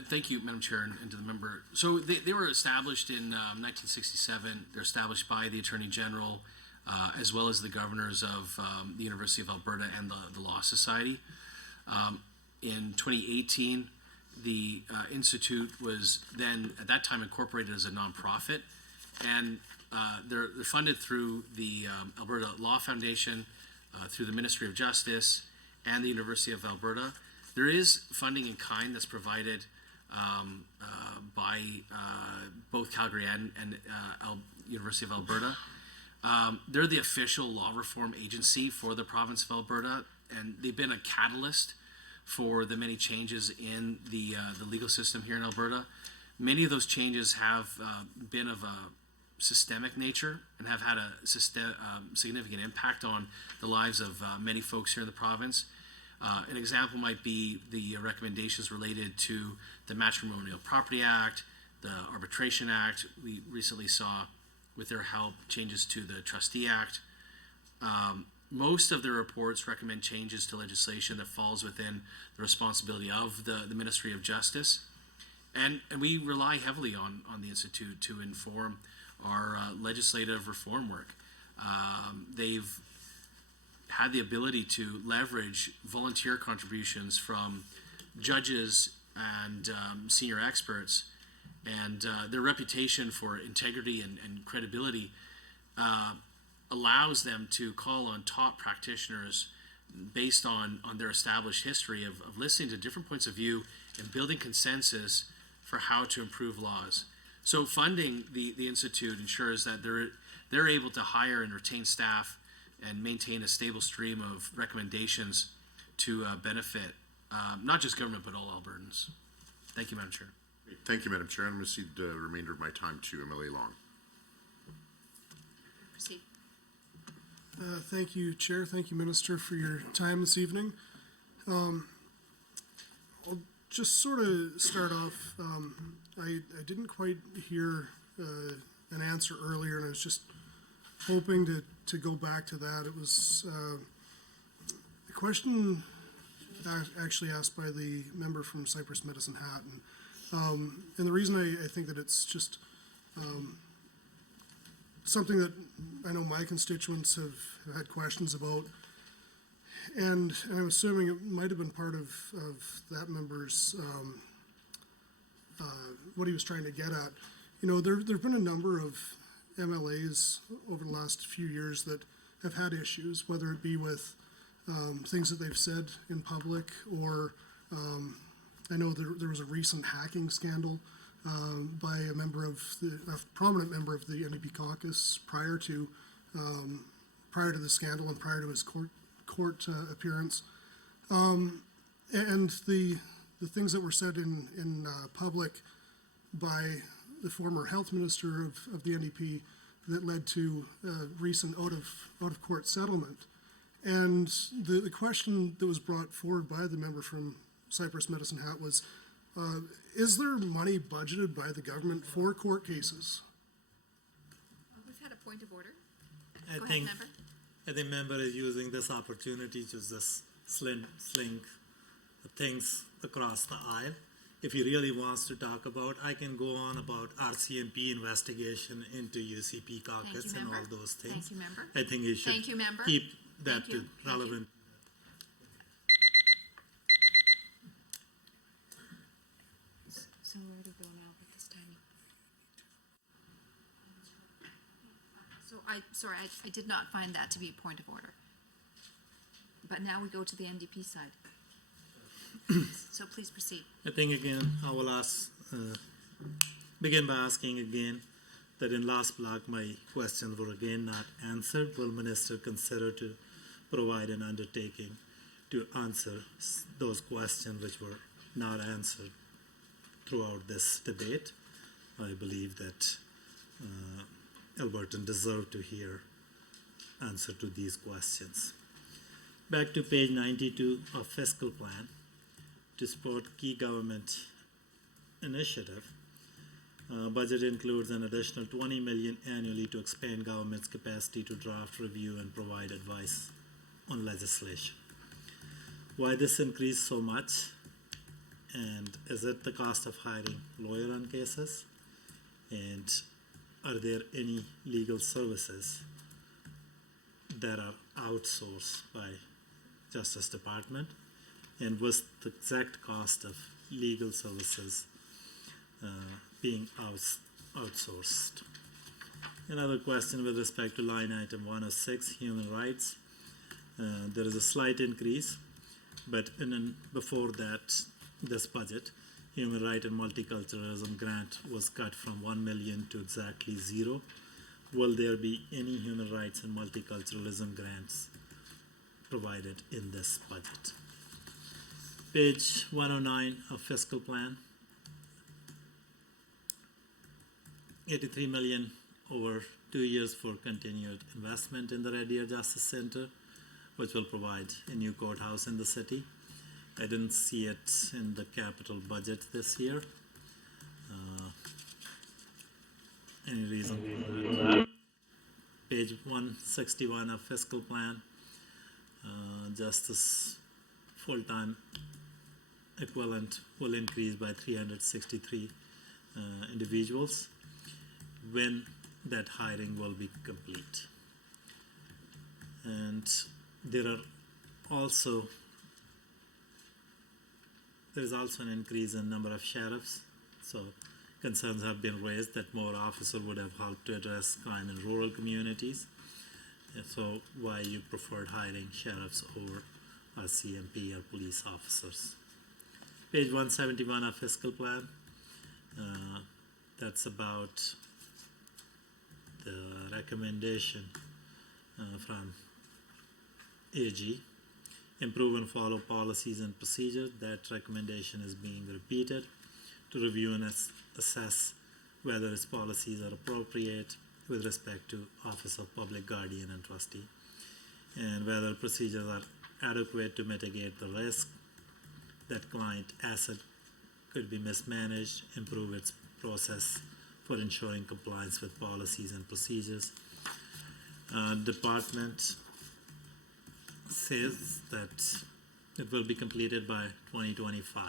Thank you, Madam Chair, and to the member. So they were established in 1967. They're established by the Attorney General, as well as the governors of the University of Alberta and the Law Society. In 2018, the Institute was then, at that time, incorporated as a nonprofit, and they're funded through the Alberta Law Foundation, through the Ministry of Justice, and the University of Alberta. There is funding in kind that's provided by both Calgary and University of Alberta. They're the official law reform agency for the province of Alberta, and they've been a catalyst for the many changes in the legal system here in Alberta. Many of those changes have been of a systemic nature and have had a significant impact on the lives of many folks here in the province. An example might be the recommendations related to the Matrimonial Property Act, the Arbitration Act. We recently saw, with their help, changes to the Trustee Act. Most of the reports recommend changes to legislation that falls within the responsibility of the Ministry of Justice. And we rely heavily on the Institute to inform our legislative reform work. They've had the ability to leverage volunteer contributions from judges and senior experts, and their reputation for integrity and credibility allows them to call on top practitioners based on their established history of listening to different points of view and building consensus for how to improve laws. So funding the Institute ensures that they're able to hire and retain staff and maintain a stable stream of recommendations to benefit not just government but all Albertans. Thank you, Madam Chair. Thank you, Madam Chair. I'm going to cede the remainder of my time to MLA Long. Proceed. Thank you, Chair. Thank you, Minister, for your time this evening. I'll just sort of start off. I didn't quite hear an answer earlier, and I was just hoping to go back to that. It was the question actually asked by the member from Cypress Medicine Hat, and the reason I think that it's just something that I know my constituents have had questions about, and I'm assuming it might have been part of that member's what he was trying to get at. You know, there've been a number of MLAs over the last few years that have had issues, whether it be with things that they've said in public or I know there was a recent hacking scandal by a prominent member of the NDP caucus prior to the scandal and prior to his court appearance. And the things that were said in public by the former health minister of the NDP that led to a recent out of court settlement. And the question that was brought forward by the member from Cypress Medicine Hat was, is there money budgeted by the government for court cases? We've had a point of order. I Go think, ahead, member. I think member is using this opportunity to just sling things across the aisle. If he really wants to talk about, I can go on about RCMP investigation into UCP caucus and all member. those things. Thank you, member. I think he should Thank you, member. keep that Thank you. to relevant. So where to go now with this timing? So I did not find that to be a point of order. But now we go to the NDP side. So please proceed. I think again, I will begin by asking again that in last block my questions were again not answered. Will Minister consider to provide an undertaking to answer those questions which were not answered throughout this debate? I believe that Albertan deserved to hear answer to these questions. Back to page 92 of fiscal plan. To support key government initiative, budget includes an additional $20 million annually to expand government's capacity to draft, review, and provide advice on legislation. Why this increase so much? And is it the cost of hiring lawyer on cases? And are there any legal services that are outsourced by Justice Department? And was the exact cost of legal services being outsourced? Another question with respect to line item 106, human rights. There is a slight increase, but before that, this budget, human right and multiculturalism grant was cut from 1 million to exactly 0. Will there be any human rights and multiculturalism grants provided in this budget? Page 109 of fiscal plan, 83 million over 2 years for continued investment in the Red Deer Justice Center, which will provide a new courthouse in the city. I didn't see it in the capital budget this year. Any reason for that? Page 161 of fiscal plan, justice full-time equivalent will increase by 363 individuals when that hiring will be complete. And there is also an increase in number of sheriffs, so concerns have been raised that more officers would have helped to address crime in rural communities. So why you preferred hiring sheriffs over CMP or police officers? Page 171 of fiscal plan, that's about the recommendation from AG, improve and follow policies and procedures. That recommendation is being repeated to review and assess whether its policies are appropriate with respect to Office of Public Guardian and Trustee, and whether procedures are adequate to mitigate the risk that client asset could be mismanaged, improve its process for ensuring compliance with policies and procedures. Department says that it will be completed by 2025.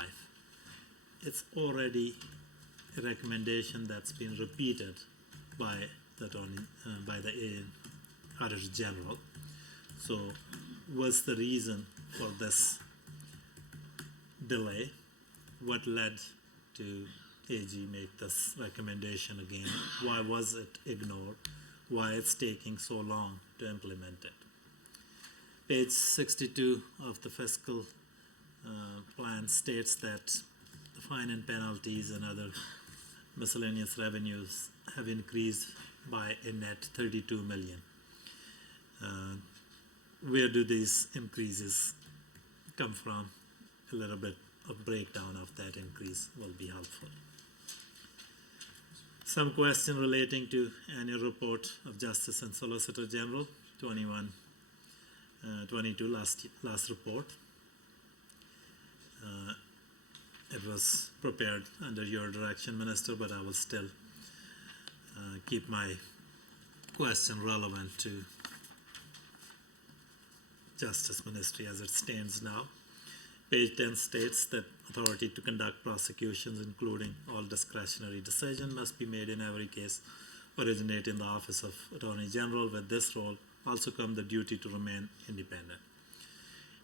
It's already a recommendation that's been repeated by the Auditor General. So what's the reason for this delay? What led to AG make this recommendation again? Why was it ignored? Why it's taking so long to implement it? Page 62 of the fiscal plan states that fine and penalties and other miscellaneous revenues have increased by a net 32 million. Where do these increases come from? A little bit of breakdown of that increase will be helpful. Some question relating to annual report of Justice and Solicitor General 21-22 last report. It was prepared under your direction, Minister, but I will still keep my question relevant to Justice Ministry as it stands now. Page 10 states that authority to conduct prosecutions, including all discretionary decision, must be made in every case originate in the Office of Attorney General. With this role also come the duty to remain independent.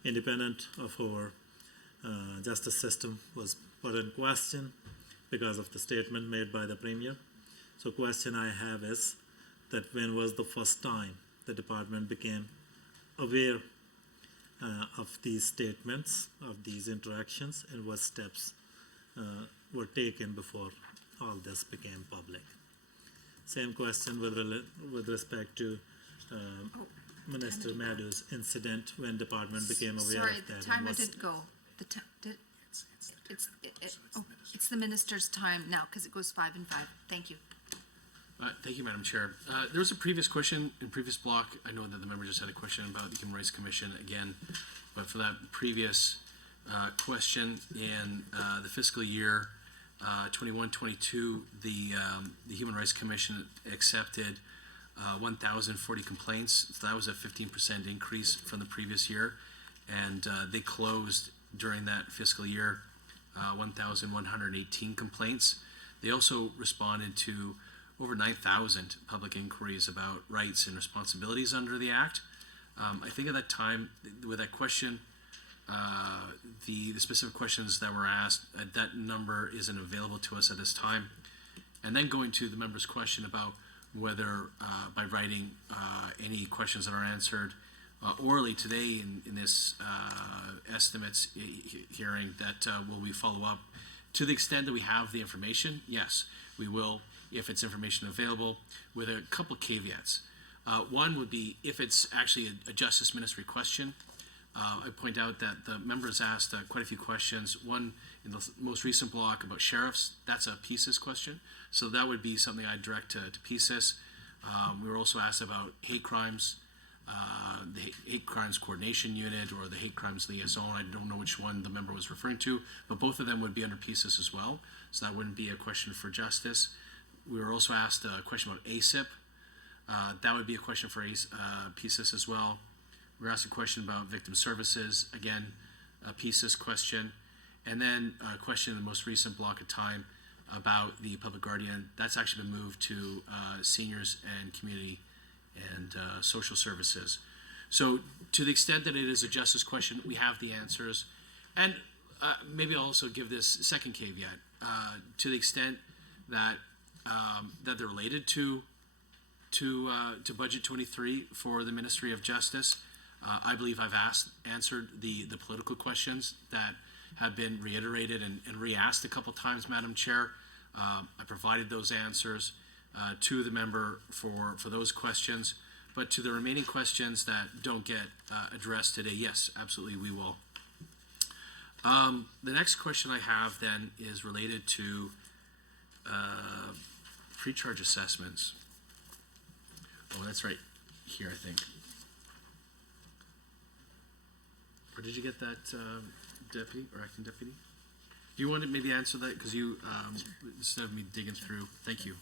Independent of our justice system was put in question because of the statement made by the Premier. So question I have is that when was the first time the department became aware of these statements, of these interactions, and what steps were taken before all this became public? Same question with respect to Minister Madhu's incident when department became aware Sorry, of that. the timer and was- didn't go. It's the minister's time now, because it goes 5 and 5. Thank you. Thank you, Madam Chair. There was a previous question in previous block. I know that the member just had a question about the Human Rights Commission again, but for that previous question in the fiscal year 21-22, the Human Rights Commission accepted 1,040 complaints. So that was a 15% increase from the previous year, and they closed during that fiscal year 1,118 complaints. They also responded to over 9,000 public inquiries about rights and responsibilities under the Act. I think at that time, with that question, the specific questions that were asked, that number isn't available to us at this time. And then going to the member's question about whether by writing any questions that are answered orally today in this estimates hearing, that will we follow up to the extent that we have the information? Yes, we will, if it's information available, with a couple of caveats. One would be if it's actually a Justice Ministry question. I point out that the members asked quite a few questions. One in the most recent block about sheriffs, that's a PCIS question. So that would be something I'd direct to PCIS. We were also asked about hate crimes, the Hate Crimes Coordination Unit or the Hate Crimes Liaison. I don't know which one the member was referring to, but both of them would be under PCIS as well. So that wouldn't be a question for Justice. We were also asked a question about ASIP. That would be a question for PCIS as well. We were asked a question about victim services, again, a PCIS question. And then a question in the most recent block of time about the public guardian. That's actually been moved to seniors and community and social services. So to the extent that it is a justice question, we have the answers. And maybe I'll also give this second caveat. To the extent that that they're related to Budget 23 for the Ministry of Justice, I believe I've answered the political questions that have been reiterated and re-asked a couple times, Madam Chair. I provided those answers to the member for those questions. But to the remaining questions that don't get addressed today, yes, absolutely, we will. The next question I have then is related to pre-charge assessments. Oh, that's right here, I think. Or did you get that, deputy or acting deputy? Do you want to maybe answer that? Because you, instead of me digging through, thank you.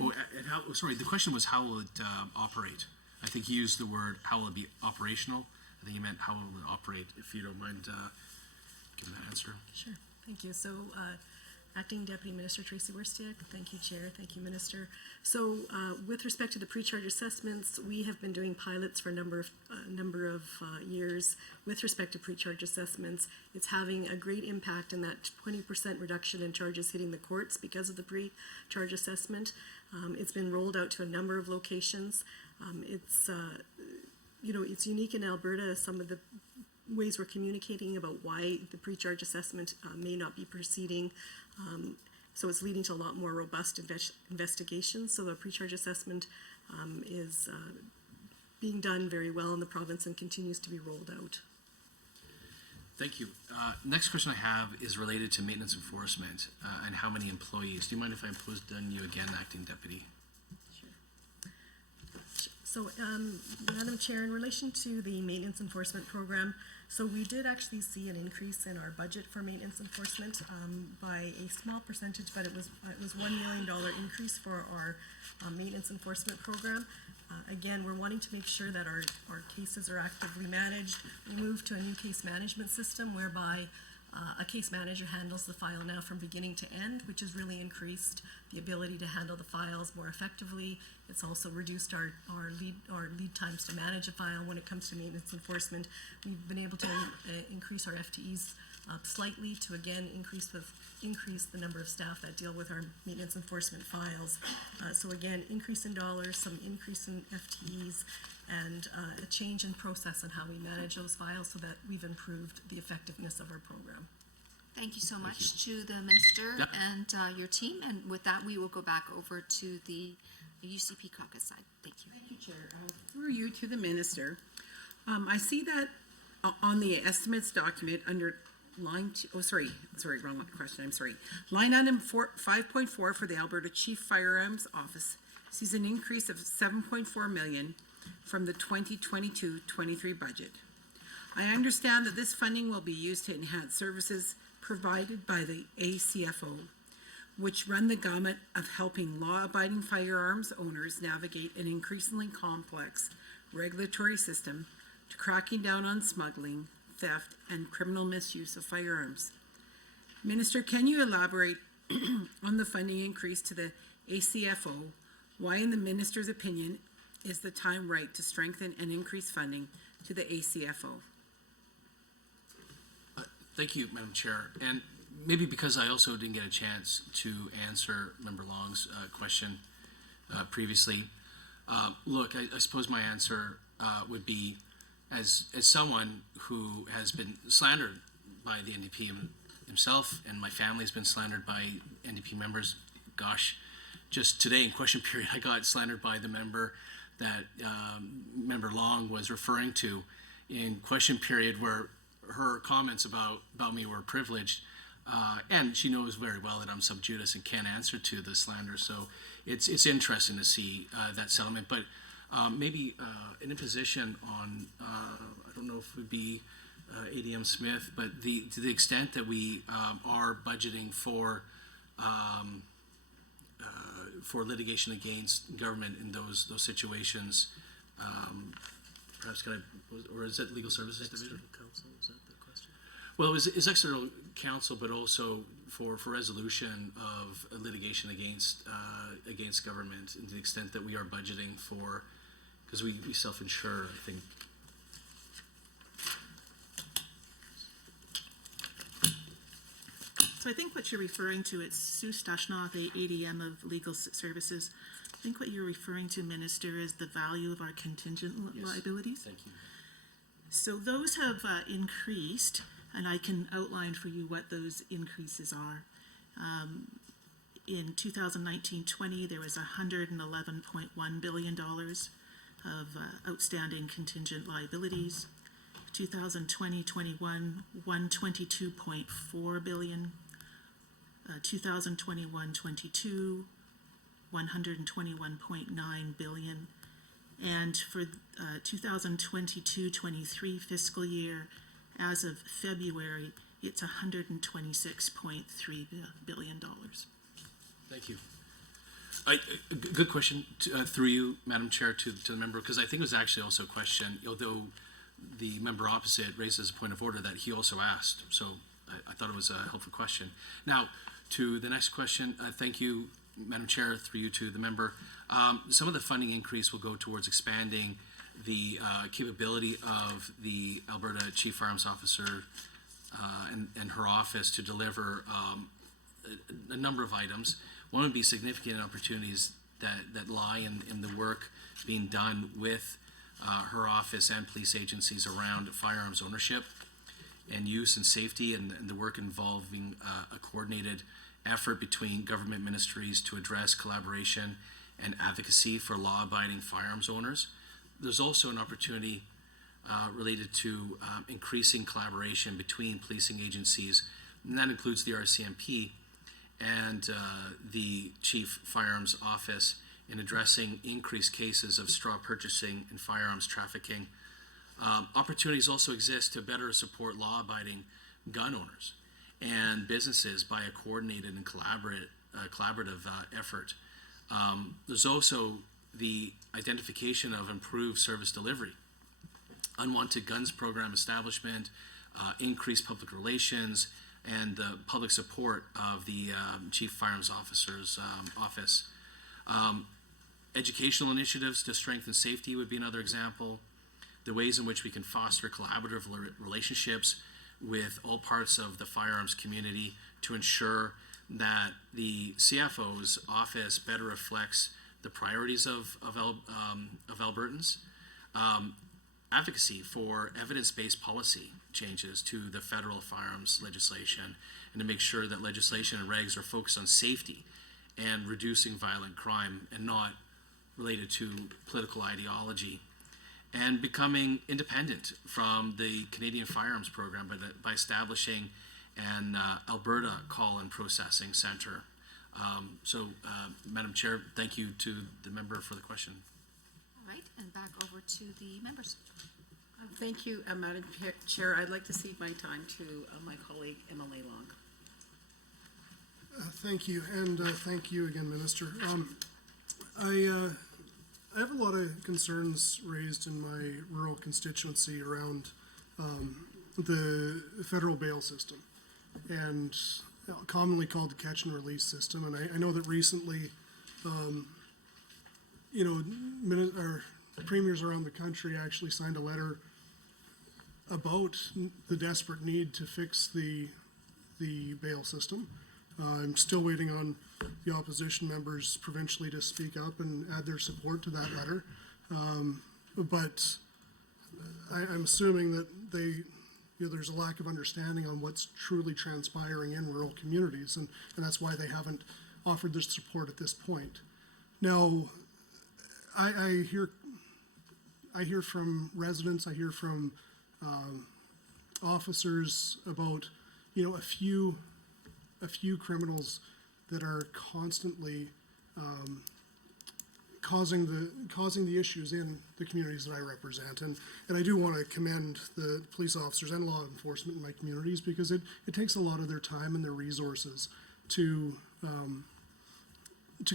Oh, and how, sorry, the question was how will it operate? I think he used the word, how will it be operational? I think he meant how will it operate, if you don't mind giving that answer. Sure, thank you. So, Acting Deputy Minister Tracy Werstiak, thank you, Chair, thank you, Minister. So, with respect to the pre-charge assessments, we have been doing pilots for a number of years with respect to pre-charge assessments. It's having a great impact in that 20% reduction in charges hitting the courts because of the pre-charge assessment. It's been rolled out to a number of locations. It's unique in Alberta. Some of the ways we're communicating about why the pre-charge assessment may not be proceeding. So it's leading to a lot more robust investigations. So the pre-charge assessment is being done very well in the province and continues to be rolled out. Thank you. Next question I have is related to maintenance enforcement and how many employees. Do you mind if I impose on you again, Acting Deputy? So, Madam Chair, in relation to the maintenance enforcement program, so we did actually see an increase in our budget for maintenance enforcement by a small percentage, but it was $1 million increase for our maintenance enforcement program. Again, we're wanting to make sure that our cases are actively managed. We moved to a new case management system whereby a case manager handles the file now from beginning to end, which has really increased the ability to handle the files more effectively. It's also reduced our lead times to manage a file when it comes to maintenance enforcement. We've been able to increase our FTEs slightly to again increase the number of staff that deal with our maintenance enforcement files. So again, increase in dollars, some increase in FTEs, and a change in process on how we manage those files so that we've improved the effectiveness of our program. Thank you so much to the Minister Yep. and your team. And with that, we will go back over to the UCP caucus side. Thank you. Thank you, Chair. Through you to the Minister. I see that on the estimates document under line two, wrong question, I'm sorry. Line item 5.4 for the Alberta Chief Firearms Office sees an increase of 7.4 million from the 2022-23 budget. I understand that this funding will be used to enhance services provided by the ACFO, which run the gamut of helping law-abiding firearms owners navigate an increasingly complex regulatory system to cracking down on smuggling, theft, and criminal misuse of firearms. Minister, can you elaborate on the funding increase to the ACFO? Why, in the Minister's opinion, is the time right to strengthen and increase funding to the ACFO? Thank you, Madam Chair. And maybe because I also didn't get a chance to answer Member Long's question previously, look, I suppose my answer would be, as someone who has been slandered by the NDP himself, and my family has been slandered by NDP members. Gosh, just today in question period, I got slandered by the member that Member Long was referring to in question period, where her comments about me were privileged, and she knows very well that I'm sub judice and can't answer to the slander. So it's interesting to see that settlement, but maybe an imposition on I don't know if it would be ADM Smith, but to the extent that we are budgeting for litigation against government in those situations, perhaps or is it Legal Services Division? Council, is that the question? Well, it's external counsel, but also for resolution of litigation against government, and to the extent that we are budgeting for, because we self-insure, I think. So I think what you're referring to, it's Sue Stashnoff, ADM of Legal Services. I think what you're referring to, Minister, is the value of our contingent liabilities. Thank you. So those have increased, and I can outline for you what those increases are. In 2019-20, there was $111.1 billion of outstanding contingent liabilities. 2020-21, $122.4 billion. 2021-22, $121.9 billion. And for 2022-23 fiscal year, as of February, it's $126.3 billion. Thank you. Good question through you, Madam Chair, to the member, because I think it was actually also a question, although the member opposite raises a point of order that he also asked. So I thought it was a helpful question. Now, to the next question, thank you, Madam Chair, through you to the member. Some of the funding increase will go towards expanding the capability of the Alberta Chief Firearms Officer and her office to deliver a number of items. One would be significant opportunities that lie in the work being done with her office and police agencies around firearms ownership and use and safety, and the work involving a coordinated effort between government ministries to address collaboration and advocacy for law-abiding firearms owners. There's also an opportunity related to increasing collaboration between policing agencies, and that includes the RCMP and the Chief Firearms Office in addressing increased cases of straw purchasing and firearms trafficking. Opportunities also exist to better support law-abiding gun owners and businesses by a coordinated and collaborative effort. There's also the identification of improved service delivery, unwanted guns program establishment, increased public relations, and the public support of the Chief Firearms Officer's office. Educational initiatives to strengthen safety would be another example. The ways in which we can foster collaborative relationships with all parts of the firearms community to ensure that the CFO's office better reflects the priorities of Albertans. Advocacy for evidence-based policy changes to the federal firearms legislation, and to make sure that legislation and regs are focused on safety and reducing violent crime and not related to political ideology. And becoming independent from the Canadian Firearms Program by establishing an Alberta Call and Processing Centre. Madam Chair, thank you to the member for the question. All right, and back over to the members. Thank you, Madam Chair. I'd like to cede my time to my colleague, Emily Long. Thank you, and thank you again, Minister. I have a lot of concerns raised in my rural constituency around the federal bail system, and commonly called the catch and release system. And I know that recently, our premiers around the country actually signed a letter about the desperate need to fix the bail system. I'm still waiting on the opposition members provincially to speak up and add their support to that letter. But I'm assuming that there's a lack of understanding on what's truly transpiring in rural communities, and that's why they haven't offered their support at this point. Now, I hear from residents, I hear from officers about, a few criminals that are constantly causing the issues in the communities that I represent. And I do want to commend the police officers and law enforcement in my communities, because it takes a lot of their time and their resources to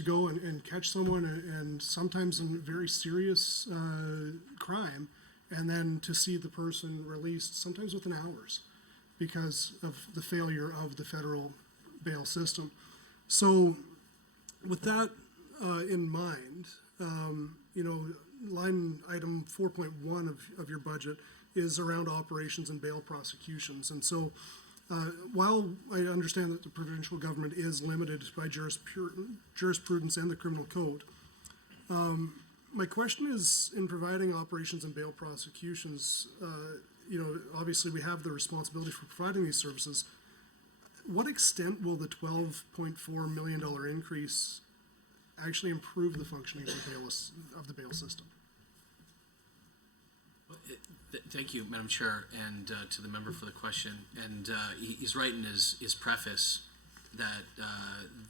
go and catch someone, and sometimes in very serious crime, and then to see the person released sometimes within hours because of the failure of the federal bail system. So with that in mind, line item 4.1 of your budget is around operations and bail prosecutions. And so while I understand that the provincial government is limited by jurisprudence and the criminal code, my question is, in providing operations and bail prosecutions, obviously we have the responsibility for providing these services. What extent will the $12.4 million increase actually improve the functioning of the bail system? Thank you, Madam Chair, and to the member for the question. And he's right in his preface that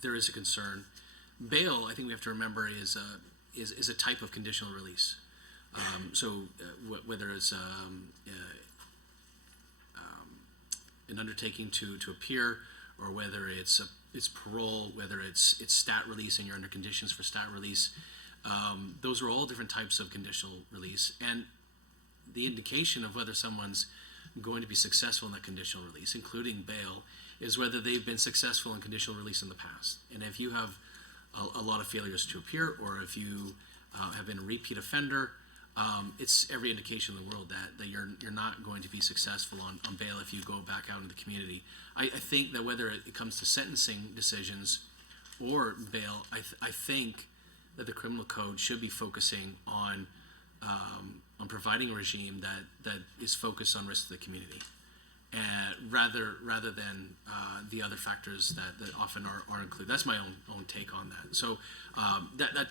there is a concern. Bail, I think we have to remember, is a type of conditional release. Whether it's an undertaking to appear, or whether it's parole, whether it's stat release and you're under conditions for stat release, those are all different types of conditional release. And the indication of whether someone's going to be successful in that conditional release, including bail, is whether they've been successful in conditional release in the past. And if you have a lot of failures to appear, or if you have been a repeat offender, it's every indication in the world that you're not going to be successful on bail if you go back out in the community. I think that whether it comes to sentencing decisions or bail, I think that the criminal code should be focusing on providing a regime that is focused on risk to the community, and rather than the other factors that often are included. That's my own take on that. So that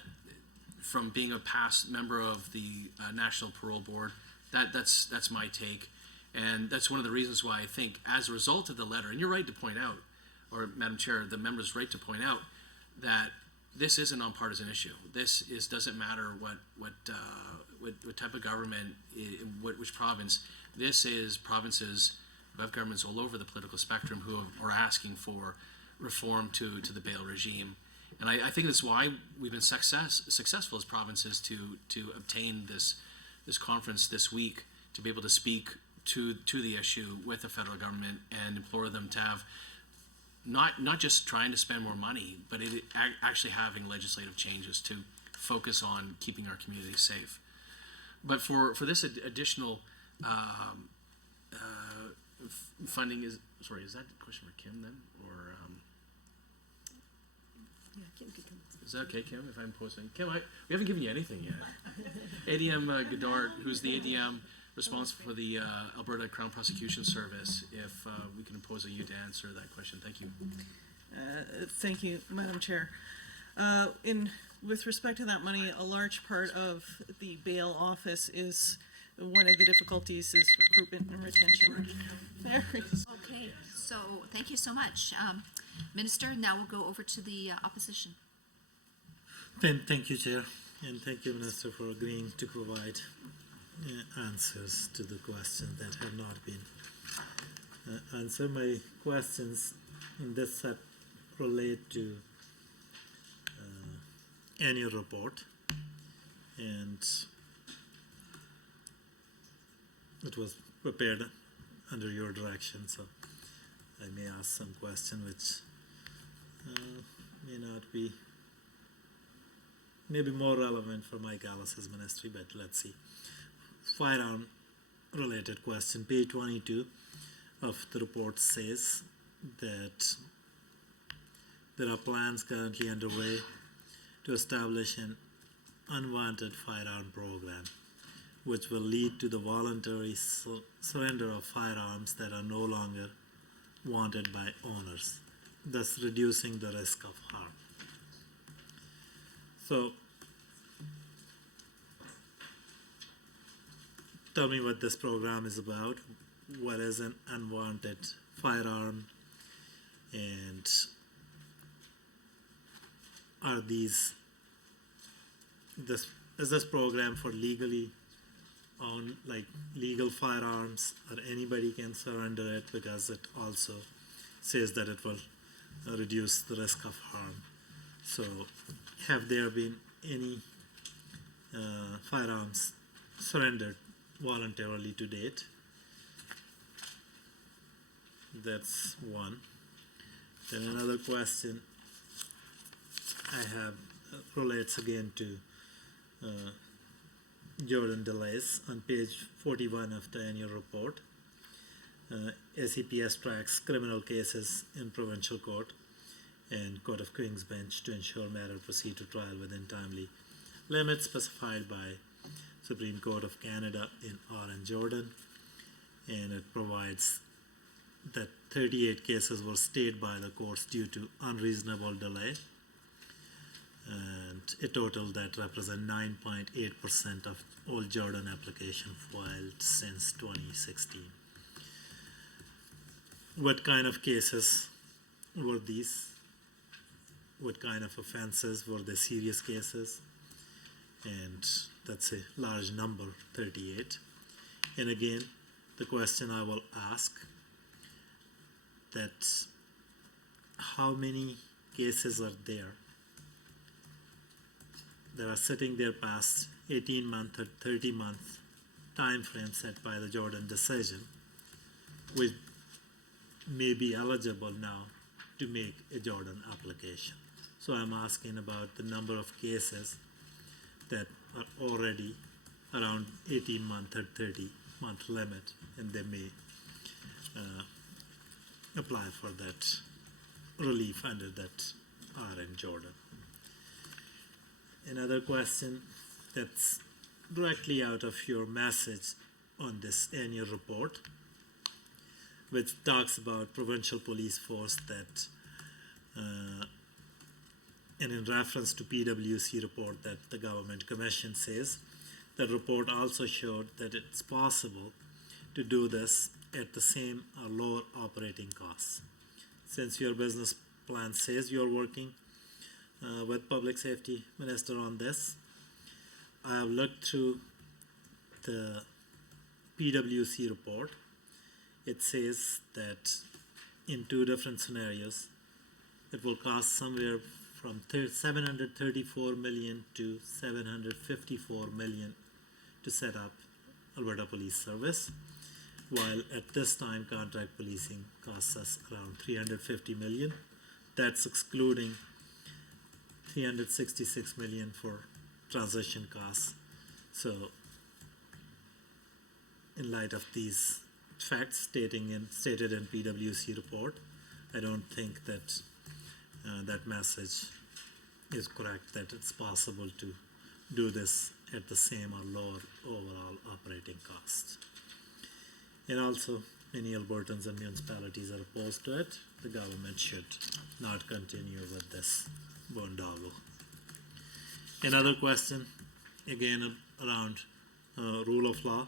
from being a past member of the National Parole Board, that's my take, and that's one of the reasons why I think, as a result of the letter, and you're right to point out, or Madam Chair, the member's right to point out that this is a nonpartisan issue. Doesn't matter what type of government, which province. This is provinces who have governments all over the political spectrum who are asking for reform to the bail regime. And I think that's why we've been successful as provinces to obtain this conference this week, to be able to speak to the issue with the federal government and implore them to have not just trying to spend more money, but actually having legislative changes to focus on keeping our communities safe. But for this additional funding, is that a question for Kim then, or Yeah, Kim could come. is that okay, Kim? If I'm posting, Kim, we haven't given you anything yet. ADM Godard, who's the ADM responsible for the Alberta Crown Prosecution Service, if we can impose on you to answer that question. Thank you. Thank you, Madam Chair. With respect to that money, a large part of the bail office is one of the difficulties is recruitment and retention. There is. Okay, so thank you so much. Minister, now we'll go over to the opposition. Thank you, Chair, and thank you, Minister, for agreeing to provide answers to the questions that have not been answered. My questions in this set relate to annual report, and it was prepared under your direction, so I may ask some question which may not be, maybe more relevant for Mike Alice's ministry, but let's see. Firearm related question. Page 22 of the report says that there are plans currently underway to establish an unwanted firearm program, which will lead to the voluntary surrender of firearms that are no longer wanted by owners, thus reducing the risk of harm. So, tell me what this program is about. What is an unwanted firearm, and are is this program for legally owned, like legal firearms, or anybody can surrender it, because it also says that it will reduce the risk of harm. So, have there been any firearms surrendered voluntarily to date? That's one. Then another question I have relates again to Jordan delays. On page 41 of the annual report, SEPS tracks criminal cases in provincial court and Court of Queen's Bench to ensure matter proceed to trial within timely limits specified by Supreme Court of Canada in Orange, Jordan, and it provides that 38 cases were stayed by the courts due to unreasonable delay, and a total that represent 9.8% of all Jordan applications filed since 2016. What kind of cases were these? What kind of offenses? Were they serious cases? And that's a large number, 38. And again, the question I will ask, that how many cases are there that are sitting there past 18-month or 30-month time frame set by the Jordan decision, which may be eligible now to make a Jordan application. So I'm asking about the number of cases that are already around 18-month or 30-month limit, and they may apply for that relief under that are in Jordan. Another question that's directly out of your message on this annual report, which talks about provincial police force that, and in reference to PwC report that the government commission says, the report also showed that it's possible to do this at the same or lower operating costs. Since your business plan says you're working with Public Safety Minister on this, I have looked through the PwC report. It says that in two different scenarios, it will cost somewhere from 734 million to 754 million to set up Alberta Police Service, while at this time contract policing costs us around 350 million. That's excluding 366 million for transition costs. So in light of these facts stated in PwC report, I don't think that that message is correct, that it's possible to do this at the same or lower overall operating cost. And also, many Albertans and municipalities are opposed to it. The government should not continue with this boondoggle. Another question, again around rule of law.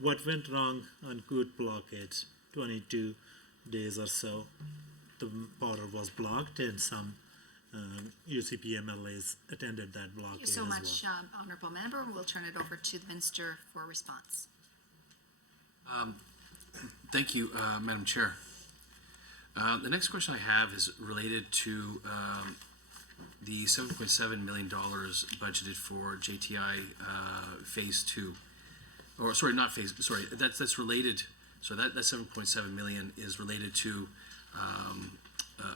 What went wrong on Coot blockade? 22 days or so, the border was blocked, and some UCP MLAs attended that blockade. Thank you so as much, well. Honorable Member. We'll turn it over to the Minister for response. Thank you, Madam Chair. The next question I have is related to the $7.7 million budgeted for JTI Phase 2. Or, sorry, not Phase, sorry, that's related, so that 7.7 million is related to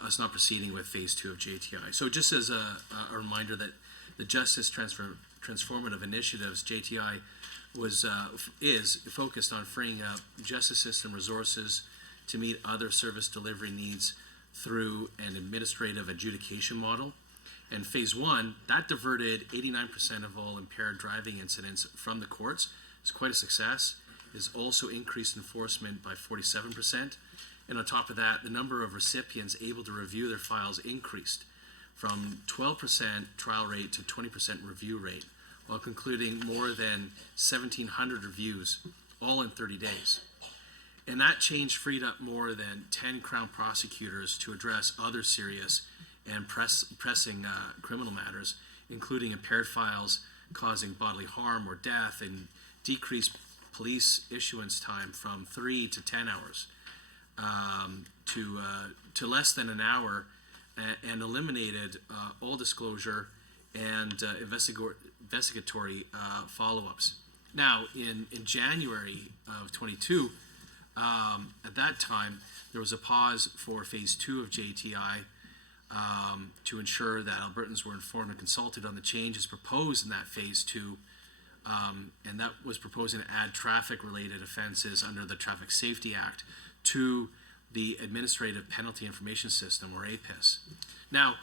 us not proceeding with Phase 2 of JTI. So just as a reminder that the Justice Transformative Initiatives, JTI, is focused on freeing up justice system resources to meet other service delivery needs through an administrative adjudication model. And Phase 1, that diverted 89% of all impaired driving incidents from the courts. It's quite a success. It's also increased enforcement by 47%. And on top of that, the number of recipients able to review their files increased from 12% trial rate to 20% review rate, while concluding more than 1,700 reviews, all in 30 days. And that change freed up more than 10 Crown prosecutors to address other serious and pressing criminal matters, including impaired files causing bodily harm or death, and decreased police issuance time from 3 to 10 hours to less than an hour, and eliminated all disclosure and investigatory follow-ups. Now, in January of 22, at that time, there was a pause for Phase 2 of JTI to ensure that Albertans were informed and consulted on the changes proposed in that Phase 2, and that was proposing to add traffic-related offenses under the Traffic Safety Act to the Administrative Penalty Information System, or APIS. Now,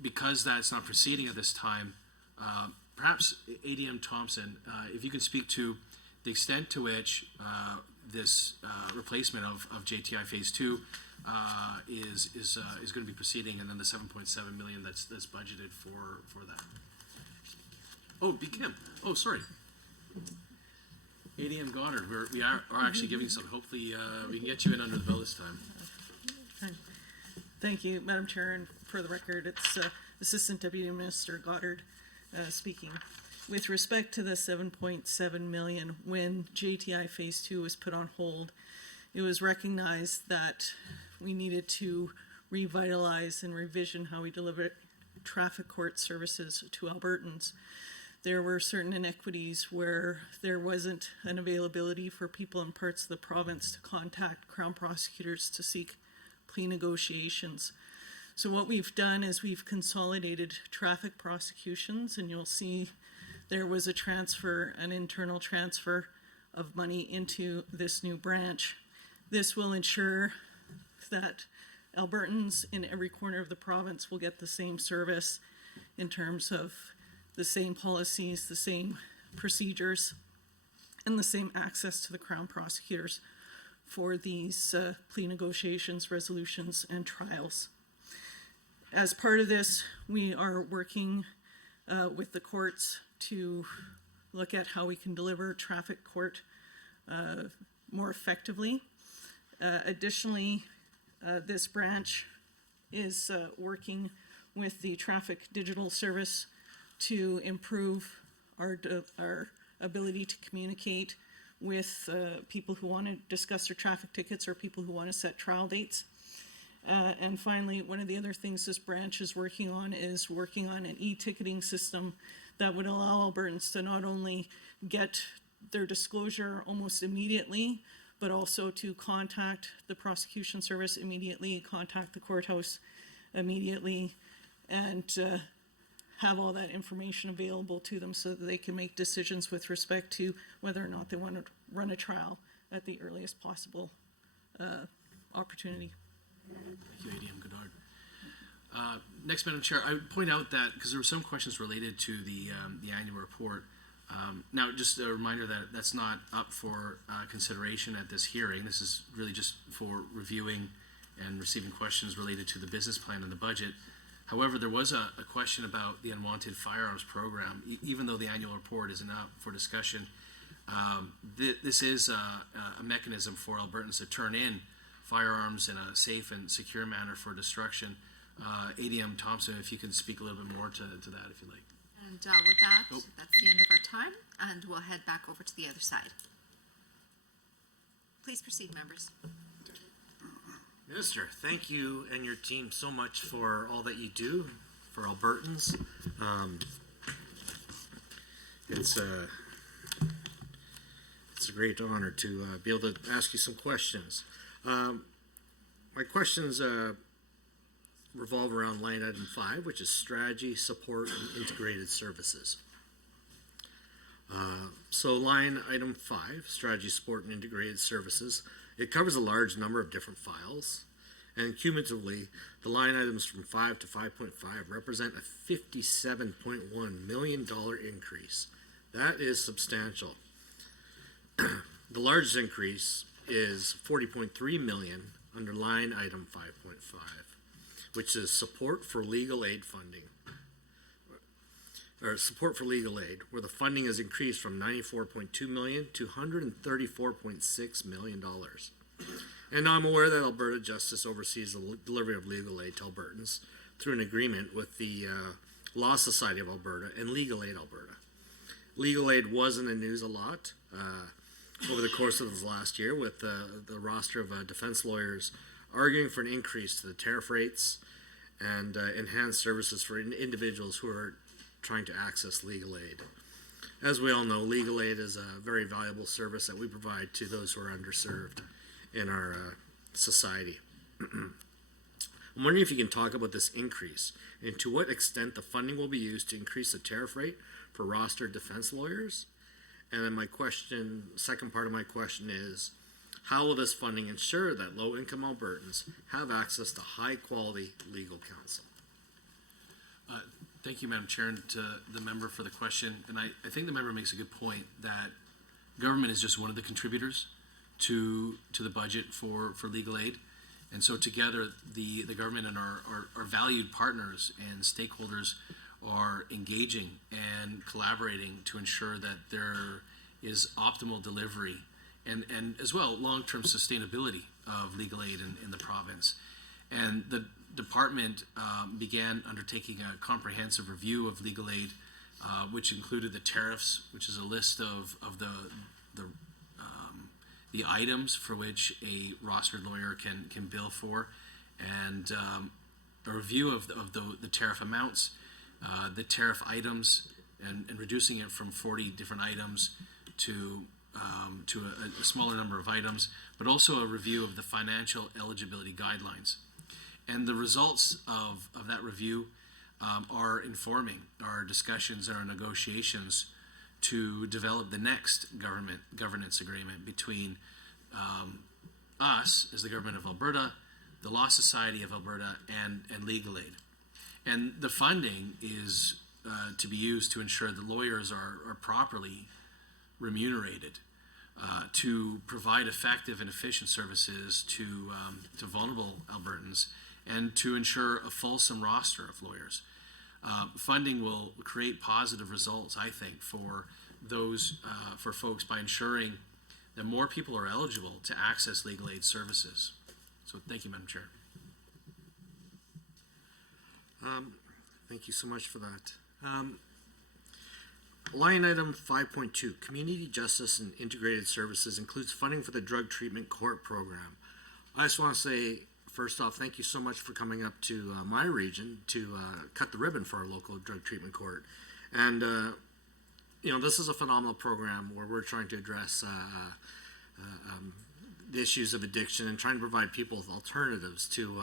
because that's not proceeding at this time, perhaps ADM Thompson, if you can speak to the extent to which this replacement of JTI Phase 2 is going to be proceeding, and then the 7.7 million that's budgeted for that. Oh, B. Kim. Oh, sorry. ADM Goddard. We are actually giving some. Hopefully, we can get you in under the bell this time. Thank you, Madam Chair, and for the record, it's Assistant Deputy Minister Goddard speaking. With respect to the 7.7 million, when JTI Phase 2 was put on hold, it was recognized that we needed to revitalize and revision how we deliver traffic court services to Albertans. There were certain inequities where there wasn't an availability for people in parts of the province to contact Crown prosecutors to seek plea negotiations. So what we've done is we've consolidated traffic prosecutions, and you'll see there was a transfer, an internal transfer of money into this new branch. This will ensure that Albertans in every corner of the province will get the same service in terms of the same policies, the same procedures, and the same access to the Crown prosecutors for these plea negotiations, resolutions, and trials. As part of this, we are working with the courts to look at how we can deliver traffic court more effectively. Additionally, this branch is working with the Traffic Digital Service to improve our ability to communicate with people who want to discuss their traffic tickets or people who want to set trial dates. And finally, one of the other things this branch is working on an e-ticketing system that would allow Albertans to not only get their disclosure almost immediately, but also to contact the prosecution service immediately, contact the courthouse immediately, and have all that information available to them so that they can make decisions with respect to whether or not they want to run a trial at the earliest possible opportunity. Thank you, ADM Goddard. Next, Madam Chair, I would point out that, because there were some questions related to the annual report. Now, just a reminder that that's not up for consideration at this hearing. This is really just for reviewing and receiving questions related to the business plan and the budget. However, there was a question about the unwanted firearms program. Even though the annual report isn't up for discussion, this is a mechanism for Albertans to turn in firearms in a safe and secure manner for destruction. ADM Thompson, if you can speak a little bit more to that, if you like. And with that, that's the end of our time, and we'll head back over to the other side. Please proceed, members. Minister, thank you and your team so much for all that you do for Albertans. It's a great honor to be able to ask you some questions. My questions revolve around line item 5, which is strategy, support, and integrated services. So line item 5, strategy, support, and integrated services, it covers a large number of different files, and cumulatively, the line items from 5 to 5.5 represent a $57.1 million increase. That is substantial. The largest increase is $40.3 million under line item 5.5, which is support for legal aid funding, or support for legal aid, where the funding has increased from $94.2 million to $134.6 million. And I'm aware that Alberta Justice oversees the delivery of legal aid to Albertans through an agreement with the Law Society of Alberta and Legal Aid Alberta. Legal aid was in the news a lot over the course of this last year, with the roster of defense lawyers arguing for an increase to the tariff rates and enhanced services for individuals who are trying to access legal aid. As we all know, legal aid is a very valuable service that we provide to those who are underserved in our society. I'm wondering if you can talk about this increase and to what extent the funding will be used to increase the tariff rate for rostered defense lawyers. And then my question, second part of my question is, how will this funding ensure that low-income Albertans have access to high-quality legal counsel? Thank you, Madam Chair, and to the member for the question. And I think the member makes a good point that government is just one of the contributors to the budget for legal aid. And so together, the government and our valued partners and stakeholders are engaging and collaborating to ensure that there is optimal delivery and as well long-term sustainability of legal aid in the province. And the department began undertaking a comprehensive review of legal aid, which included the tariffs, which is a list of the items for which a rostered lawyer can bill for, and a review of the tariff amounts, the tariff items, and reducing it from 40 different items to a smaller number of items, but also a review of the financial eligibility guidelines. And the results of that review are informing our discussions and our negotiations to develop the next governance agreement between us as the government of Alberta, the Law Society of Alberta, and legal aid. And the funding is to be used to ensure that lawyers are properly remunerated, to provide effective and efficient services to vulnerable Albertans, and to ensure a fulsome roster of lawyers. Funding will create positive results, I think, for those for folks by ensuring that more people are eligible to access legal aid services. So thank you, Madam Chair. Thank you so much for that. Line item 5.2, Community Justice and Integrated Services includes funding for the Drug Treatment Court Program. I just want to say, first off, thank you so much for coming up to my region to cut the ribbon for our local drug treatment court. And, you know, this is a phenomenal program where we're trying to address the issues of addiction and trying to provide people with alternatives to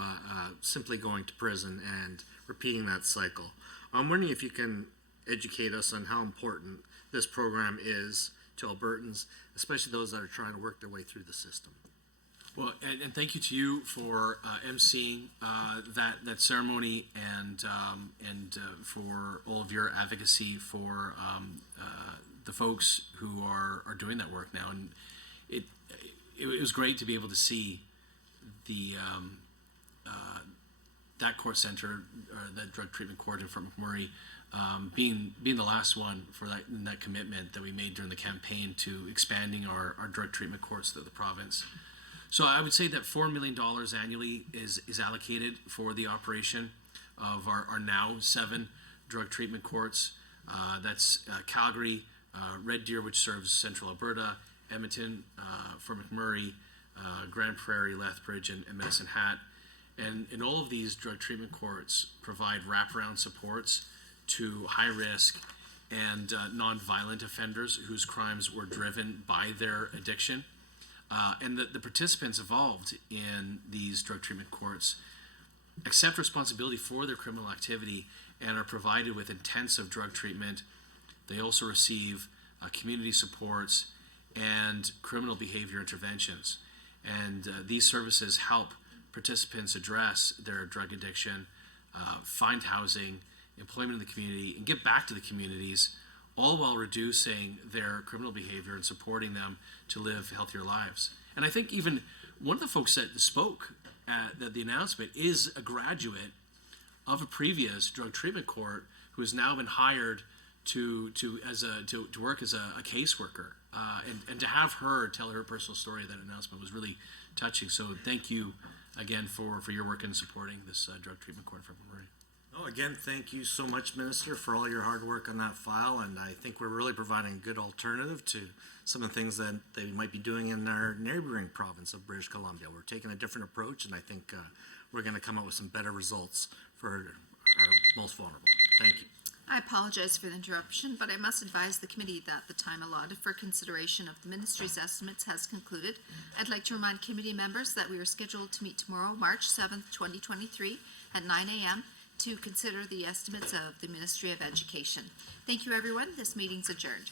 simply going to prison and repeating that cycle. I'm wondering if you can educate us on how important this program is to Albertans, especially those that are trying to work their way through the system. Well, and thank you to you for emceeing that ceremony and for all of your advocacy for the folks who are doing that work now. And it was great to be able to see the that court center, that drug treatment court in Fort McMurray, being the last one for that commitment that we made during the campaign to expanding our drug treatment courts through the province. So I would say that $4 million annually is allocated for the operation of our now 7 drug treatment courts. That's Calgary, Red Deer, which serves Central Alberta, Edmonton, Fort McMurray, Grand Prairie, Lethbridge, and Medicine Hat. And in all of these drug treatment courts provide wraparound supports to high-risk and non-violent offenders whose crimes were driven by their addiction. And the participants involved in these drug treatment courts accept responsibility for their criminal activity and are provided with intensive drug treatment. They also receive community supports and criminal behavior interventions. And these services help participants address their drug addiction, find housing, employment in the community, and give back to the communities, all while reducing their criminal behavior and supporting them to live healthier lives. And I think even one of the folks that spoke at the announcement is a graduate of a previous drug treatment court who has now been hired to work as a caseworker. And to have her tell her personal story of that announcement was really touching. So thank you again for your work in supporting this drug treatment court for Marie. Oh, again, thank you so much, Minister, for all your hard work on that file, and I think we're really providing a good alternative to some of the things that they might be doing in our neighboring province of British Columbia. We're taking a different approach, and I think we're going to come up with some better results for our most vulnerable. Thank you. I apologize for the interruption, but I must advise the committee that the time allotted for consideration of the ministry's estimates has concluded. I'd like to remind committee members that we are scheduled to meet tomorrow, March 7th, 2023 at 9 a.m. to consider the estimates of the Ministry of Education. Thank you, everyone. This meeting's adjourned.